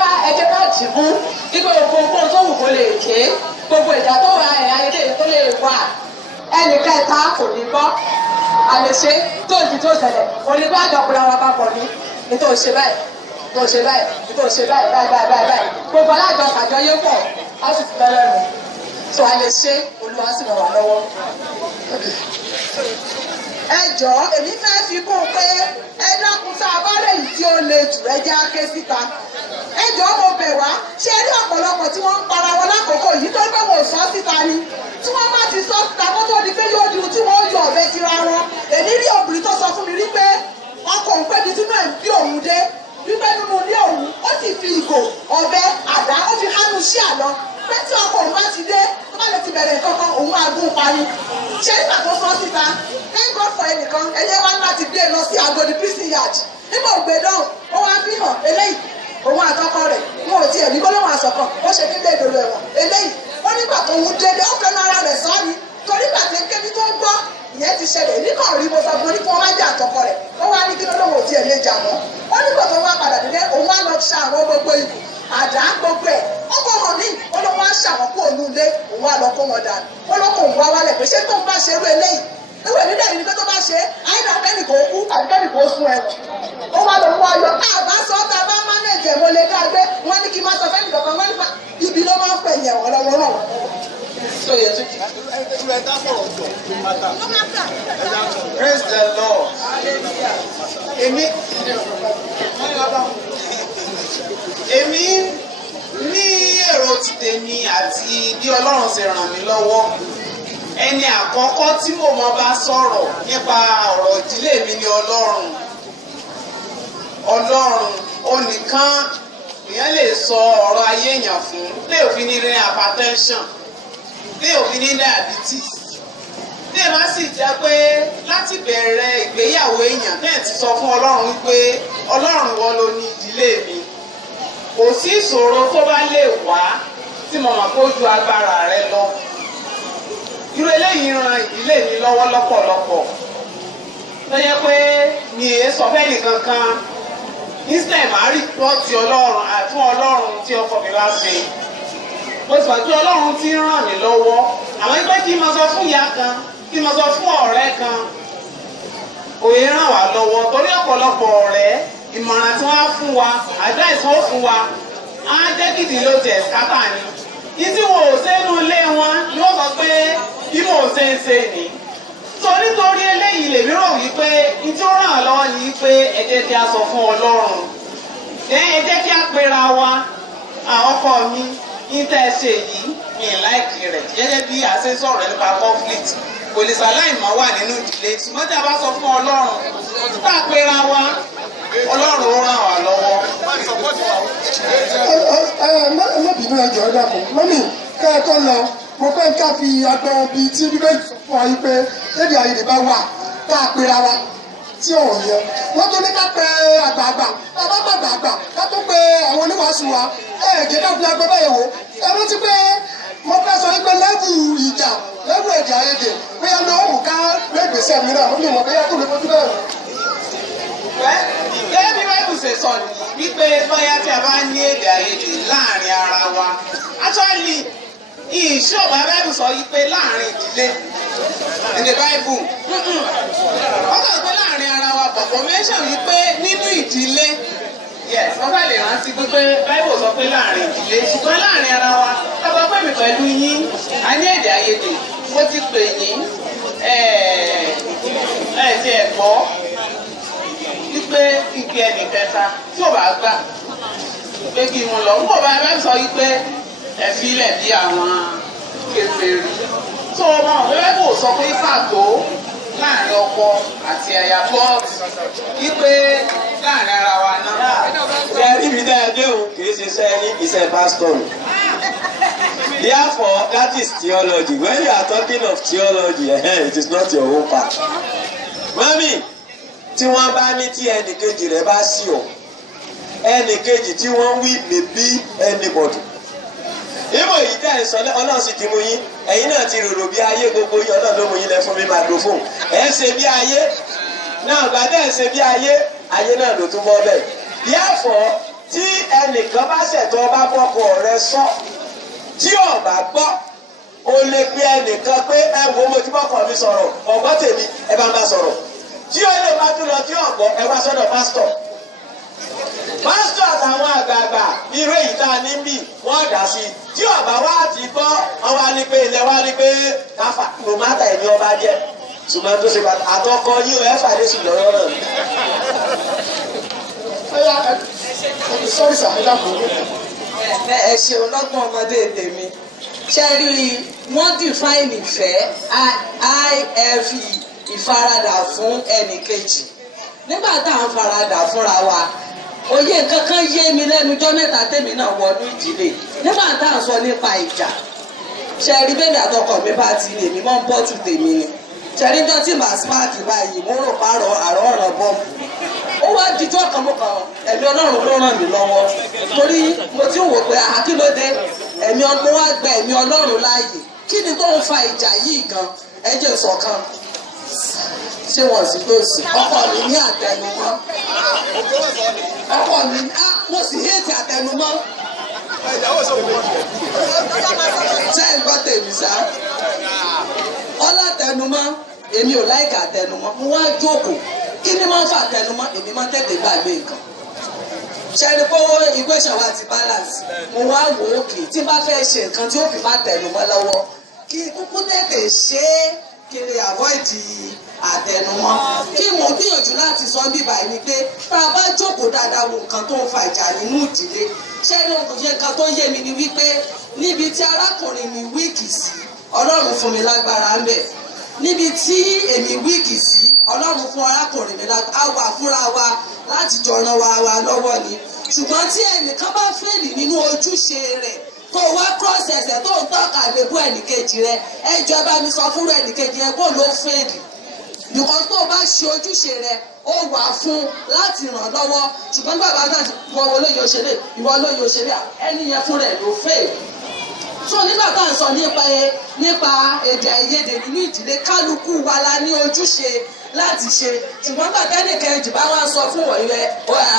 ká jì mú nígbà gbogbo tó wù kó lè ké gbogbo ìjà tó wà ẹ̀ ayédè tó lè wà ẹnì kẹta kò ní gbọ́ àlèṣe tó ìdí tó ṣẹlẹ̀ onígbà àjọpọ̀ àwọn papọ̀ ní ètò òṣè báyìí ètò òṣè báyìí ètò òṣè báyìí gbogbo alájọ àjọyé pọ̀ á sì ti bẹ̀rẹ̀ nù tó àlèṣe Olúwa sì ràn wá lọ́wọ́. ẹ jọ̀ọ́ èmi fẹ́ fi kún un pé ẹ dákun tá a bá rẹ̀ yìí tí ó le jù ẹ jẹ́ ké síta ẹ jọ̀ọ́ mo bẹ̀ wá ṣé rí ọ̀pọ̀lọpọ̀ tí wọ́n ń para wọn lákòókò yìí tó pé wọ́n sọ síta ni tí wọ́n bá ti sọ síta kó tó di pé yóò di tí wọ́n yọ ọ̀bẹ tira wọn èmi rí obìnrin tó sọ fún mi rí pé ọkọ òun pé bí sínú ẹ̀ ń bí òun dé wípé nínú ilé òun ó sì fi ìgò ọ̀bẹ àdá ó fi hánú sí àlọ́ pé tí ọkọ òun bá ti dé tó bá lè ti bẹ̀rẹ̀ kankan òun máa gún parí ṣé nígbà tó sọ síta thank God for ẹnìkan ẹyẹ wá láti gbé lọ sí Agodi prison yard nígbà ògbé náà ó wá fi hàn eléyìí òun àtọkọ rẹ̀ wọn ò tiẹ̀ ní gbólóhùn àsọkàn ó ṣe nílé ìdòdò ẹ̀wọ̀n eléyìí ó nígbà tó ń délé ó fẹ́ràn ara rẹ̀ sọ́ ni torí gbà tí kébi tó ń gbọ́ ìyẹn ti ṣẹlẹ̀ níkàn rí mo sọ fún ní kí wọ́n má jà àtọkọ rẹ̀ ó wá ní kí lọ́wọ́ ò tiẹ̀ lè jà mọ́ ó nígbà tó wá padà délé òun wá lọ ṣe àwọn gbogbo ìbò àdá gbogbo ẹ̀ ọkọ̀ hàn ní ó ló wá ṣàwọ́kú òun ilé òun wá lọ kó wọn dànù ó ló kó òun wá wálẹ̀ pé ṣé tó ń bá ṣe irú eléyìí ìwé nílẹ̀ yìí ni pé tó bá ṣe àìdá kẹ́nì kò kú àbí kẹ́nì kò sún ẹ̀wọ̀n ó wá lọ wá yọ àbá sọ ọ́ tá a bá mánéèjì ẹ̀ mo lè dá gbé wọ́n ní kí n má sọ fẹ́nì kankan wọ́n nípa ibi ló máa ń pè yẹn wọ́n lọ́wọ́ náà. Praise the Lord. Èmi ní èrò ti tèmi àti bí Ọlọ́run ṣe ràn mí lọ́wọ́ ẹni àkọ́kọ́ tí mo mọ bá sọ̀rọ̀ nípa ọ̀rọ̀ ìdílé mi ni Ọlọ́run onìkan èèyàn lè sọ ọ̀rọ̀ ayé èèyàn fún lè òfin ní ní hypertension lè òfin ní diabetes lè má sì jẹ́ pé láti bẹ̀rẹ̀ ìgbéyàwó èèyàn náà ti sọ fún Ọlọ́run wípé Ọlọ́run wọ́n ló ní ìdílé mi kò sí ìṣòro tó bá lè wá tí mo mọ̀ kó ju agbára rẹ lọ irú eléyìí ran ìdílé mi lọ́wọ́ lọ́pọ̀lọpọ̀ tó yẹ pé mi è sọ fẹ́ nìkan kan instead máa rí pọ́ọ̀tì Ọlọ́run fún Ọlọ́run tí ọkọ mi bá ṣe mo sọ pé Ọlọ́run ti ràn mí lọ́wọ́ àwọn ẹgbẹ́ kí n máa sọ fún ìyá kan kí n máa sọ fún ọ̀rẹ́ kan òye ràn wá lọ́wọ́ torí ọ̀pọ̀lọpọ̀ ọ̀rẹ́ ìmọ̀ràn tí wọ́n á fún wa advice wọ́n fún wa á jẹ́ kìdí ló jẹ́ skátà ni ìtí wọn ò sẹ́nu ilé wọn ni wọ́n sọ pé bí mò ń ṣe ni so nítorí eléyìí lèmi rò wípé ní tí ó ràn án lọ́wọ́ ni wípé ẹ jẹ́ kí a sọ fún Ọlọ́run ẹ jẹ́ kí a pera wa ọkọ mi ní tẹ́ ẹ ṣe yìí mi láìkì rẹ̀ gẹ́gẹ́ bí a ṣe sọ̀rọ̀ nípa conflict kò lè ṣàláì máa wà nínú ìdílé ṣùgbọ́n tí a bá sọ fún Ọlọ́run tá a pera wa Ọlọ́run ó ràn wá lọ́wọ́. má bínú ẹjọ́ ẹ dàpọ̀ mọ́mì kẹ́ ẹ tó lọ mo fẹ́ ká fi agbẹ́rẹ́ bíi tí bíbélì fún wa yìí pé lédè àyèdè bá wà tá a pera wa tí ò yẹ wọ́n tó ní ká pe àgbààgbà bàbá àgbààgbà ká tó pe àwọn oníwàásù wa jẹ́ ká fi agbẹ́ báyìí wò ẹ rántí pé mo fẹ́ sọ wípé lẹ́bù ìjà lẹ́bù èdè àyèdè bóyá ló wù ká lẹ́gbẹ̀ẹ́sẹ̀ mìíràn ó ní ìwọ̀n bóyá tó lè fojú bẹ́ẹ̀. Gẹ́gẹ́ bí Báíbù ṣe sọ wípé bóyá tí a bá ní èdè àyèdè láàrin ara wa actually ìṣọ̀bà Báíbù sọ wípé láàrin ìdílé èdè Báíbù wọ́n sọ pé láàrin ara wa bọ̀bọ̀ mẹ́sàn wípé nínú ìdílé yes wọ́n bá lè rántí pé Báíbù sọ pé láàrin ìdílé ṣùgbọ́n láàrin ara wa tọ́gbọ́n pé mi pẹ̀lú yín a ní èdè àyèdè mo ti pè yín ti ẹ̀kọ́ wípé kíkí ẹnì kẹta tí ò bá gbà pé kí n lọ ń bọ̀ bá Báíbù sọ wípé ẹ filẹ̀ bí àwọn kékeré tó ọmọ ọ̀rẹ́ kò sọ pé pàtó láàrin ọkọ àti aya bọ́ọ̀tì wípé láàrin ara wa náà. ṣe ibi tá a dé òun kì í ṣiṣẹ́ ní iṣẹ́ pásítọ̀ nù. Therefore, that is theology. When you are talking of theology, it is not your own part. Mami, tí wọ́n bá ní tí ẹnìkejì rẹ̀ bá sí ọ, ẹnìkejì tí wọ́n wí lè bí anybody. Ìmọ̀ èyí tẹ́ ẹ̀ sọ Ọlọ́run sì ti mú yín, ẹ̀yin náà ti rorò bí ayé gbogbo yín Ọlọ́run ló mú yín lẹ fún mi microphone. Ẹ̀ ń ṣe bí ayé, náà gbàdé ẹ̀ ń ṣe bí ayé náà ló tún bọ́ bẹ́ẹ̀. Therefore, tí ẹnìkan bá ṣẹ̀tọ́ bá bọ́kọ rẹ sọ, tí ò bá gbọ́, o lè pe ẹnìkan pé ẹ wo mo ti bọ́kọ mi sọ̀rọ̀, ọ̀gbọ́n tèmi ẹ bá ń bá sọ̀rọ̀. Tí ó lè bá tún lọ tí ọ̀gbọ́ ẹ wá sọ́dọ̀ pásítọ̀. Pásítọ̀ àtàwọn àgbààgbà irú èyí tá a ní bì wọ́n dà sí i. Tí ọ̀bá wa ti gbọ́, wọ́n wá ní pé ilẹ̀ wá ní pé káfà no matter ẹ̀mí ọba jẹ́. Ṣùgbọ́n tó ṣe pàtàkì àtọkọ yín ò ẹ́ fàdé sùn lọ́rọ́ náà. Sọ́rí sàmúlà kò ní. Ẹ ṣeun lọ́gbọ̀n ọmọdé tèmi. Ṣé rí wọ́n define ìfẹ́ IFE ìfaradà fún ẹnìkejì. Nígbà tá à ń faradà fúnra wa, òye nǹkan kan yé mi lẹ́nu ọjọ́ mẹ́ta tèmi náà wọnú ìdílé. Nígbà tá à ń sọ nípa ìjà, ṣé rí bébí àtọkọ mi bá ti lè mí mọ́ ń bọ́tù tèmi ni. Ṣé rí jọ́ tí màá smart báyìí, mo rò pààrọ̀ àrọ̀ ọ̀rọ̀ bọ́ọ̀mù. Ó wá dijọ́ kan mọ́ kan ẹ̀mí Ọlọ́run ló ràn mí lọ́wọ́ torí mo ti ń wò pé àkílódé ẹ̀mí ọmọ wa gba ẹ̀mí Ọlọ́run láàyè kí ni tó ń fa ìjà yìí gan ẹjẹ sọ̀kan ṣé wọ́n sì tó sí ọkọ mi ní àtẹnumọ́ ọkọ mi mo sì hétí àtẹnumọ́ ṣé ẹ gbọ́ tèmi sá ọlátẹnumọ́ èmi ò láìka àtẹnumọ́ mo wá jókòó kí ni máa ń fa àtẹnumọ́ èmi máa ń tètè gbàgbé nǹkan ṣẹ́ni pé equation wa ti balance mo wá wò ó kì í tí bá fẹ́ ṣe nǹkan tí ó fi má tẹnumọ́ lọ́wọ́ kí kúkú tètè ṣe é kí ni avoid àtẹnumọ́ kí mo gbìyànjú láti sọ bíbá ẹni pé tá a bá jókòó dáadáa wo nǹkan tó ń fa ìjà nínú ìdílé ṣẹ́ni nǹkan tó yé mi ni wípé níbi tí arákùnrin mi wíìkì sí Ọlọ́run fún mi lágbára ń bẹ̀ níbi tí èmi wíìkì sí Ọlọ́run fún arákùnrin mi lágbára á wà fúnra wa láti jọ ran wa lọ́wọ́ ni ṣùgbọ́n tí ẹnìkan bá fèlì nínú ojúṣe rẹ̀ tó wá cross ẹsẹ̀ tó ń tọ́ka lébú ẹnìkejì rẹ̀ ẹjọ́ bá mi sọ fúnra ẹnìkejì rẹ̀ kó ló fèlì nìkan tó bá ṣe ojúṣe rẹ̀ ó wà fún láti ràn lọ́wọ́ ṣùgbọ́n bàbá náà wọ́n wo lóye òṣèré ìwọ lóye òṣèré ẹni yẹn fúnra ẹ̀ ló fèlì so nígbà tá à ń sọ nípa èdè àìyedè nínú ìdílé kálukú wa la ní ojúṣe láti ṣe ṣùgbọ́n bàtà ẹnìkan ẹ̀jì bá wá sọ fún wọ̀nyí rẹ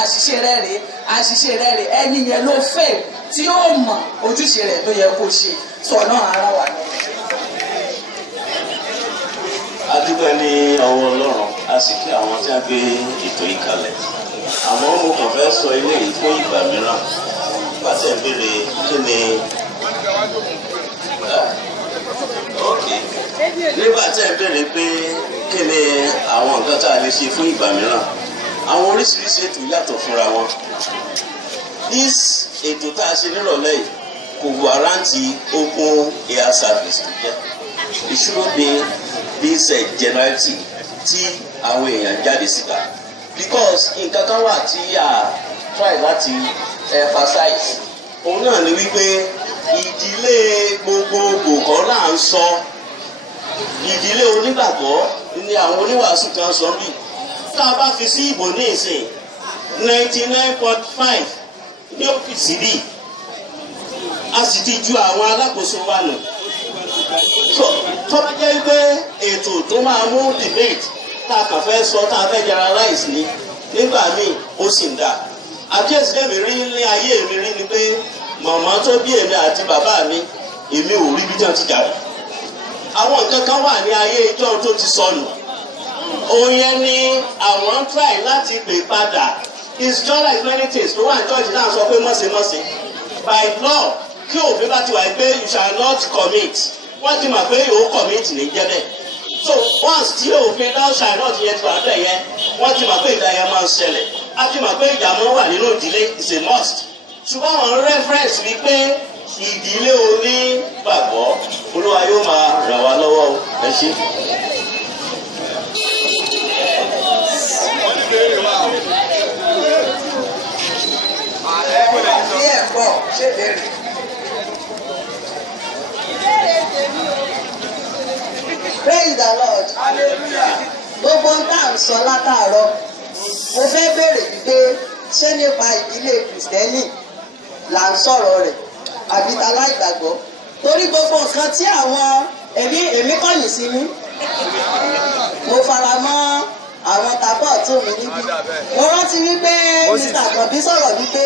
àṣìṣe rẹ rè ẹni yẹn ló fẹ́ tí ó mọ ojúṣe rẹ tó yẹ kó ṣe sọ náà ara wà. a dúpẹ́ ní ọwọ́ Ọlọ́run a sì kí àwọn tí a gbé ètò yìí kalẹ̀ àmọ́ mo kàn fẹ́ sọ ilé yìí fún ìgbà mìíràn pàṣẹ ìbéèrè kí ni nígbà tí ẹ béèrè pé kí ni àwọn nǹkan tá a lè ṣe fún ìgbà mìíràn àwọn oríṣiríṣi ètò yàtọ̀ fúnra wọn this ètò tá a ṣe nírọ̀lẹ́ yìí kò wárántì open air service tó jẹ́ it shouldn't be this generality tí àwọn èèyàn jáde síta because nǹkan kan wà tí a try láti emphasize òun náà ni wípé ìdílé gbogbogbò kan náà ń sọ ìdílé onígbàgbọ́ ni àwọn oníwàásù kan sọ bí tá a bá fi sí ìbò ní ìsìn 99.5 ní ọ́fíìsì bí a sì ti ju àwọn alákòóso wa nù tó bá jẹ́ pé ètò tó máa mú debate tá a kàn fẹ́ sọ tá a fẹ́ generalize ní nígbà míì ó sì ń dà àkíyèsí lèmi rí ní ayé mi rí ni pé màmá tó bí èmi àti bàbá mi èmi ò rí bí jọ́ ti jàre àwọn nǹkan kan wà ní ayé ìjọ tó ti sọnù òun yẹn ni àwọn ń try láti pè padà it's just like many things tó wà ní church náà sọ pé mọ̀sẹ̀mọ̀sẹ̀ by law kí òfin bá ti wà pé you shall not commit wọ́n ti mọ̀ pé yóò commit ní jẹ́bẹ̀ so once tí òfin thou shall not yẹn ti wà bẹ̀ yẹn wọ́n ti mọ̀ pé ìdáyẹ máa ń ṣẹlẹ̀ a ti mọ̀ pé ìdààmú wà nínú ìdílé is a must ṣùgbọ́n àwọn reference wípé ìdílé onígbàgbọ́ olúwa yóò máa ràn wá lọ́wọ́ ẹ ṣé. Praise the Lord. Gbogbo ń tà ń sọ látàárọ̀ mo fẹ́ béèrè wípé ṣé nípa ìdílé kìrìsìtẹ́nì là ń sọ̀rọ̀ rẹ̀ àbí ta láìgbàgbọ́ torí gbogbo nǹkan tí àwọn èmi kọ̀yìn sí mi mo fara mọ́ àwọn tapọ̀ tó mi níbí mo rántí wípé Mr. Àkànbí sọ̀rọ̀ wípé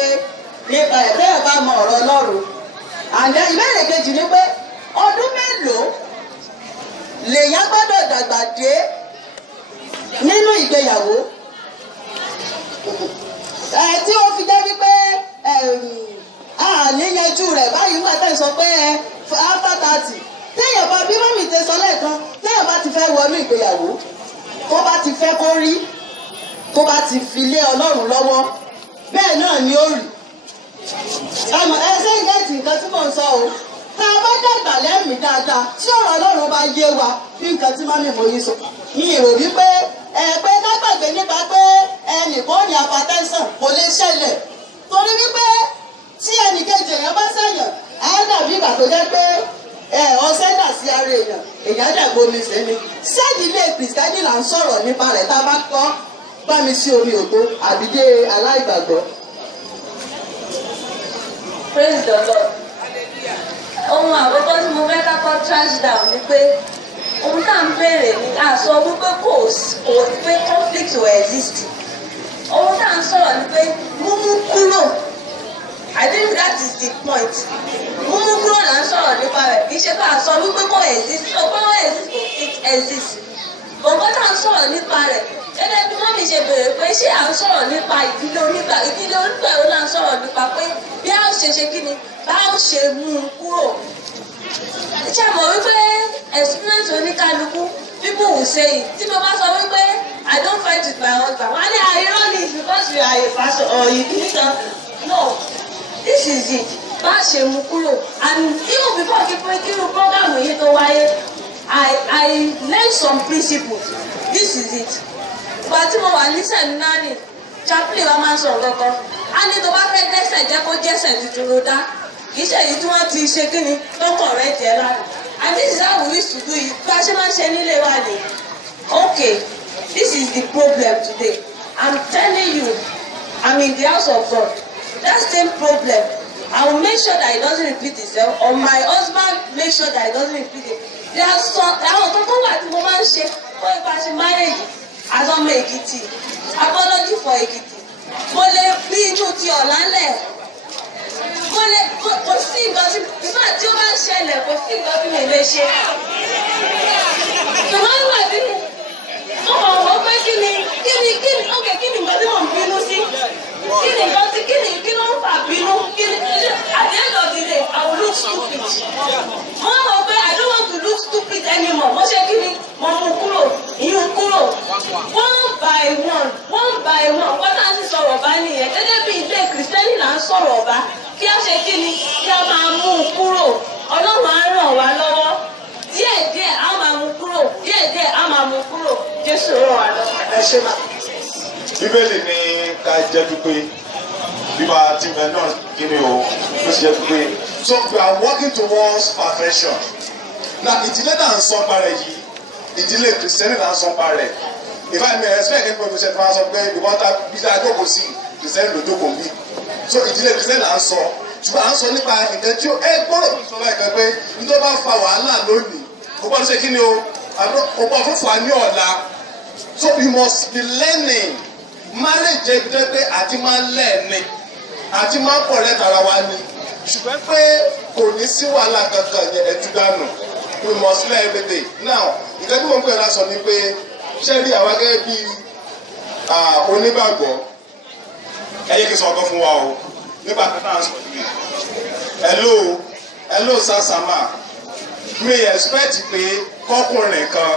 nípa ẹ̀fẹ́ ẹ̀ bá mọ ọ̀rọ̀ Ọlọ́run àǹdẹ ìbéèrè kejì ni pé ọdún mélòó lèèyàn gbọ́dọ̀ dàgbà dé nínú ìgbéyàwó tí ó fi jẹ́ wípé àníyànjú rẹ̀ báyìí wà tẹ́ sọ pé after 30 téèyàn bá bí mọ́mì tẹ sọ lẹ́ẹ̀kan téèyàn bá ti fẹ́ wọnú ìgbéyàwó tó bá ti fẹ́ kó rí tó bá ti fi lé Ọlọ́run lọ́wọ́ bẹ́ẹ̀ náà ni ó rí ẹsẹ̀ ìgẹ́tì nǹkan tí mò ń sọ o tá a bá dàgbà lẹ́mìí dáadáa tí ọ̀rọ̀ Ọlọ́run bá yé wa bí nǹkan tí mọ́mì mo yí sọ mi ò rí pé pé lágbàgbé nípa pé ẹnìkan ní apatẹ́sàn kò lè ṣẹlẹ̀ torí wípé tí ẹnìkejì èèyàn bá ṣẹ̀yàn á dàbí ìgbà tó jẹ́ pé ọṣẹ dà sí ara èèyàn dàgbò mi sí ni ṣẹ́ẹ̀dílé kìrìsìtẹ́nì là ń sọ̀rọ̀ nípa rẹ̀ tá a bá kọ́ bá mi sí omi òtó àbídé aláìgbàgbọ́. Praise the Lord. Ohun àkọ́kọ́ tí mo fẹ́ kákọ́ trash down ni pé ohun tá à ń béèrè ni a sọ wípé kò pé conflict will exist. Ohun tá à ń sọ̀rọ̀ ni pé múmú kúrò. I think that is the point. Múmú kúrò là ń sọ̀rọ̀ nípa rẹ̀ kì í ṣe pé a sọ wípé kò exist. Sọ pé wọ́n exist kò fit exist. Bọ̀ǹkọ́ tá à ń sọ̀rọ̀ nípa rẹ̀ gẹ́gẹ́ bí mọ́mí ṣe béèrè pé ṣé à ń sọ̀rọ̀ nípa ìdílé onígbà wo là ń sọ̀rọ̀ nípa pé bí a ó ṣe kí ni bá ó ṣe mú un kúrò. Ṣé àmọ̀ wípé experience oníkálukú people will say it tí mo bá sọ wípé I don't fight with my husband wọ́n á ní àìrọ́ ni because you are a pastor or you kìíní kan no this is it bá a ṣe mú kúrò and even before kíkú program yìí tó wáyé I learned some principles this is it. Ìgbà tí mo wà ní sẹ̀mínárì chaplain wa máa ń sọ nǹkan á ní tó bá fẹ́ dẹ́ṣẹ̀ jẹ́ kó jẹ́ṣẹ̀ tuntun ló dá kì í ṣe èyí tí wọ́n ti ṣe kí ni tó correct ẹ̀ lára and this is how we used to do it bá a ṣe máa ń ṣe nílé wa ni okay this is the problem today I'm telling you I'm in the house of God that same problem I will make sure that it doesn't repeat itself or my husband make sure that it doesn't repeat it there are some àwọn tó wà tí mo máa ń ṣe fún ipa ṣe marriage azọmọ Èkìtì apology for Èkìtì mo lè bí inú ti ọ̀la ńlẹ̀ kò sí nǹkan tí ìgbà tí ó bá ń ṣẹlẹ̀ kò sí nǹkan tí mo lè ṣe. ṣùgbọ́n nígbà tí mo mọ̀ wọ́n pé kí ni nǹkan tí mò ń bínú sí kí ló ń fà bínú at the end of the day I will look stupid. mo mọ̀ pé I don't want to look stupid anymore mo ṣe kí ni mo mú kúrò ìyún kú Jésù rọ̀ wá lọ. Ẹ ṣe máa. Bíbélì ní ká jẹ́ pípé bíbá tìmẹ̀ náà kí ni o ló ṣe jẹ́ pípé. So we are working towards perfection. Na ìdílé náà ń sọ parẹ́ yìí ìdílé kìrìsìtẹ́nì náà ń sọ parẹ́. If I may expect any person to answer pé ìwọ́ta bíi àjọkò sí kìrìsìtẹ́nì ló jókòó bí. So ìdílé kìrìsìtẹ́nì náà ń sọ ṣùgbọ́n à ń sọ nípa nǹkan tí ó gbọ́dọ̀ sọ láìpẹ́ pé nítorí bá fa wàhálà lónìí kò gbọ́dọ̀ ṣe kí ni o kò gbọ́dọ̀ fún fún wa ní ọ̀la. So we must be learning. Marriage jẹ́ ibi tó pé àti máa ń lẹ́ẹ̀ni àti máa ń pọ̀ rẹ́ tara wa ni ṣùgbọ́n pé kò ní sí wàhálà kankan yẹn ẹ̀jú dànù we must learn every day. Now ìgbà tí mo ń pè lásọ ni pé ṣé rí àwa gẹ́gẹ́ bí onígbàgbọ́ ẹ yẹ kí n sọ ọkọ fún wa o nígbà tó náà sọ yìí hello sasama mi expect pé kọkùnrin kan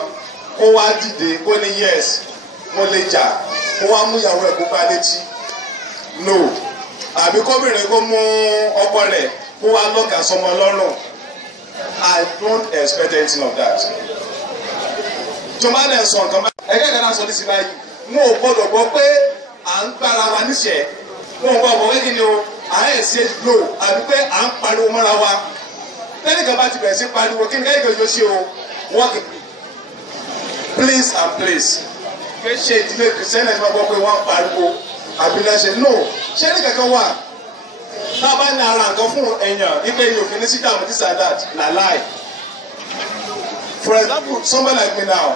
kó wá dìde kó ní yes mo lè jà kó wá mú ìyàwó ẹ̀ kó bá létí no àbí kóbìnrin kó mú ọkọ rẹ̀ kó wá lọ́gàá sọmọ lọ́rùn I don't expect anything of that. jọba náà sọ nǹkan bá ẹgbẹ́ kan náà sọ ní sí báyìí wọn ò gbọdọ̀ gbọ́ pé à ń gbára wa níṣẹ́ wọn ò gbọdọ̀ wé kí ni o à ń ṣe lò àbí pé à ń pariwo mọ́ra wa tẹ́lifíkan bá ti bẹ̀rẹ̀ sí pariwo kí ni káyọ̀ yóò ṣe o work please and please kì í ṣe ìdílé kìrìsìtẹ́nì ẹ̀sìn máa gbọ́ pé wọ́n ń pariwo àbí náà ṣe no ṣé ní kankan wà tá a bá ní ara nǹkan fún èèyàn nígbà èèyàn òfin ní sídàmù this and that na lie for example somebody like me now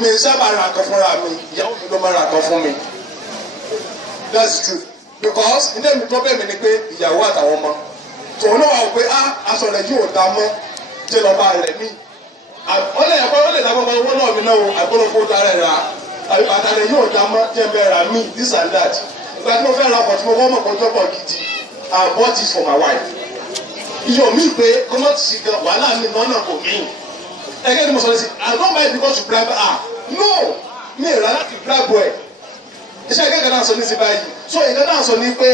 mi n sábà ra nǹkan fúnra mi ìyàwó mi ló máa ra nǹkan fún mi that's the truth because ilé mi problem ni pé ìyàwó àtàwọn ọmọ tòun náà wà pé aṣọ rẹ̀ yóò dá mọ́ jẹ́ lọ́ba rẹ̀ mí ó lè dábọ̀ owó náà mi náà o àgbọ̀dọ̀ kó dára ẹ̀ ra àtàlẹ̀ yóò dá mọ́ jẹ́ bẹ́ẹ̀ ra mí this and that ìgbà tí mo fẹ́ ra ọkọ̀ tí mo kọ́ mọ̀ kọjọ́ pọ̀ gidi I bought it for my wife iyọ̀ mi pé kọ́mọ́ ti ṣe gan wàhálà mi lọ́nà kò mí ẹgẹ́ ni mo sọ ní sí I don't mind because you bribe her no mi ì rà láti bribe ẹ̀ iṣẹ́ akẹ́kọ̀ọ́ náà sọ ní sí báyìí so ìkan náà sọ ní pé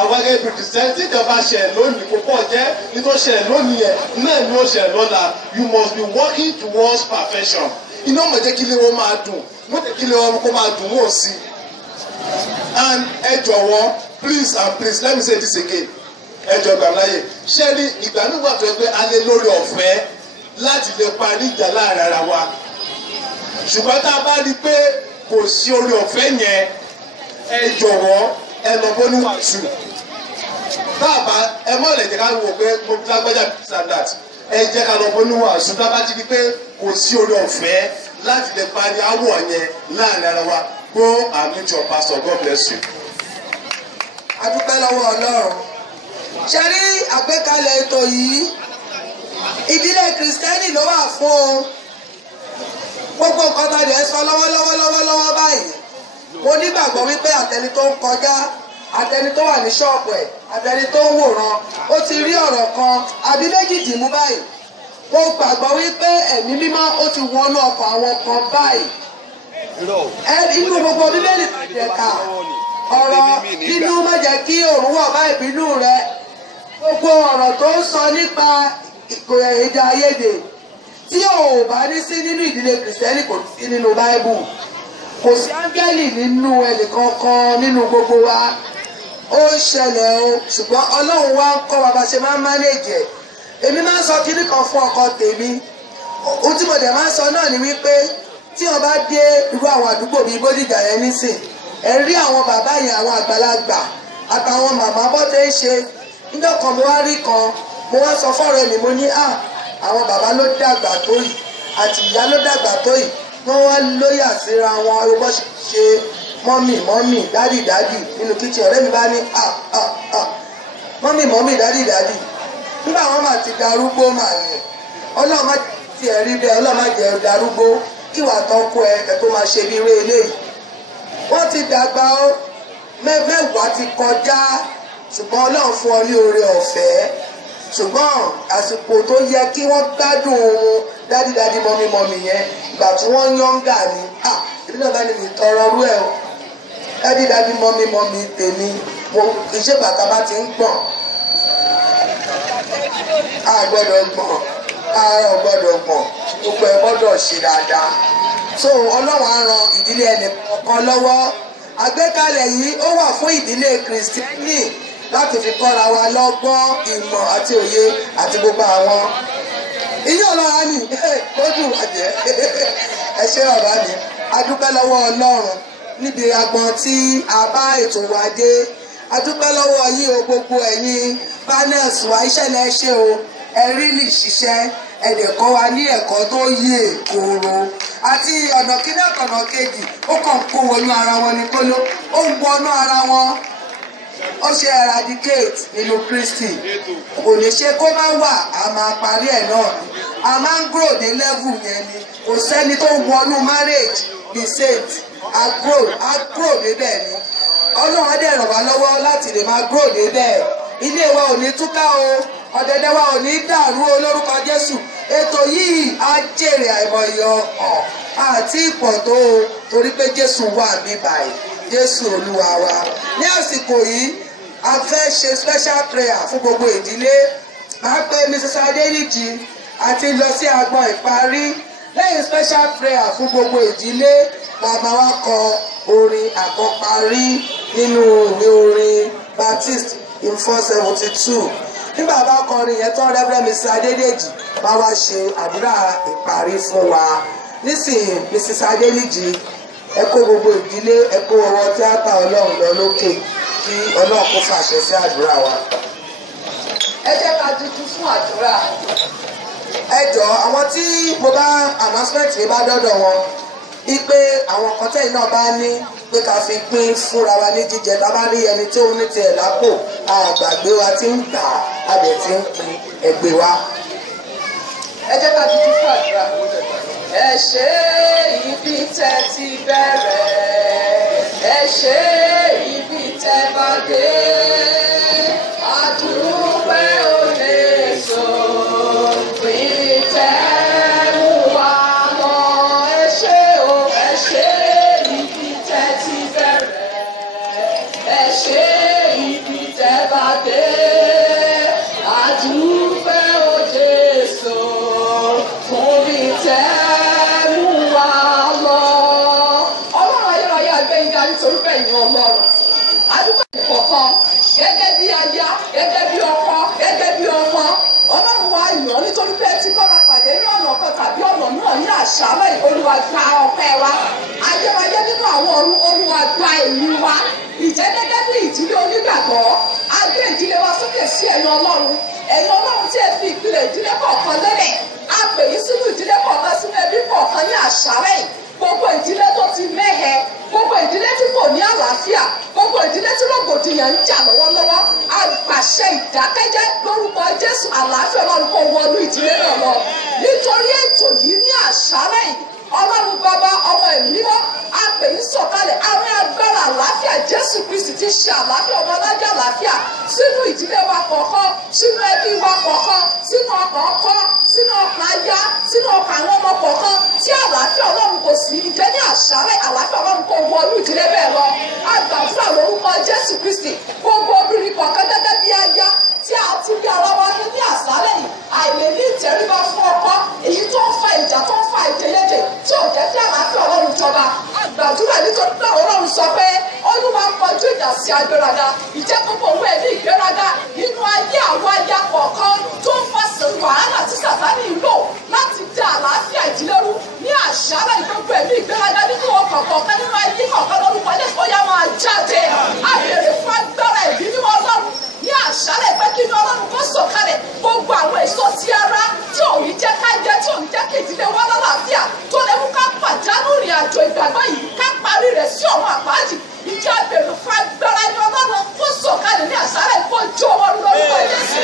àwọn akẹ́kọ̀ọ́ kìrìsìtẹ́nì tí ìjọba ṣẹlẹ̀ lónìí kò pọ̀ jẹ́ nítorí ṣẹlẹ̀ lónìí yẹn náà ni ó ṣẹlẹ̀ lọ́la you must be working towards perfection iná mọ̀ jẹ́ kí ilé wọn máa dùn mọ̀ jẹ́ kí ilé wọn kó máa dùn wọ́n sí and ẹ jọ̀wọ́ please and please let me say this again ẹ jọ gbàmláyè ṣé ní ìgbà nígbà tó yẹ pé a lè lórí ọ̀fẹ́ láti lè parí ìjà láàrin ara wa ṣùgbọ́n tá a bá rí i pé kò sí orí ọ̀fẹ́ yẹn ẹ jọ̀wọ́ ẹ lọ bó ní wàásù bàbá ẹ mọ̀ lè jẹ́ ká wò pé mo fi lágbájá standard ẹ jẹ́ ká lọ bó ní wàásù tá a bá ti rí i pé kò sí orí ọ̀fẹ́ láti lè parí áwọ̀ yẹn láàrin ara wa go and meet your pastor God bless you. a dúpẹ́ lọ́wọ́ Ọlọ́run ṣe rí àgbékalẹ̀ ètò yìí ìdílé kìrìsìtẹ́nì ló wà fún o gbogbo nǹkan tá a lè sọ lọ́wọ́lọ́wọ́ báyìí mo nígbàgbọ́ wípé àtẹni tó ń kọjá àtẹni tó wà ní ṣọ́ọ̀bù ẹ̀ àtẹni tó ń wòran ó ti rí ọ̀rọ̀ kan àbí méjì dìmú báyìí mo gbàgbọ́ wípé ẹ̀mí mímọ́ ó ti wọnú ọkàn àwọn kan báyìí inú gbogbo bíbélì ìdẹ̀ka ọ̀rọ̀ nínú má jẹ́ kí òun wọ̀ bá ìbínú rẹ gbogbo ọ̀rọ̀ tó ń sọ nípa èdè àìyedè tí ò bá ní sí nínú ìdílé kìrìsìtẹ́nì kò sí nínú báíbù kò sí áńgẹ́lì nínú ẹnìkankan nínú gbogbo wa ó ń ṣẹlẹ̀ o ṣùgbọ́n Ọlọ́run wa ń kọ́ wa bá ṣe máa ń mánéjì ẹ̀ èmi máa ń sọ kíní kan fún ọkọ tèmi ohun tí mo dẹ̀ máa ń sọ náà ni wípé tí wọ́n bá dé irú àwọn àdúgbò bíi Bódìjà yẹn nísìn ẹ rí àwọn bàbá yẹn àwọn àgbàlagbà àtàwọn màmá bọ́ tẹ́ ń ṣe níjọ́ kan mo wá rí kan mo wá sọ fọ́ọ̀rọ̀ mi mo ní àwọn bàbá ló dàgbà tó yìí àti ìyá ló dàgbà tó yìí wọ́n wá lóyà síra wọn arúgbó ṣe mọ́mì dádì nínú kíchìn ọ̀rẹ́ mi bá ní mọ́mì dádì nígbà wọn máa ti darúgbó màá ní Ọlọ́run má ti ẹ̀rí bẹ́ẹ̀ Ọlọ́run má jẹ́ darúgbó kí wàá tán kó ẹ tó máa ṣe bí irú eléyìí wọ́n ti dàgbà ó mẹ́wàá ti kọjá ṣùgbọ́n Ọlọ́run fún ọ ní oore ọ̀fẹ́ ṣùgbọ́n àsìkò tó yẹ kí wọ́n gbádùn ohun dádì mọ́mì yẹn ìgbà tí wọ́n yọ̀ǹgà ni ìbí náà bá ní mi tọrọ rú ẹ̀ o dádì mọ́mì tèmi mo kì í ṣe bàtà bá ti ń gbọ̀n a gbọ́dọ̀ gbọ̀n ara ò gbọ́dọ̀ gbọ̀n gbogbo ẹ̀ gbọ́dọ̀ ṣe dáadáa so ọlọ́run á ran ìdílé ẹnì kọ̀ọ̀kan lọ́wọ́ àgbékalẹ̀ yìí ó wà fún ìdílé kìrìsìtẹ́nì láti fi kọ́ra wa lọ́gbọ́n ìmọ̀ àti òye àti gbogbo àwọn ìyá ọlọ́run á nì lójú àjẹ́ ẹ ṣé ọ̀rá mi a dúpẹ́ lọ́wọ́ ọlọ́run níbi agbọn tí a bá ètò wa dé a dúpẹ́ lọ́wọ́ yín o gbogbo ẹ̀yin panels wa iṣẹ́ lẹ ṣe o ẹ rí lè ṣiṣẹ́ ẹ̀dẹ̀ kọ́ wa ní ẹ̀kọ́ tó yé kóró àti ọ̀nà kíní ọ̀nà kejì ó kàn kó wọnú ara wọn ní kóló ó ń wọnú ara wọn ó ṣe eradicate nínú Kristi kò lè ṣe kó má wà á máa parí ẹ̀ náà ni a máa ń grow dé level yẹn ni kò sẹ́ni tó wọnú marriage be saint a grow débẹ̀ ni ọlọ́run á dẹ̀ ràn wá lọ́wọ́ láti lè máa grow débẹ̀ ilé wa ò ní túká o ọ̀dẹ̀dẹ̀ wa ò ní dàrú o lórúkọ Jésù ètò yìí á jèrè àìmọye ọkàn àti ìpọ̀ tó o torí pé Jésù wà ní báyìí Jésù Olúwa wa ní àsìkò yìí a fẹ́ ṣe special prayer fún gbogbo ìdílé máa pe Mrs. Adeniji àti lọ sí agbọn ìparí lẹ́yìn special prayer fún gbogbo ìdílé bàbá wa kọ orin àkọ́parí nínú ìwé orin Baptist in 472 nígbà bá kọrin yẹn tán Reverend Mrs. Adeniji bá wá ṣe àdúrà ìparí fún wa nísìnyí Mrs. Adeniji ẹ kó gbogbo ìdílé ẹ kó ọwọ́ tíátà Ọlọ́run lọ lókè kí Ọlọ́run kó fàṣẹ sí àdúrà wa. ẹ jẹ́ ká dúdú fún àdúrà. ẹ jọ àwọn tí mo bá announcement mi bá dọ́dọ̀ wọn ipe àwọn kọ́tẹ́yìn náà bá ní pé ká fi pín fúnra wa ní jíjẹ tá a bá rí ẹni tí ó ní tiẹ̀ lápò àgbàgbé wa ti ń gbà á dẹ̀ ti ń pín ẹgbẹ́ wa. ẹ jẹ́ ká dúdú fún àdúrà. ẹ ṣé ibi tẹ́ ti bẹ̀rẹ̀ ẹ ṣé ibi tẹ́ bá dé àdúpẹ́ ò lè sọ pín tẹ́ mú wa lọ ẹ ṣé o ẹ ṣé ibi tẹ́ ti bẹ̀rẹ̀ ẹ ṣé ibi tẹ́ bá dé àdúpẹ́ ò Jésù fún bí tẹ́ mú wa lọ. Ọlọ́run ayérayé àgbẹ̀yìnká nítorí bẹ́ẹ̀ ni Ọlọ́run. Àdúgbò ìkọ̀kan gẹ́gẹ́ bí aya gẹ́gẹ́ bí ọkọ gẹ́gẹ́ bí ọmọ. Ọlọ́run wa yàn nítorí pé tí bá wa pàdé ní ọ̀nà kan tàbí ọ̀nà náà ní àṣálẹ́ Olúwa gba ọpẹ́ wa. Ayérayé nínú àwọn ọ̀run Olúwa gba èyí wa. Ìjẹ́ gẹ́gẹ́ bí ìdílé onígbàgbọ́ a gbé ìdílé wa sókè sí ẹ̀yìn Ọlọ́run. Ẹ̀yin Ọlọ́run tí ẹ fi ìpìlẹ̀ ìdílé kọ̀ọ̀kan lélẹ̀ a pè yín sínú ìdílé kọ̀ọ̀kan sínú ẹbí kọ̀ọ̀kan ní àṣálẹ́ gbogbo ìdílé tó ti mẹ́hẹ gbogbo ìdílé tí kò ní àlàáfíà gbogbo ìdílé tí rògbòdìyàn ń jà lọ́wọ́lọ́wọ́ a pàṣẹ ìdákẹ́jẹ́ lórúkọ Jésù àlàáfíà Ọlọ́run kó wọnú ìdílé náà lọ nítorí ètò yìí ní àṣálẹ́ Ọlọ́run bàbá ọmọ ẹ̀mí mímọ́ a pè yín sọ̀kalẹ̀ àwọn agbára àlàáfíà Jésù Kristi ti ṣe àlàáfíà ọmọ alájà àlàáfíà sínú ìdílé wa kọ̀ọ̀kan sínú ẹbí wa kọ̀ọ̀kan sínú ọkàn ọkọ sínú ọkàn aya sínú ọkàn àwọn ọmọ kọ̀ọ̀kan tí àlàáfíà Ọlọ́run kò sí ìjẹ́ ní àṣálẹ́ àlàáfíà Ọlọ́run kò wọnú ìdílé bẹ́ẹ̀ lọ a gbàdúrà lórúkọ Jésù Kristi gbogbo obìnrin kọ̀ọ̀kan gẹ́gẹ́ bí aya tí a ti rí ara wa ní àṣálẹ́ yìí àìlè ní ìtẹríba fún ọkọ èyí tó ń fa ìjà tó ń fa ìdèyédè tí ò jẹ́ kí àlàáfíà Ọlọ́run jọba àgbàdúrà nítorí náà Ọlọ́run sọ pé Olúwa kọjú ìjà sí agbéraga ìjẹ́ gbogbo òun ẹ̀ ní ìgbéraga nínú ayé àwọn aya kọ̀ọ̀kan tó ń fa wàhálà tí Sàtánì ń lò láti dá àlàáfíà ìdílé rú ní àṣálẹ́ ìgbógun ẹ̀mí ìgbéraga nínú ọkàn kọ̀ọ̀kan nínú ayé kọ̀ọ̀kan lórúkọ Jésù ó yá máa jáde á bèrè fún agbára ìbí mímọ́ Ọlọ́run ní àṣálẹ́ pé kí ni Ọlọ́run kó sọ̀kalẹ̀ gbogbo àwọn èso ti ara tí ò ní jẹ́ ká jẹ tí ò ní jẹ́ kí ìdílé wa lálàáfíà tó lè mú ká pàdánù ìrìn àjò ìgbàgbọ́ yìí ká parí rẹ̀ sí ọ̀run àpáàdì ìjẹ́ àbẹ̀rù fún agbára ní Ọlọ́run kó sọ̀kalẹ̀ ní àṣálẹ́ kó jó wọn lórúkọ Jésù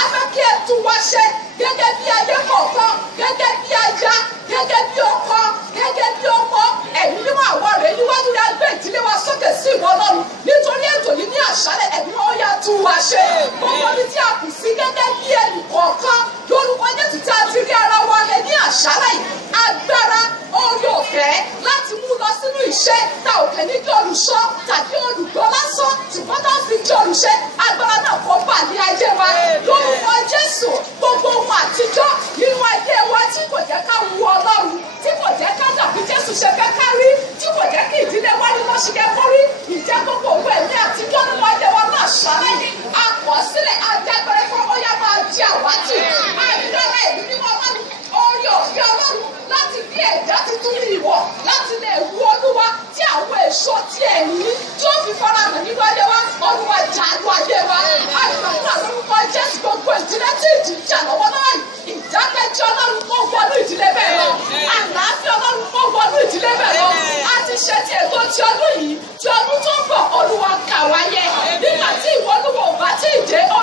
afẹ́ kí ẹ tún wá ṣe gẹ́gẹ́ bí ayé kọ̀ọ̀kan gẹ́gẹ́ bí aya gẹ́gẹ́ bí ọkọ gẹ́gẹ́ bí ọmọ ẹ̀mí nínú àwọn rẹ̀ níwájú rẹ̀ gbé ìdílé wa sókè sí ìwọ Ọlọ́run nítorí ètò yìí ní àṣálẹ́ ẹ̀mí wọn yá tún wá ṣe gbogbo ní tí a kù sí gẹ́gẹ́ bí ẹnì kọ̀ọ̀kan lórúkọ Jésù tí a ti rí ara wa lẹ ní àṣálẹ́ yìí agbára oore ọ̀fẹ́ láti mú lọ sínú iṣẹ́ ta òkè ní kí olùṣọ́ tàbí olùgbọ́ lásán ṣùgbọ́n tá a fi kí olùṣẹ́ agbára náà kó bà ní ayé wa lórúkọ Jésù gbogbo ohun àtijọ́ nínú ayé wa tí kò jẹ́ ká wu Ọlọ́run tí kò jẹ́ ká dàbí Jésù ṣe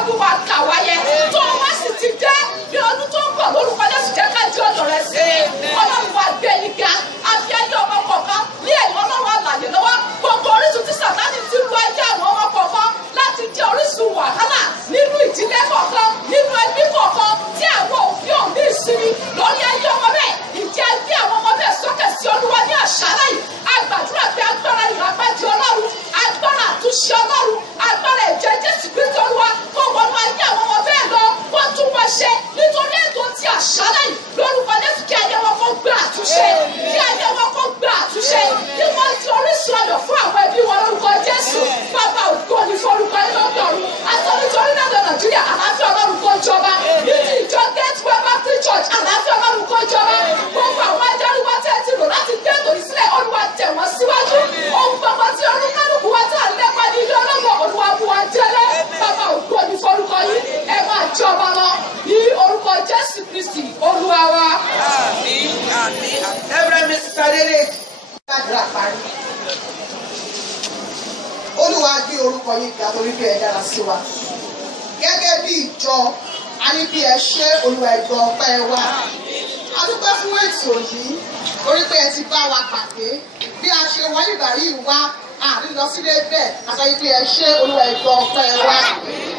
olúwa kà wáyé tó o wá sì ti dé ní ọdún tó ń bọ̀ lórúkọ Jésù jẹ́ ká di ọ̀dọ̀ rẹ sí ọlọ́run wa gbé yín ga àfi ayé ọmọ kọ̀ọ̀kan ní ẹ̀yìn ọlọ́run àlàyé lọ́wọ́ gbogbo orísun tí Sátánì ti lu ayé àwọn ọmọ kọ̀ọ̀kan láti jẹ́ orísun wàhálà nínú ìdílé kọ̀ọ̀kan nínú ẹbí kọ̀ọ̀kan tí àwọn òfin ò ní ìsinmi lórí ayé ọmọ bẹ́ẹ̀ ìjẹ́ ẹgbẹ́ àwọn ọmọ bẹ́ẹ̀ sókè sí olúwa ní àṣálẹ́ yìí agbàdúrà pé agbára ìràpadì ọlọ́run agbára àtúnṣe ọlọ́run agbára ẹ̀jẹ̀ Jésù Kristi olúwa kó wọnú ayé àwọn ọmọ bẹ́ẹ̀ lọ wọ́n tún wọ́n ṣe nítorí ètò ti àṣálẹ́ yìí lórúkọ Jésù kí ayé wọn kó gbé àtúnṣe kí ayé wọn kó gbé àtúnṣe kí wọ́n ti orísun ayọ̀ fún àwọn ẹbí wọn lórúkọ Jésù bàbá ògo ní forúkọ yín lókè ọ̀run àti nítorí náà Nàìjíríà àlàáfíà ọlọ́run kó jọba ní ti ìjọ Gateway Baptist Church àlàáfíà ọlọ́run kó jọba gbogbo àwọn ajáruwá tẹ́ ti lò láti gbé ètò yìí sílẹ̀ olúwa tẹ̀ wọ́n síwájú ohun gbogbo tí olúkálùkù wá tí à ń lépa ní ilé ọlọ́gbọ̀n olúwa mú wa délé bàbá ògo ní forúkọ yín ẹ máa jọba lọ ní orúkọ Jésù Kristi olúwa wa. Àmín àmín. Reverend Mrs. Adele gbàdúrà parí. Olúwa gbé orúkọ yín ga torí bí ẹ dára sí wa. Gẹ́gẹ́ bí ìjọ a ní bí ẹ ṣe olúwa ẹ̀gbọ́n ọpẹ́ wa. A dúpẹ́ fún ètò yìí torí pé ẹ ti bá wa pàdé bí a ṣe wọ ìbàrí wá àárín lọ sílé bẹ́ẹ̀ àtọ́jú bí ẹ ṣe olúwa ẹ̀gbọ́n ọpẹ́ wa.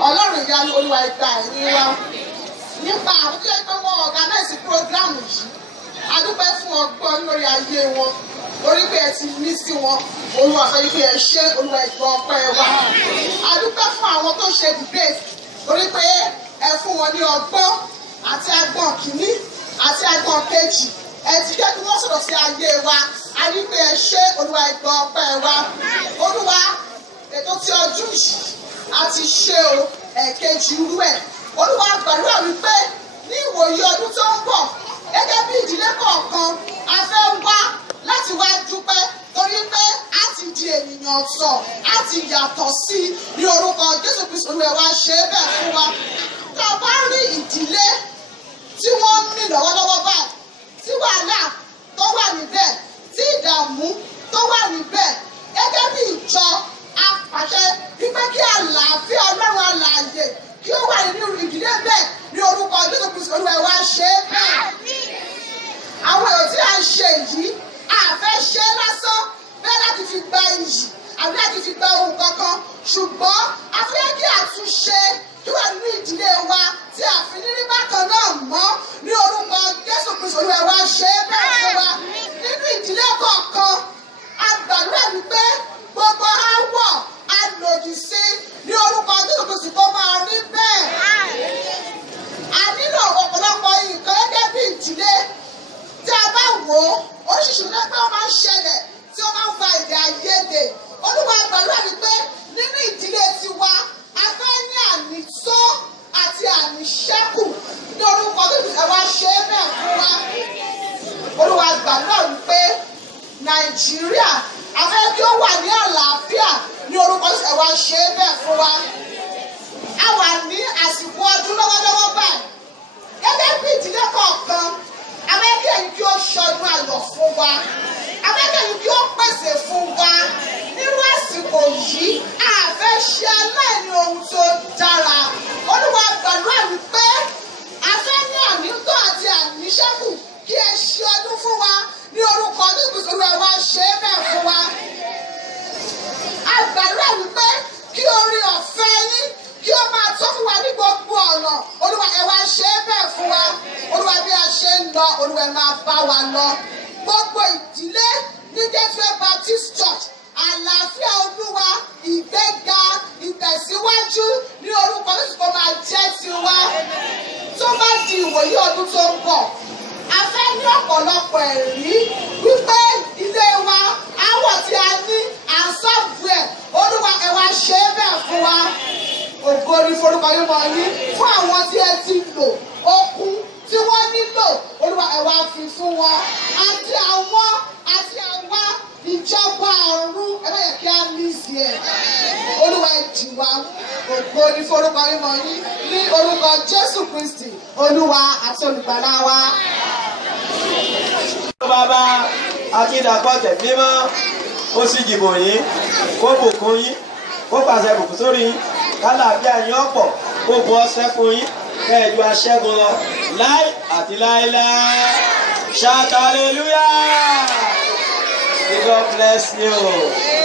Ọlọ́run ìyanu olúwa ẹ̀gbà ẹ̀yìn wa. Nípa àwọn tó yẹ pé wọ́n organize program yìí a dúpẹ́ fún ọgbọ́n lórí ayé wọn torí pé ẹ ti mí sí wọn olúwa àtọ́jú bí ẹ ṣe olúwa ẹ̀gbọ́n ọpẹ́ wa. A dúpẹ́ fún àwọn tó ṣe debate torí pé ẹ fún wọn ní ọgbọ́n àti agbọ̀n kìíní àti agbọ̀n kejì ẹ ti jẹ́ kí wọ́n sọ̀rọ̀ sí ayé wa a ní pé ẹ ṣe olúwa ẹ̀gbọ́n ọpẹ́ wa. Olúwa ètò tí ọdún yìí a ti ṣe o ẹ̀kejì irú ẹ̀ olúwa gbàdúrà wípé ní ìwòye ọdún tó ń bọ̀ gẹ́gẹ́ bí ìdílé kọ̀ọ̀kan a fẹ́ wá láti wá dúpẹ́ torí pé a ti di ènìyàn ọ̀tọ̀ a ti yàtọ̀ sí ní orúkọ Jésù Kristi olúwa wa ṣe é bẹ́ẹ̀ fún wa. Tá a bá rí ìdílé tí wọ́n ń mì lọ́wọ́lọ́wọ́ báyìí tí wàhálà tó wà níbẹ̀ tí ìdààmú tó wà níbẹ̀ gẹ́gẹ́ bí ìjọ apàṣẹ wípé kí àlàáfíà ọlọ́run alààyè kí ó wà nínú ìdílé bẹ́ẹ̀ ní orúkọ Jésù Kristi olúwa wa ṣe é bẹ́ẹ̀. Àwọn èrò tí a ń ṣe yìí a fẹ́ ṣe lásán bẹ́ẹ̀ láti fi gba iyì àbí láti fi gba ohun kankan ṣùgbọ́n a fẹ́ kí àtúnṣe kí wà nínú ìdílé wa tí a fi ní rí bákan náà mọ́ ní orúkọ Jésù Kristi olúwa wa ṣe é bẹ́ẹ̀ fún wa. Nínú ìdílé kọ̀ọ̀kan a gbàdúrà wípé gbogbo àwọ̀ a lòdì sí ní orúkọ Jésù Kristi kó máa rí bẹ́ẹ̀. A nílò ọ̀pọ̀lọpọ̀ nǹkan gẹ́gẹ́ bí ìdílé tí a bá wò ó oríṣiríṣi lẹ́gbẹ́ wọn máa ń ṣẹlẹ̀ tí wọ́n máa ń fa èdè àìyedè. Olúwa gbàdúrà wípé nínú ìdílé tiwa a fẹ́ ní ànító àti àníṣẹ́kù ní orúkọ Jésù ẹ wá ṣe é bẹ́ẹ̀ fún wa. Olúwa gbàdúrà wípé Nàìjíríà a fẹ́ kí ó wà ní àlàáfíà ní orúkọ Jésù ẹ wá ṣe é bẹ́ẹ̀ fún wa. A wà ní àsìkò ọdún lọ́wọ́lọ́wọ́ báyìí gẹ́gẹ́ bí ìdílé kọ̀ọ̀kan abẹ́kẹ̀yìn kí ó ṣọdún ayọ̀ fún wa abẹ́kẹ̀yìn kí ó pèsè fún wa nínú àsìkò yìí a fẹ́ ṣe aláìní ohun tó dára. Olúwa gbàdúrà wípé a fẹ́ ní ànító àti àníṣẹ́kù kí ẹ ṣe ọdún fún wa ní orúkọ Jésù olúwa wa ṣe é bẹ́ẹ̀ fún wa. A gbàdúrà wípé kí orí ọ̀fẹ́ yín kí ó máa tó fún wa ní gbogbo ọ̀nà olúwa ẹ wá ṣe é bẹ́ẹ̀ fún wa. Olúwa bí a ṣe ń lọ olúwa ẹ máa bá wa lọ. Gbogbo ìdílé ní Gateway Baptist Church àlàáfíà olúwa ìgbéga ìtẹ̀síwájú ní orúkọ Jésù kó máa jẹ́ tiwa. Tó bá di ìwòye ọdún tó ń bọ̀ a fẹ́ ní ọ̀pọ̀lọpọ̀ ẹ̀rí wípé ilé wa àwọ̀ tí a ní à ń sọ́ọ̀bù ẹ̀ olúwa ẹ wá ṣe é bẹ́ẹ̀ fún wa. Ògo ni forúkọ yín mọ yín fún àwọn tí ẹ ti lò okun tí wọ́n nílò olúwa ẹ wá fi fún wọn àti àwọn àti àwa ìjọba ọ̀run ẹ bá yẹ kí á ní sí ẹ olúwa ẹ jì wá. Ògo ni forúkọ yín mọ yín ní orúkọ Jésù Kristi olúwa àti olùgbàlà wa. Bàbá akíndàpọ̀ tẹ̀mí mọ́ ó sì jìbò yín kó bùkún yín kó pàṣẹ bùkún sórí yín kálàáfíà yín ọ̀pọ̀ kó bọ́ sẹ́kùn yín kẹ́ẹ̀jú aṣẹ́gun lọ láì àti láíláí. Shout hallelujah. May God bless you.